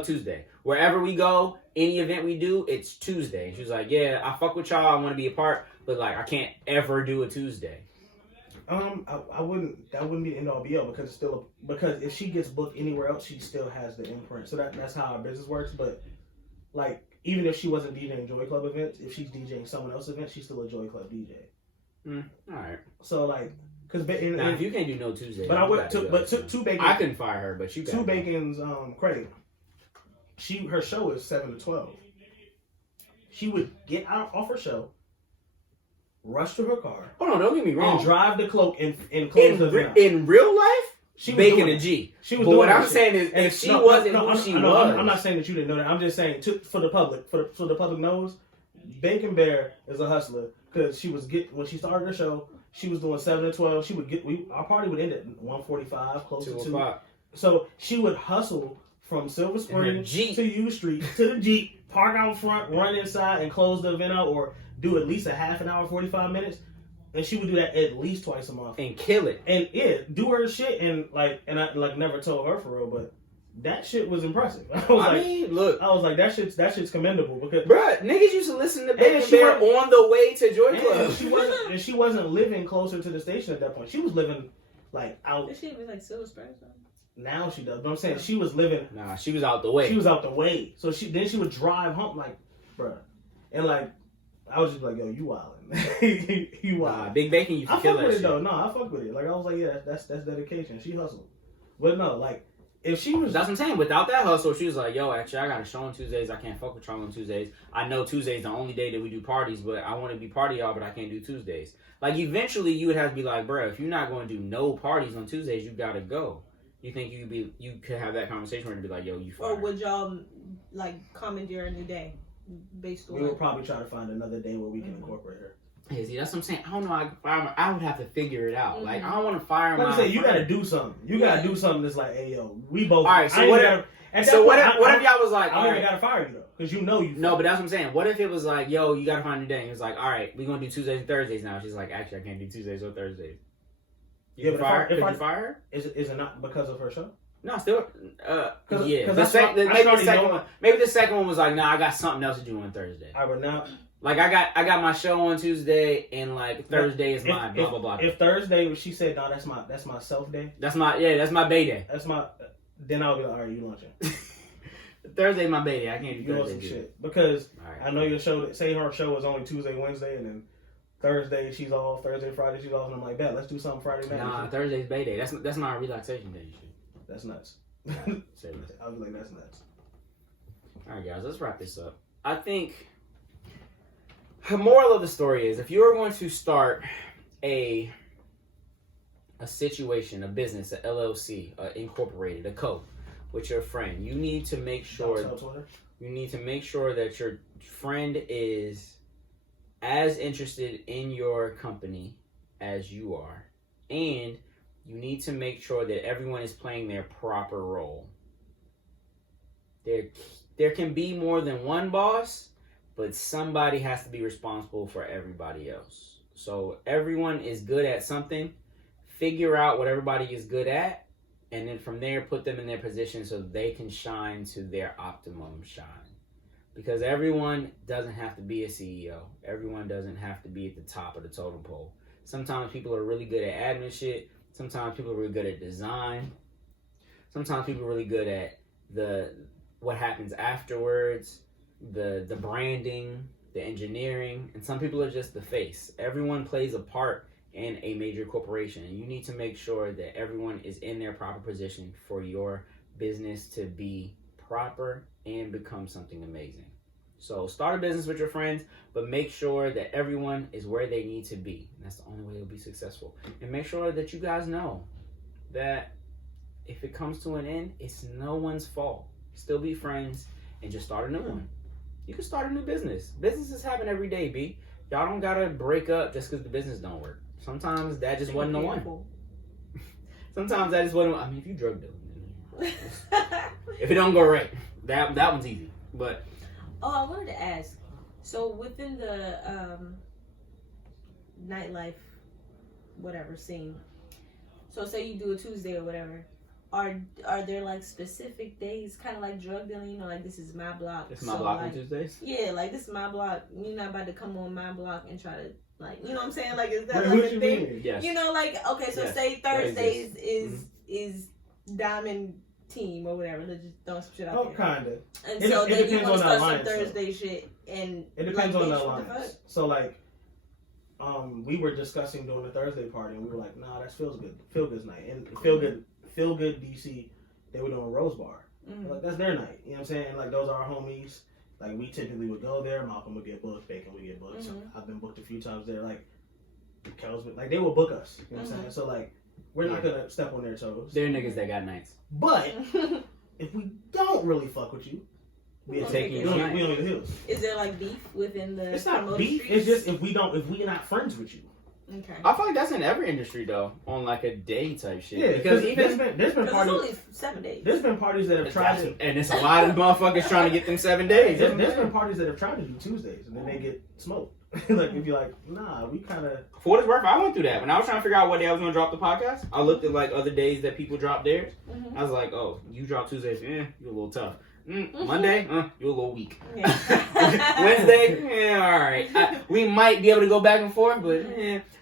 Tuesday. Wherever we go, any event we do, it's Tuesday. She was like, yeah, I fuck with y'all, I want to be a part, but like I can't ever do a Tuesday. I wouldn't. That wouldn't be the end all be all because it's still because if she gets booked anywhere else, she still has the imprint. So that's how our business works. But like even if she wasn't DJing Joy Club events, if she's DJing someone else's event, she's still a Joy Club DJ. All right. So like because now if you can't do no Tuesday, but I would. Two Bacon. I couldn't fire her, but you Two Bacon's credit. Her show is 7 to 12. She would get out off her show. Rush to her car. Hold on, don't get me wrong. And drive the cloak and close the event. In real life, she was Bacon a G. She was but doing what I'm shit. saying is, if she wasn't who she was, I'm not saying that you didn't know that. I'm just saying for the public, so the public knows, Bacon Bear is a hustler because she was when she started her show, she was doing 7 to 12. She would our party would end at 1:45, close to 2. So she would hustle from Silver Spring to U Street to the Jeep, park out front, run inside, and close the event out, or do at least a half an hour, 45 minutes. And she would do that at least twice a month. And kill it. And yeah, do her shit and I never told her for real, but that shit was impressive. I was like, that shit's commendable because bruh, niggas used to listen to Bacon Bear on the way to Joy Club. She wasn't living closer to the station at that point. She was living like out. Did she was like Silver Spring? Now she does. But I'm saying she was living. Nah, she was out the way. She was out the way. So she would drive home like, bruh, and like I was just like, yo, you wildin'. You wild. Big Bacon, you can kill that shit. I fuck with it though. No, I fuck with it. Like I was like, yeah, that's dedication. She hustled. But no, like if she was, that's what I'm saying. Without that hustle, she was like, yo, actually, I got a show on Tuesdays. I can't fuck with y'all on Tuesdays. I know Tuesdays the only day that we do parties, but I want to be party y'all, but I can't do Tuesdays. Like eventually, you would have to be like, bro, if you're not going to do no parties on Tuesdays, you gotta go. You think you could have that conversation where it'd be like, yo, you fired. Or would y'all like commandeer a new day based on? We would probably try to find another day where we can incorporate her. Yeah, see, that's what I'm saying. I don't know. I would have to figure it out. Like, I don't want to fire my. Like I said, you got to do something. You got to do something that's like, hey, yo, we both. All right. So what if y'all was like, I got to fire you though, because you know you. No, but that's what I'm saying. What if it was like, yo, you got to find a day? And it's like, all right, we're gonna do Tuesdays and Thursdays now. She's like, actually, I can't do Tuesdays or Thursdays. Could you fire her? Is it not because of her show? No, still. Yeah. Cause maybe the second one was like, nah, I got something else to do on Thursday. I would not. Like I got my show on Tuesday and like Thursday is my blah blah blah. If Thursday she said no, that's my self day. That's my bay day. Then I'll be like, all right, you lunching. Thursday my bay day. I can't do you Thursday. Some shit because I know your show. Say her show is only Tuesday, Wednesday, and then Thursday she's off. Thursday, Friday she's off, and I'm like, bet let's do something Friday night. Nah, Thursday's bay day. That's my relaxation day. That's nuts. I was like, that's nuts. All right, guys, let's wrap this up. I think. The moral of the story is if you are going to start a situation, a business, a LLC, incorporated, a co, with your friend, you need to make sure that your friend is as interested in your company as you are, and you need to make sure that everyone is playing their proper role. There can be more than one boss, but somebody has to be responsible for everybody else. So everyone is good at something. Figure out what everybody is good at, and then from there, put them in their position so they can shine to their optimum shine. Because everyone doesn't have to be a CEO. Everyone doesn't have to be at the top of the totem pole. Sometimes people are really good at admin shit. Sometimes people are really good at design. Sometimes people are really good at what happens afterwards. The branding, the engineering, and some people are just the face. Everyone plays a part in a major corporation, and you need to make sure that everyone is in their proper position for your business to be proper and become something amazing. So start a business with your friends, but make sure that everyone is where they need to be. And that's the only way it'll be successful. And make sure that you guys know that if it comes to an end, it's no one's fault. Still be friends and just start a new one. You can start a new business. Businesses happen every day, B. Y'all don't gotta break up just because the business don't work. Sometimes that just wasn't the one. Sometimes that just wasn't. I mean, if you drug deal, if it don't go right, that one's easy. But I wanted to ask. So within the nightlife whatever scene. So say you do a Tuesday or whatever. Are there like specific days, kind of like drug dealing? You know, like this is my block. It's my block like, on Tuesdays. Yeah, like this is my block. You're not about to come on my block and try to like, you know what I'm saying? Like is that Wait, like what a you thing? mean? Yes. You know, like okay, so Yes, say that Thursdays exists. is Diamond Team or whatever. Let's just throw some shit out Oh, there. kinda. And It- so it then you depends want to on the start some alliance, though. Thursday shit, and It depends like, on the bitch, what alliance. So like, we were discussing doing a Thursday party, and we were like, nah, that's Feel Good's night, and Feel Good DC, they were doing Rose Bar. Mhm. Like that's their night. You know what I'm saying? Like those are our homies. Like we typically would go there. Malcolm would get booked. Bacon would get booked. So Mhm. I've been booked a few times there. Like Kels would, like they will book us. You know what I'm saying? So like we're not gonna step on their toes. They're niggas that got nights. But if we don't really fuck with you, we We'll take take you it. tonight. we on the hills. Is there like beef within the? It's not promoter beef. streets? It's just if we're not friends with you. Okay. I feel like that's in every industry though, on like a day type shit. Yeah, because there's even been Because it's parties. only 7 days. There's been parties that have tried to. and it's a lot of motherfuckers trying to get them 7 days. There's been parties that have tried to do Tuesdays and then they get smoked. Like if you're like, nah, we kind of. For what it's worth, I went through that when I was trying to figure out what day I was going to drop the podcast. I looked at like other days that people drop theirs. Mhm. I was like, oh, you drop Tuesdays, you're a little tough. Monday, you're a little weak. Yeah. Wednesday, all right. We might be able to go back and forth, but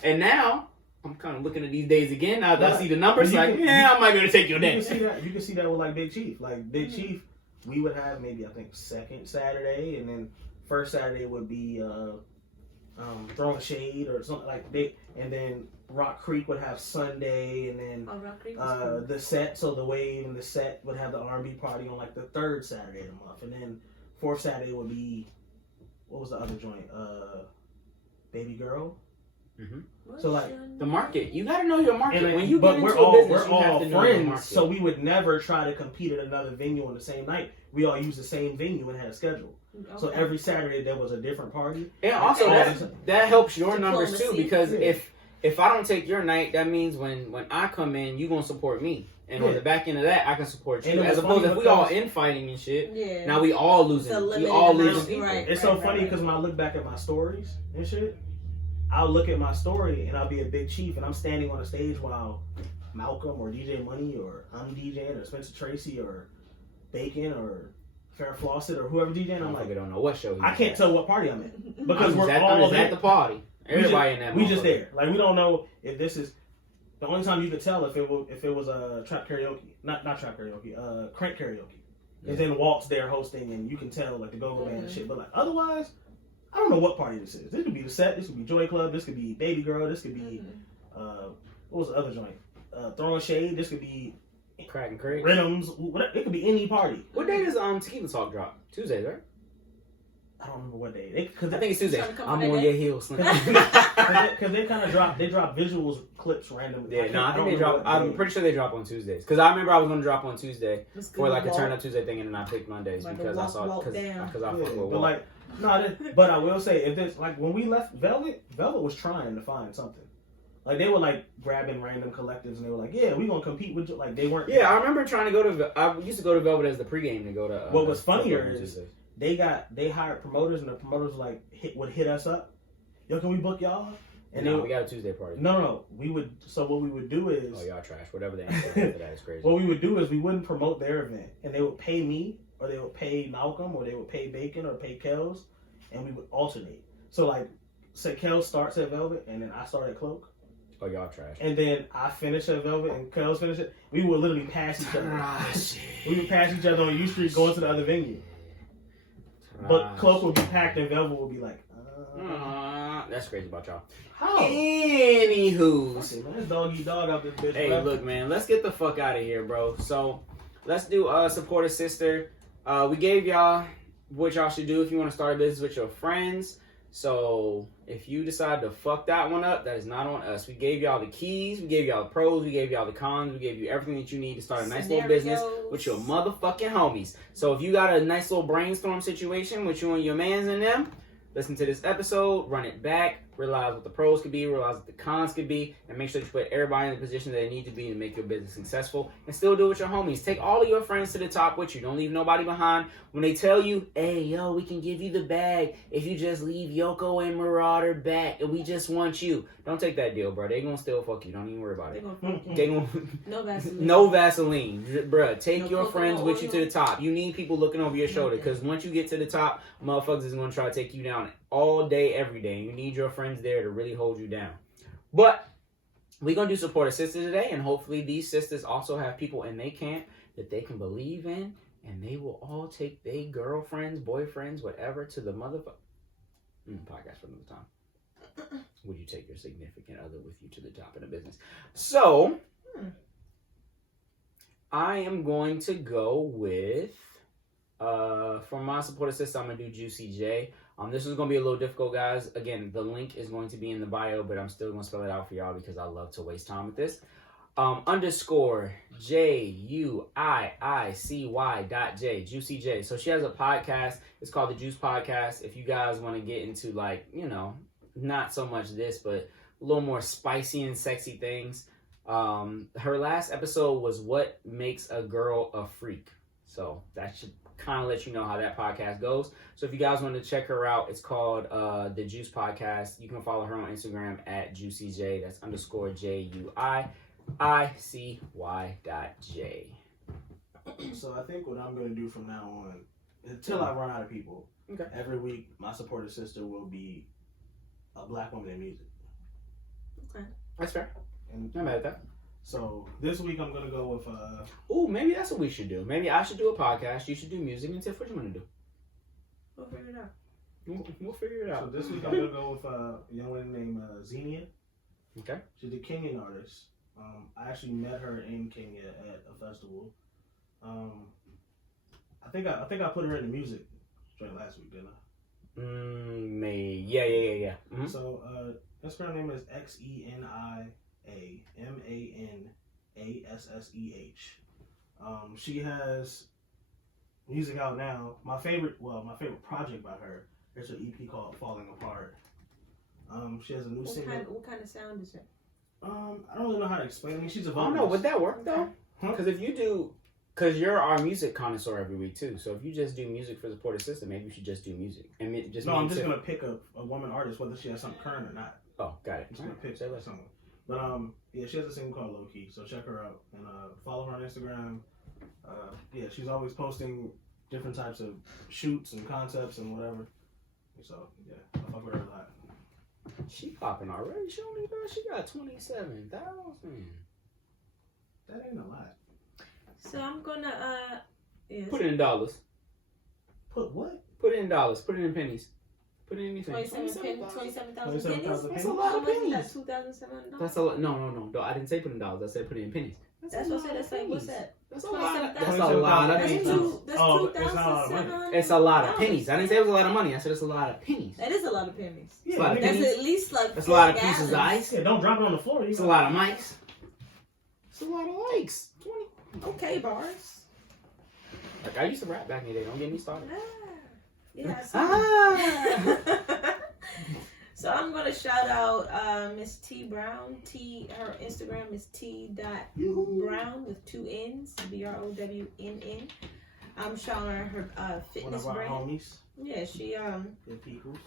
And now I'm kind of looking at these days again. Now that I see the numbers, You like, can- I might be able to take your You can day. see that. You can see that with like Big Chief. Like Big Chief, we would have maybe I think second Saturday, and then first Saturday would be Throwing Shade or something like big, and then Rock Creek would have Sunday, and then Oh, Rock Creek was cool. the set. So the Wave and the set would have the R&B party on like the third Saturday of the month, and then fourth Saturday would be what was the other joint? Baby Girl. So like The market. You got to know your market. And When you but get we're into a all business, we're you have all to know your friends, market. so we would never try to compete at another venue on the same night. We all used the same venue and had a schedule. So Okay. every Saturday there was a different party. And also that helps your numbers too, Diplomacy. because Yeah. if I don't take your night, that means when I come in, you gonna support me, and on Yeah. the back end of that, I can support And you. it As was opposed funny to if we all because- infighting and shit. Yeah. Now we all It's a losing. We limited all amount, losing people. right. It's so funny because when I look back at my stories and shit, I'll look at my story and I'll be a Big Chief and I'm standing on a stage while Malcolm or DJ Money or I'm DJing or Spencer Tracy or Bacon or Farrah Fawcett or whoever DJing. I'm like, I don't know what show. I can't tell what party I'm in because we're I'm all just there. at the party. Everybody in that. We just motherfucker. there. Like we don't know if this is the only time you could tell if it was trap karaoke, not trap karaoke, crank karaoke. And then Walt's there hosting, and you can tell like the go-go band and shit. But like otherwise, I don't know what party this is. This could be the set. This could be Joy Club. This could be Baby Girl. This could be what was the other joint? Throwing Shade. This could be Crack and Craig. Rhythms. Whatever. It could be any party. What day does Tequila Talk drop? Tuesdays, right? I don't remember what day. I think it's Tuesday. Trying to come I'm on on that your heels. Because they kind of drop visuals clips randomly. Yeah, no, I think don't they remember drop. what I'm day. pretty sure they drop on Tuesdays. Because I remember I was going to drop on Tuesday Let's go for like a walk. Turn Up Tuesday thing, and then I picked Mondays Like a because I walk- saw walk because down. I fuck Yeah, with but Walk. like, no, but I will say if this like when we left Velvet was trying to find something. Like they were like grabbing random collectives and they were like, yeah, we gonna compete with you. Like they weren't. Yeah, I remember trying to go to. I used to go to Velvet as the pregame to go to. What was funnier on is Tuesdays. they hired promoters and the promoters like would hit us up. Yo, can we book y'all? And no, they we got a Tuesday party. no. We would. So what we would do is. Oh, y'all trash. Whatever the answer for that is crazy. What we would do is we wouldn't promote their event, and they would pay me, or they would pay Malcolm, or they would pay Bacon, or pay Kels, and we would alternate. So like, say Kels starts at Velvet, and then I start at Cloak, Oh, y'all trash. and then I finish at Velvet, and Kels finish it. We would literally pass each other. We would pass each other on U Street going to the other venue. But Cloak would be packed, and Velvet would be like, that's crazy about y'all. how? Anywho's. Okay, man, it's dog eat dog out this bitch. Hey, bro. look, man, let's get the fuck out of here, bro. So, let's do support a sister. We gave y'all what y'all should do if you want to start a business with your friends. So, if you decide to fuck that one up, that is not on us. We gave y'all the keys, we gave y'all the pros, we gave y'all the cons, we gave you everything that you need to start a nice little business with your motherfucking homies. So, if you got a nice little brainstorm situation with you and your mans in them, listen to this episode, run it back, realize what the pros could be, realize what the cons could be, and make sure that you put everybody in the position that they need to be to make your business successful, and still do it with your homies. Take all of your friends to the top with you. Don't leave nobody behind. When they tell you, hey, yo, we can give you the bag if you just leave Yoko and Marauder back, and we just want you. Don't take that deal, bro. They gonna still fuck you. Don't even worry about They it. gonna fuck you. They gonna No Vaseline. no Vaseline, bruh. Take No your coconut friends with you to oil. the top. You need people looking over your shoulder, because once you get to the top, motherfuckers is gonna try to take you down all day, every day. You need your friends there to really hold you down. But we're gonna do support a sister today, and hopefully these sisters also have people in their camp that they can believe in, and they will all take their girlfriends, boyfriends, whatever, to the motherfucker. Podcast for another time. Would you take your significant other with you to the top of the business? So, I am going to go with, for my supporter sister, I'm going to do Juicy J. This is going to be a little difficult, guys. Again, the link is going to be in the bio, but I'm still going to spell it out for y'all because I love to waste time with this. Underscore JUIICY.J, Juicy J. So she has a podcast. It's called The Juice Podcast. If you guys want to get into, like, you know, not so much this, but a little more spicy and sexy things. Her last episode was What Makes a Girl a Freak. So that should kind of let you know how that podcast goes. So if you guys want to check her out, it's called The Juice Podcast. You can follow her on Instagram at JuicyJ. That's underscore JUIICY.J. So I think what I'm going to do from now on, until I run out of people, Okay. every week my supporter sister will be a black woman in music. Okay. That's fair. And I'm mad at that. so this week I'm going to go with... Ooh, maybe that's what we should do. Maybe I should do a podcast. You should do music. And Tiff, what you want to do? We'll figure it out. We'll figure it So out. this week I'm going to go with a young lady named Xenia. Okay. She's a Kenyan artist. I actually met her in Kenya at a festival. I think I put her in the music joint last week, didn't I? Yeah. Mm-hmm. So this girl name is XENIAMANASSEH. She has music out now. My favorite project by her is her EP called Falling Apart. She has a new single. What kind of sound is it? I don't really know how to explain it. I mean, she's a I vocalist. don't know. Would that work though? Huh? Because if you do, because you're our music connoisseur every week too. So if you just do music for supporter system, maybe you should just do music. And just No, I'm just gonna pick a woman artist, whether she has something current or not. Oh, got it. I'm just gonna pick Say less. someone. But yeah, she has a single called Low Key, so check her out and follow her on Instagram. Yeah, she's always posting different types of shoots and concepts and whatever. So yeah, I fuck with her a lot. She popping already. Show me, bro. She got 27,000. That ain't a lot. So I'm gonna yes. Put it in dollars. Put what? Put it in dollars. Put it in pennies. Put it in anything. 27,000 pennies. That's a lot of pennies. That's $2,700. That's a lot. No. I didn't say put in dollars. I said put it in pennies. That's what I said. That's like what's that? That's a lot. That's a 27,000. lot of That's pennies. That's Oh, it's not a lot of money. $2,700. It's a lot of pennies. I didn't say it was a lot of money. I said it's a lot of pennies. That is a lot of pennies. It's a lot of Yeah, That's pennies. at least like. That's a lot of 4 pieces of gallons. ice. yeah, don't drop it on the floor. It's a lot of mics. It's a lot of likes. 20. Okay, bars. Like I used to rap back in the day. Don't get me started. Yeah. Ah. So I'm gonna shout out Miss T Brown. Her Instagram is t.brown with 2 N's, BROWNN. I'm showing her One fitness of our brand. homies. Yeah, she The Pickles.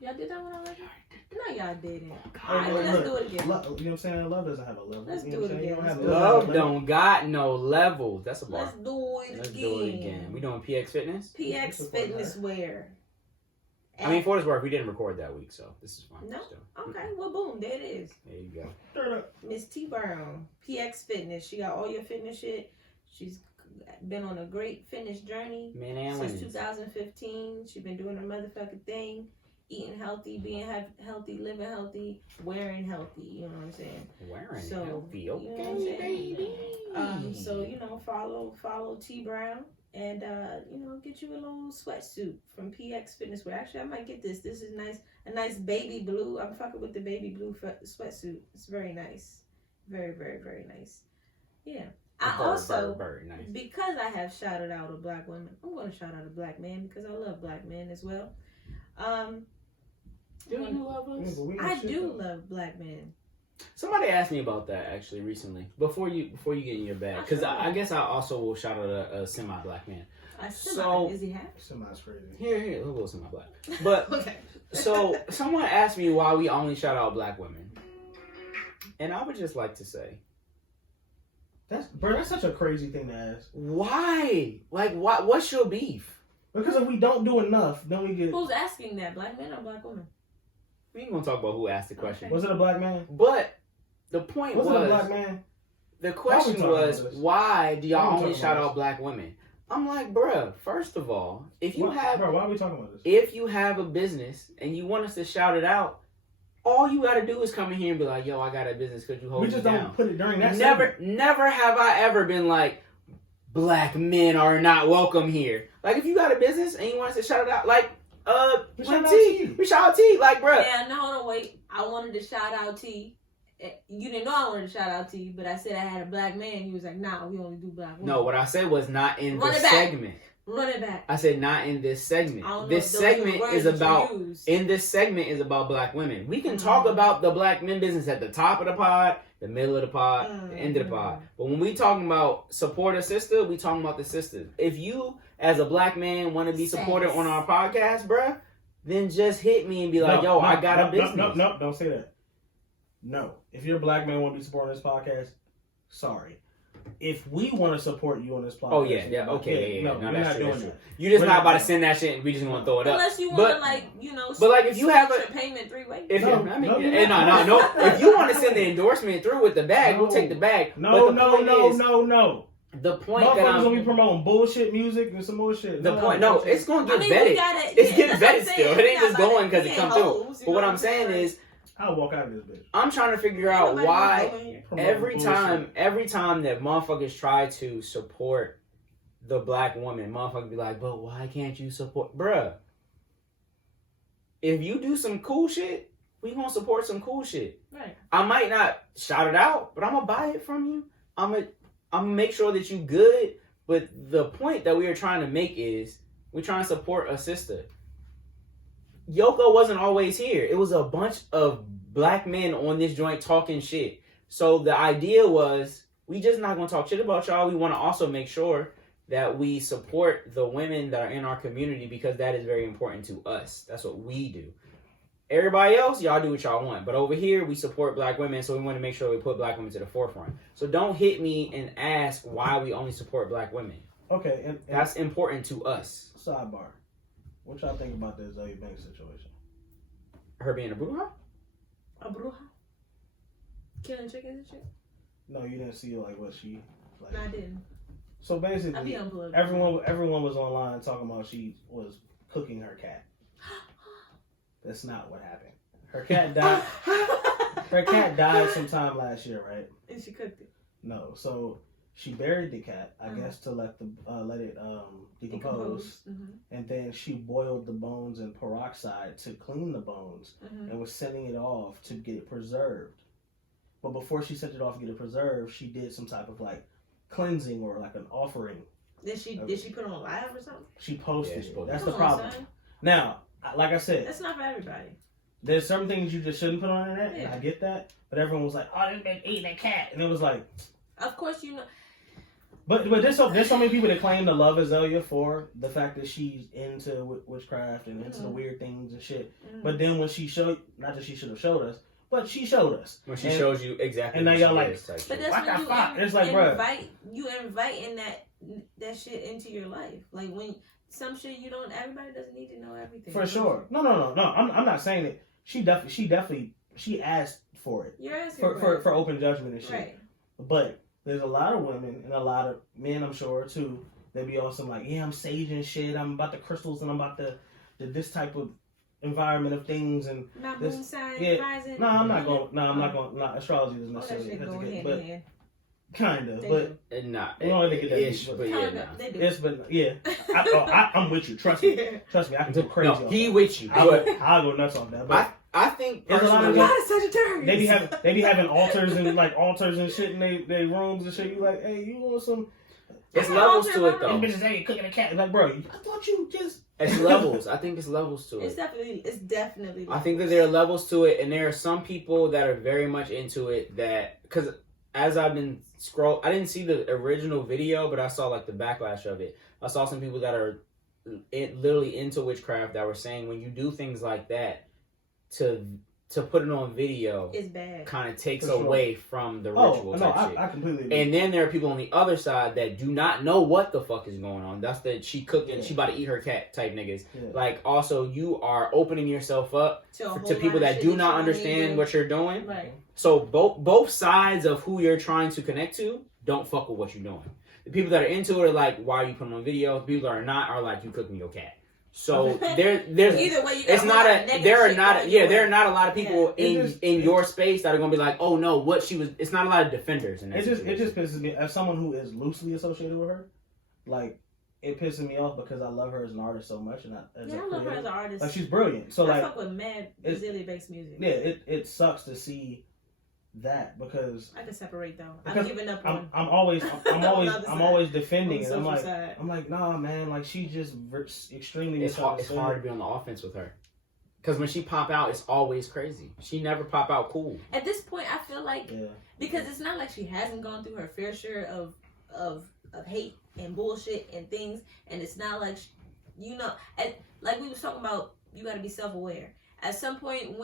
Y'all did that one already? No, y'all didn't. Hey, Alright, look, let's look. do it again. You know what I'm saying? Love doesn't have a level. Let's You do know what it I'm saying? again. You don't have Let's Love level. don't got no levels. That's a bar. Let's do it Let's again. do it again. We doing PX Fitness? PX Fitness Wear. I mean, for this work, we didn't record that week, so this is fine. No? Still. Okay, well, boom, there it is. There you go. Turn up. Miss T Brown, PX Fitness. She got all your fitness shit. She's been on a great fitness journey Men and since women. 2015. She's been doing her motherfucking thing, eating healthy, being healthy, living healthy, wearing healthy. You know what I'm saying? Wearing So, healthy. you know what I'm Okay, saying? baby. So follow T Brown and get you a little sweatsuit from PX Fitness Wear. Actually, I might get this. This is nice, a nice baby blue. I'm fucking with the baby blue sweatsuit. It's very nice, very very very nice. Yeah. I also, Bird, nice. because I have shouted out a black woman, I'm going to shout out a black man because I love black men as well. Do you love us? I do love black men. Somebody asked me about that actually recently. Before you get in your bag, because I guess I also will shout out a semi-black man. Is he half? Semi's crazy. Here, we'll go semi-black. But Okay. so someone asked me why we only shout out black women, and I would just like to say, That's such a crazy thing to ask. why? Like, what's your beef? Because if we don't do enough, then we get. Who's asking that? Black men or black women? We ain't gonna talk about who asked the question. Was it a black man? But the point Was it a black man? the question Why are we talking was, about this? why do Why are y'all we only talking shout about out black women? I'm like, bruh, first of all, if you have Bro, why are we talking about this? if you have a business and you want us to shout it out, all you gotta do is come in here and be like, yo, I got a business, could you hold We me just down? don't put it during that. Never have I ever been like, black men are not welcome here. Like, if you got a business and you want us to shout it out, like, We shout out T. T. We shout out T, like, bruh. Yeah, no, hold on, wait. I wanted to shout out T. You didn't know I wanted to shout out T, but I said I had a black man. He was like, nah, we only do black women. No, what I said was not in Run this it back. segment. Run it back. I said not in this segment. I don't know This if those are the segment words is that you about used. in this segment is about black women. We can talk about the black men business at the top of the pod, the middle of the pod, the end of the pod. But when we talking about support a sister, we talking about the sisters. If you as a black man want to be supported S.A.S. on our podcast, bruh, then just hit me and be like, yo, I got a business. No, don't say that. No. If you're a black man want to be supporting this podcast, sorry. If we want to support you on this podcast, Oh yeah, okay, yeah. No, No, we're that's not true. doing That's true. that. You just We're not not about to doing send that shit and we just gonna throw it up. Unless you want But- to, like, you know, but, like, if you have split a- your payment 3 ways. If No, you, no, you're no. not. If you want to send the endorsement through with the bag, we'll No. take the bag. No. No. The point that Motherfuckers gonna be I'm promoting bullshit music and some more shit. the point. No, it's gonna get I mean, vetted. we gotta, It's getting that's what I'm vetted saying. still. It We ain't not just about going to- because we it ain't come through. hoes, you But know what I'm saying saying? is, I'll walk out of this bitch. I'm trying to figure out Nobody why going here. every Promoting time that motherfuckers try to support the black woman, motherfuckers be like, but why can't you support, bruh? If you do some cool shit, we gonna support some cool shit. Right. I might not shout it out, but I'm gonna buy it from you. I'm gonna make sure that you good. But the point that we are trying to make is we're trying to support a sister. Yoko wasn't always here. It was a bunch of black men on this joint talking shit. So the idea was we just not gonna talk shit about y'all. We want to also make sure that we support the women that are in our community because that is very important to us. That's what we do. Everybody else, y'all do what y'all want. But over here, we support black women, so we want to make sure we put black women to the forefront. So don't hit me and ask why we only support black women. Okay, and That's important to us. sidebar. What y'all think about the Zoe Banks situation? Her being a bruja? A bruja? Killing chickens and shit? No, you didn't see like what she like. No, I didn't. So I be basically, unplugged. everyone was online talking about she was cooking her cat. That's not what happened. Her cat died. Her cat died sometime last year, right? And she cooked it. No, so she buried the cat, I guess, to let it decompose, and then she boiled the bones in peroxide to clean the bones, and was sending it off to get it preserved. But before she sent it off to get it preserved, she did some type of like cleansing or like an offering. Did she put on live or something? She posted Yeah, it. That's Come the on, problem. son. Now, like I said, That's not for everybody. there's certain things you just shouldn't put on the internet, and Yeah. I get that. But everyone was like, "Oh, this bitch eating a cat," and it was like, Of course, you know. but there's so many people that claim to love Azalea for the fact that she's into witchcraft and into the weird things and shit. But then when she showed, not that she should have showed us, but she showed us. When she shows you exactly and now what y'all she like, is, type But shit. that's What when the you fuck? It's like, bruh. you inviting that shit into your life. Like when some shit you don't. Everybody doesn't need to know everything. For sure. No. I'm not saying it. She definitely asked for it. You're asking For open judgment and shit. right. But there's a lot of women and a lot of men, I'm sure too, that be also like, yeah, I'm sage and shit. I'm about the crystals and I'm about the this type of environment of things and My this- moon sign yeah. rising. No, I'm not going. No, I'm not going. No, astrology doesn't Oh, that necessarily shit have go to hand get, in but hand. kind of. They But do. Nah, we don't need to get that ish, deep, but yeah, Kinda, nah. they do. yes, but yeah, I'm with you. Trust me. Trust me. I can go crazy. No, off he that. with you. But I'll go nuts on that. But I think There's a lot of personally, God, it's Sagittarius. they be having altars and shit in they rooms and shit. You like, hey, you want some It's I levels don't to care it about though. And bitches ain't cooking a cat. Like, bro, I thought you just. It's levels. I think it's levels to It's it. definitely. I think that there are levels to it, and there are some people that are very much into it. That because as I've been I didn't see the original video, but I saw like the backlash of it. I saw some people that are literally into witchcraft that were saying when you do things like that, to put it on video, It's bad. kind of takes For sure. away from the ritual type shit. I completely agree. And then there are people on the other side that do not know what the fuck is going on. That's that she cooking, Yeah. she about to eat her cat type niggas. Yeah. Like, also, you are opening yourself up to people that do not understand what you're doing. Right. So both sides of who you're trying to connect to don't fuck with what you're doing. The people that are into it are like, why are you putting on video? The people that are not are like, you cooking your cat. So there's Either way, you it's not a there are not there are not a lot of people Yeah. in your space that are gonna be like, oh no, what she was. It's not a lot of defenders in that. It just pisses me. As someone who is loosely associated with her, like it pisses me off because I love her as an artist so much, and I love her as an artist. Like she's brilliant. So I like, fuck with mad Brazilian based music. yeah, it sucks to see that because I can separate though. I'm because giving up on. I'm always defending On it. the I'm like social side. nah, man, like she just extremely It's hard to be on the offense with her. Because when she pop out, it's always crazy. She never pop out cool. At this point, I feel like Yeah. because it's not like she hasn't gone through her fair share of hate and bullshit and things, and it's not like like we was talking about, you got to be self aware. At some point,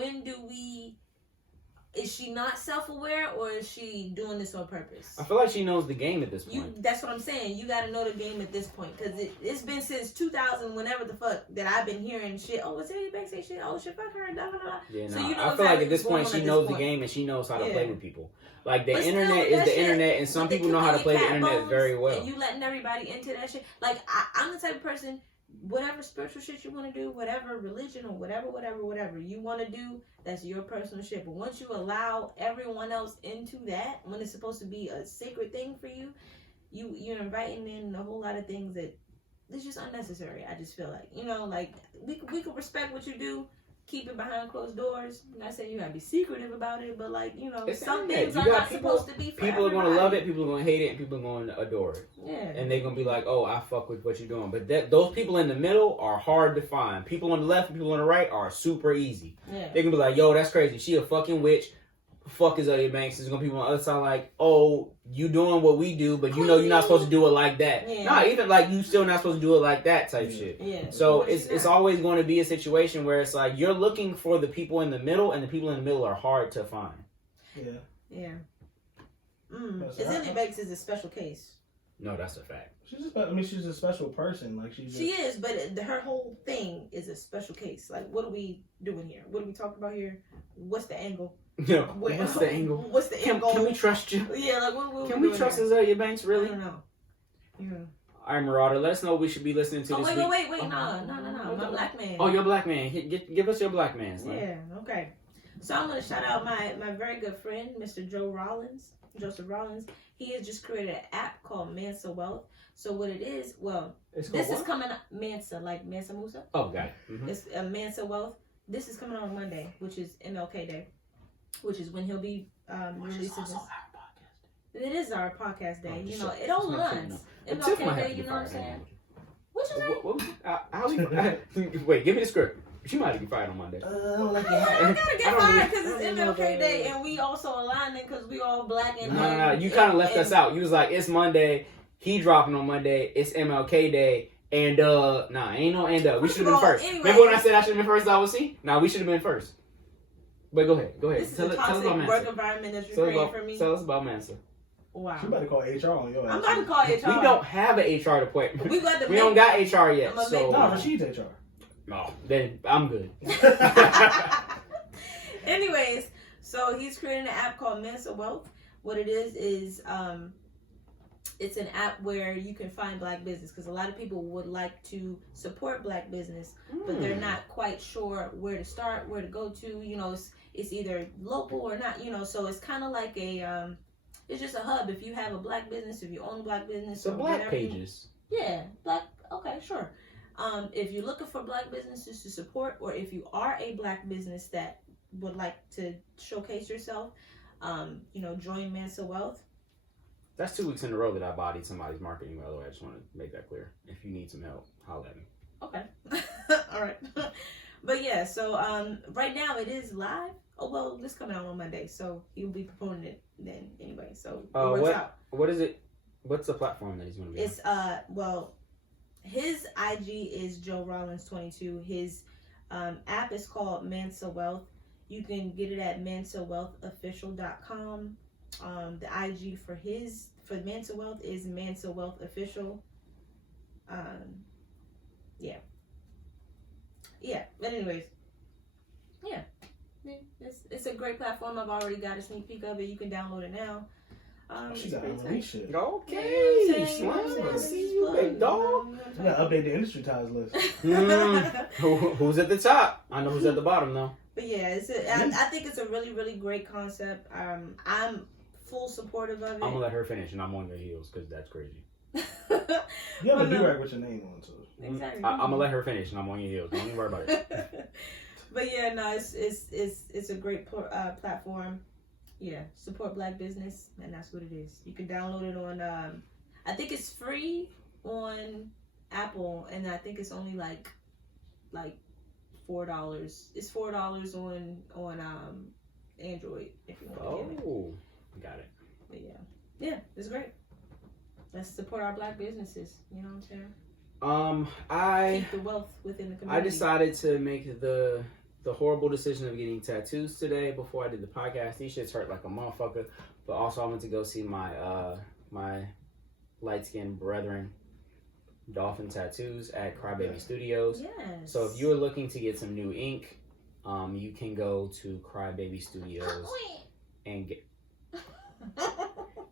is she not self-aware or is she doing this on purpose? I feel like she knows the game at this point. That's what I'm saying. You got to know the game at this point because it's been since 2000, whenever the fuck that I've been hearing shit. Oh, was it Banks say shit? Oh, shit, fuck her. Blah, blah, blah. Yeah, So no, you know I feel like exactly at this what's going point on she at knows this the point. game and she knows how to play with people. Like the But still, internet with is that the shit, internet, and some with the people know how to cooking play the cat internet bones, very well. And you letting everybody into that shit. Like I'm the type of person. Whatever spiritual shit you want to do, whatever religion or whatever you want to do, that's your personal shit. But once you allow everyone else into that, when it's supposed to be a sacred thing for you, you're inviting in a whole lot of things that it's just unnecessary. I just feel like, like we could respect what you do, keep it behind closed doors. I'm not saying you gotta be secretive about it, but like It's some internet. things You are got not supposed to be for People are everybody. gonna love it, people are gonna hate it, and people are going to adore it. Yeah. And they're gonna be like, oh, I fuck with what you're doing. But those people in the middle are hard to find. People on the left and people on the right are super easy. Yeah. They can be like, yo, that's crazy. She a fucking witch. Fuck is Elliot Banks. There's gonna be people on the other side like, oh, you doing what we do, but you know you're not supposed to do it like that. Yeah. Nah, even like you still not supposed to do it like that type shit. Yeah. So But it's always going to be a situation where it's like you're looking for the people in the middle, and the people in the middle are hard to find. Yeah. Yeah. That's Elliot Banks is a special case. No, that's a fact. She's a special person. Like she is, but her whole thing is a special case. Like, what are we doing here? What are we talking about here? What's the angle? No, what's the angle? What's the angle? Can we trust you? Yeah, like what Can we trust Azalea Banks? Really? I don't know. Yeah. All right, Marauder, let us know what we should be listening to this week. Wait. No. My black man. Oh, your black man. Give us your black man. Son. Yeah, okay. So I'm going to shout out my very good friend, Mr. Joseph Rollins. He has just created an app called Mansa Wealth. So what it is, this is coming up, Mansa, like Mansa Musa. Oh, got it. Mm-hmm. It's Mansa Wealth. This is coming on Monday, which is MLK Day, which is when he'll be releasing this. It is our podcast day. It all runs. MLK Day, you know what I'm saying? What's your name? Wait, give me the script. She might get fired on Monday. I don't like I gotta get fired because it's MLK Day and we also aligning because we all black and No. You kind of left us out. You was like, it's Monday. He dropping on Monday. It's MLK Day. And ain't no and we should have been first. Anyway, remember when I said I should have been first? I was see. Nah, we should have been first. But go ahead. This is a toxic work environment that you're creating for me. Tell us about Mansa. Wow. She better call HR on your ass. I'm about to call HR. We don't have an HR department. We don't got HR yet. So no, Rashid's HR. No, then I'm good. Anyways, so he's creating an app called Mansa Wealth. What it is it's an app where you can find black business because a lot of people would like to support black business, but they're not quite sure where to start, where to go to. It's either local or not. So it's kind of like it's just a hub. If you have a black business, if you own a black business, So black pages. Black. Okay, sure. If you're looking for black businesses to support, or if you are a black business that would like to showcase yourself, join Mansa Wealth. That's 2 weeks in a row that I bodied somebody's marketing. By the way, I just want to make that clear. If you need some help, holla at me. Okay. All right. But yeah, so right now it is live. Oh well, this coming out on Monday, so he'll be promoting it then anyway. So it works out. What is it? What's the platform that he's going to be It's well, his IG is Joe Rollins 22. His app is called Mansa Wealth. You can get it at mansawealthofficial.com. The IG for Mansa Wealth is Mansa Wealth Official. Yeah. But anyways, yeah. It's a great platform. I've already got a sneak peek of it. You can download it now. She got unleashed shit. Okay, see you, big dog. You gotta update the industry ties list. Who's at the top? I know who's at the bottom though. But yeah, I think it's a really, really great concept. I'm full supportive of it. I'm gonna let her finish, and I'm on your heels because that's crazy. You have a do-rag with your name on too. Exactly. I'm gonna let her finish, and I'm on your heels. Don't even worry about it. But yeah, no, it's a great platform. Yeah, support Black business, and that's what it is. You can download it on. I think it's free on Apple, and I think it's only like $4. It's $4 on Android if you want to get it. Oh, got it. But yeah, it's great. Let's support our Black businesses. You know what I'm saying? Keep the wealth within the community. I decided to make the horrible decision of getting tattoos today before I did the podcast. These shits hurt like a motherfucker. But also I went to go see my my light-skinned brethren, Dolphin Tattoos at Crybaby Studios. Yes. So if you're looking to get some new ink, you can go to Crybaby Studios and get.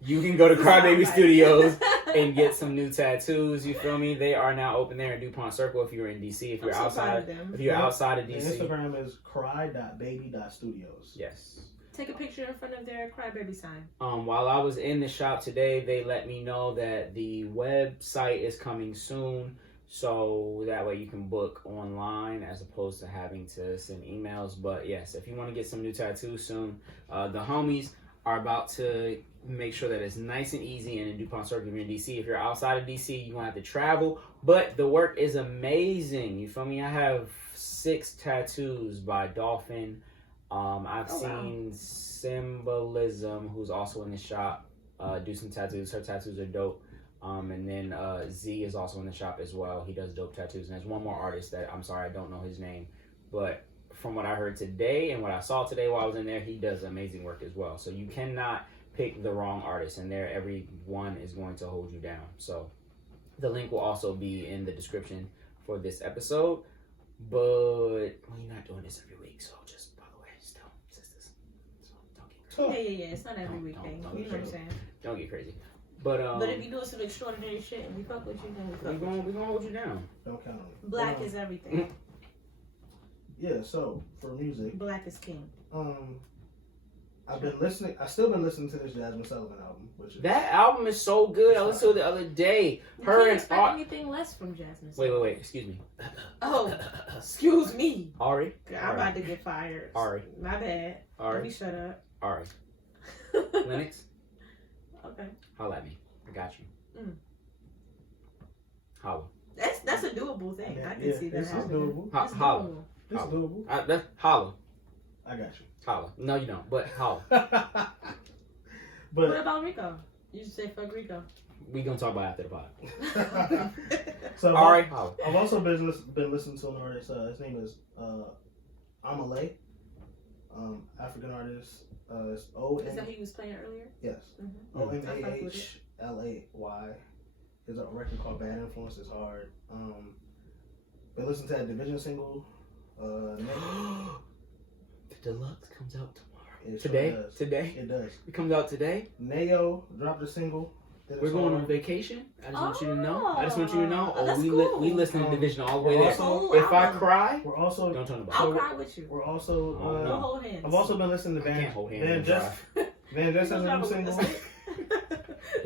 You can go to Crybaby Studios and get some new tattoos. You feel me? They are now open there in DuPont Circle. If you're in DC, if you're outside of DC, Instagram is cry.baby.studios. Yes. Take a picture in front of their Crybaby sign. While I was in the shop today, they let me know that the website is coming soon, so that way you can book online as opposed to having to send emails. But yes, if you want to get some new tattoos soon, the homies are about to make sure that it's nice and easy. And in DuPont Circle, if you're in DC, if you're outside of DC, you won't have to travel. But the work is amazing. You feel me? I have 6 tattoos by Dolphin. I've seen Symbolism, who's also in the shop, do some tattoos. Her tattoos are dope. And then Z is also in the shop as well. He does dope tattoos. And there's one more artist that, I'm sorry, I don't know his name. But from what I heard today and what I saw today while I was in there, he does amazing work as well. So you cannot pick the wrong artist in there. Everyone is going to hold you down. So the link will also be in the description for this episode. But we're not doing this every week, so just, by the way, still, sisters, so don't get crazy. Yeah. It's not every week thing. You know what I'm saying? Don't get crazy. But if you're doing some extraordinary shit and we fuck with you, then we fuck with you. We're gonna hold you down. Don't count on me. Black is everything. Yeah, so for music, Black is king. I've been listening. I still been listening to this Jasmine Sullivan album, which is, That album is so good. I listened to it the other day. You Her can't and expect anything less from Jasmine. Wait. Excuse me. Oh, excuse me. Ari. I'm about to get fired. Ari. My bad. Let Ari. me shut up. Ari. Lennox. Okay. Holla at me. I got you. Holla. That's a doable thing. I can see that this is happening. doable. It's Holla. doable. This is doable. Holla. I got you. Holla. No, you don't. But holla. What But about Rico? You just say fuck Rico. We gonna talk about it after the pod. so Ari. Holla. I've also been listening to an artist. His name is Amalay, African artist. It's Is that who you was playing earlier? Yes. Mm-hmm. OMAHLAY. His record called Bad Influence is hard. Been listening to that Division single. The deluxe comes out tomorrow. It Today? sure does. Today? It does. It comes out today. Nayo dropped a single. We're going on vacation. I just want you to know. I just want you to know. Oh, that's we cool. we listen to Division all the way we're there. also- If I cry, We're also don't turn the I'll ball. cry with you. we're also Oh, We'll no. hold hands. I've also been listening to I can't hold hands Van and Jess. drive. Van Jess has a That's new single. it.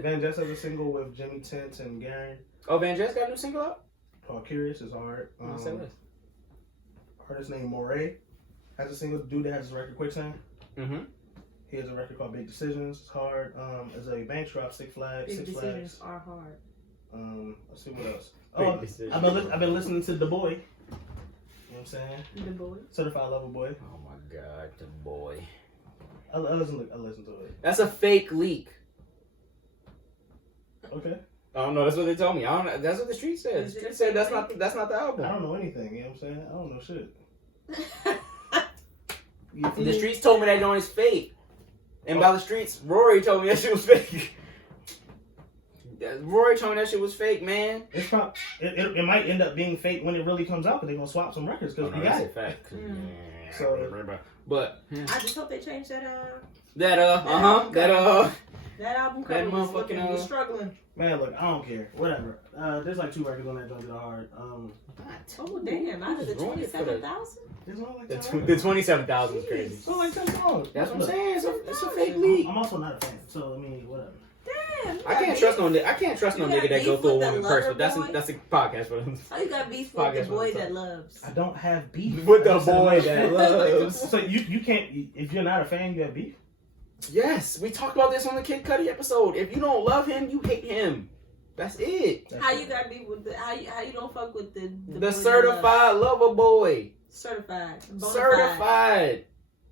Van Jess has a single with Jimmy Tint and Garen Oh, Van Jess got a new single out? called Curious is hard. Say this. Artist named Moray has a single. Dude that has his record Quicksand. Mm-hmm. He has a record called Big Decisions. It's hard. As a Banks drop, Six Flags. Big Six decisions Flags. are hard. Let's see what else. Big Oh, Decisions. I've been listening to The Boy. You know what I'm saying? The boy. Certified Lover Boy. Oh my god, the boy. I listen to it. That's a fake leak. Okay. I don't know. That's what they told me. I don't know. That's what the street said. The Is it street a said fake that's not the I album. don't know anything. You know what I'm saying? I don't know shit. The streets told me that joint is fake. And by the streets, Rory told me that shit was fake. Rory told me that shit was fake, man. It's it might end up being fake when it really comes out, because they're gonna swap some records because we got it. fact. So- But I just hope they change that. that album that album That cover was motherfucking, was struggling. Man, look, I don't care. Whatever. There's like 2 records on that joint that are hard. Oh damn! Out of the Ruined it for the- 27,000. There's only like the 10 the records. 27,000 is crazy. It's only like 10 songs. That's what I'm Look, saying. It's a fake leak. I'm also not a fan, so I mean, whatever. Damn. I can't trust no nigga that go through a woman first, but Lover that's a podcast for them. Oh, you got beef with Podcast the for boy the that loves. I don't have beef With the I just said I'm boy not a that fan. loves. So you can't, if you're not a fan, you have beef. Yes, we talked about this on the Kid Cudi episode. If you don't love him, you hate him. That's it. That's How it. you got beef with the? How you don't fuck with the boy The that loves? certified lover boy. Certified. Bonafide. Certified.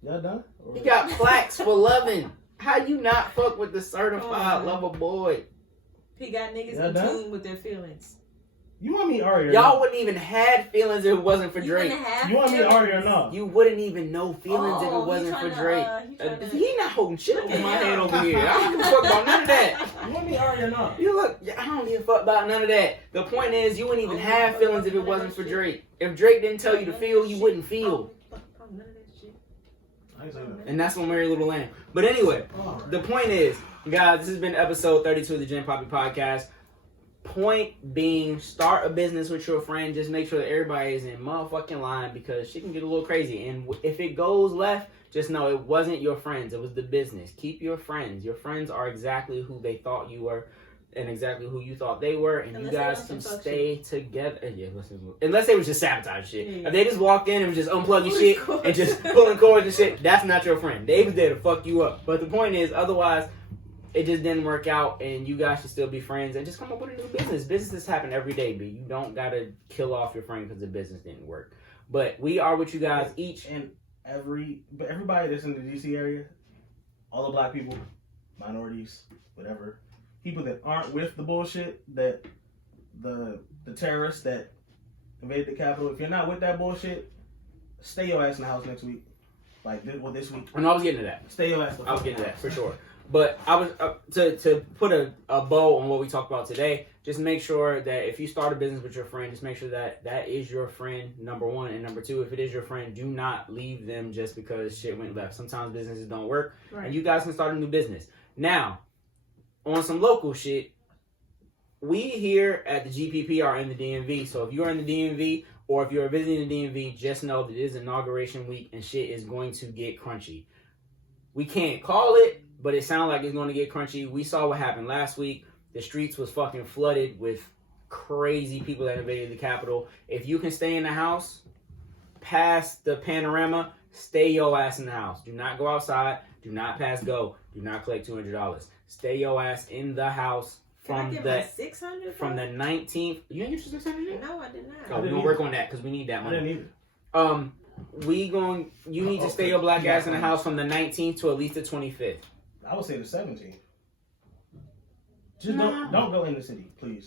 Y'all done? Or- He got plaques for loving. How you not fuck with the certified Oh, lover boy? He got niggas Y'all in done? tune with their feelings. You want me Ari or Y'all not? wouldn't even had feelings if it wasn't for You Drake. wouldn't have You want me feelings. Ari or not? You wouldn't even know feelings if Oh, it wasn't he for tryna, Drake. he tryna- He not holding shit Look over at my him. head over here. I don't give a fuck about none of that. You want me Ari or not? You look, I don't give a fuck about none of that. The point is, you wouldn't even have feelings if it wasn't for Drake. If Drake didn't tell you to feel, you wouldn't feel. Oh, none of that shit. I ain't saying that. And that's on Merry Little Lamb. But anyway, Oh, the point is, guys, this has been episode 32 of the Gen Papi Podcast. Point being, start a business with your friend. Just make sure that everybody is in motherfucking line, because shit can get a little crazy. And if it goes left, just know it wasn't your friends. It was the business. Keep your friends. Your friends are exactly who they thought you were and exactly who you thought they were. And Unless you they guys want can some fuck stay together. Yeah, unless they was just sabotage shit. Yeah. If they just walked in and was just unplugging Pulling shit cords. and just pulling cords and shit, that's not your friend. They was there to fuck you up. But the point is, otherwise, it just didn't work out, and you guys should still be friends and just come up with a new business. Businesses happen every day, but you don't gotta kill off your friend because the business didn't work. But we are with you guys each. And everybody that's in the DC area, all the black people, minorities, whatever, people that aren't with the bullshit, that the terrorists that invaded the Capitol, if you're not with that bullshit, stay your ass in the house next week. Like this week. And I was getting to that. Stay your ass. I was getting to that for sure. But I was to put a bow on what we talked about today. Just make sure that if you start a business with your friend, just make sure that that is your friend, number one. And number two, if it is your friend, do not leave them just because shit went left. Sometimes businesses don't work, and you guys can start a new business. Now, on some local shit, we here at the GPP are in the DMV. So if you're in the DMV or if you're visiting the DMV, just know that it is inauguration week and shit is going to get crunchy. We can't call it, but it sounds like it's going to get crunchy. We saw what happened last week. The streets was fucking flooded with crazy people that invaded the Capitol. If you can stay in the house past the panorama, stay your ass in the house. Do not go outside. Do not pass go. Do not collect $200. Stay your ass in the house from the 600 from the 19th. You didn't get your 600 yet? No, I did not. Oh, we're gonna work on that because we need that I money. didn't either. You need to stay your black ass in the house from the 19th to at least the 25th. I would say the 17th. Just don't go in the city, please.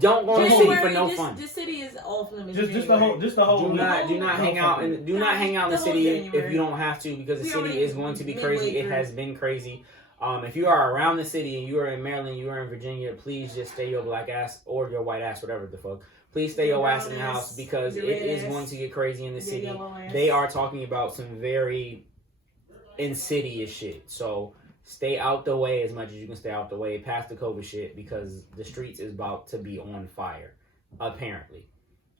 Don't go in the city for no January, fun. The city is off limits. Just the whole Do not hang out in the city if you don't have to, because the We city already is going to be crazy. midway It through. has been crazy. If you are around the city and you are in Maryland, you are in Virginia, please just stay your black ass or your white ass, whatever the fuck. Please stay your ass in the house because it is going to get crazy in the city. They are talking about some very insidious shit. So stay out the way as much as you can stay out the way past the COVID shit, because the streets is about to be on fire, apparently.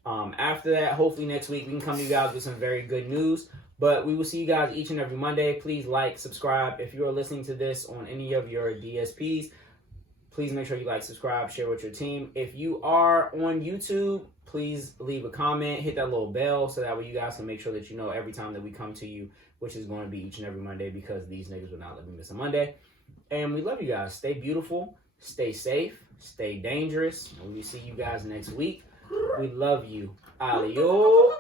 After that, hopefully next week we can come to you guys with some very good news. But we will see you guys each and every Monday. Please like, subscribe. If you are listening to this on any of your DSPs, Please make sure you like, subscribe, share with your team. If you are on YouTube, please leave a comment, hit that little bell so that way you guys can make sure that you know every time that we come to you, which is going to be each and every Monday because these niggas will not let me miss a Monday. And we love you guys. Stay beautiful, stay safe, stay dangerous. And we see you guys next week. We love you. Adios.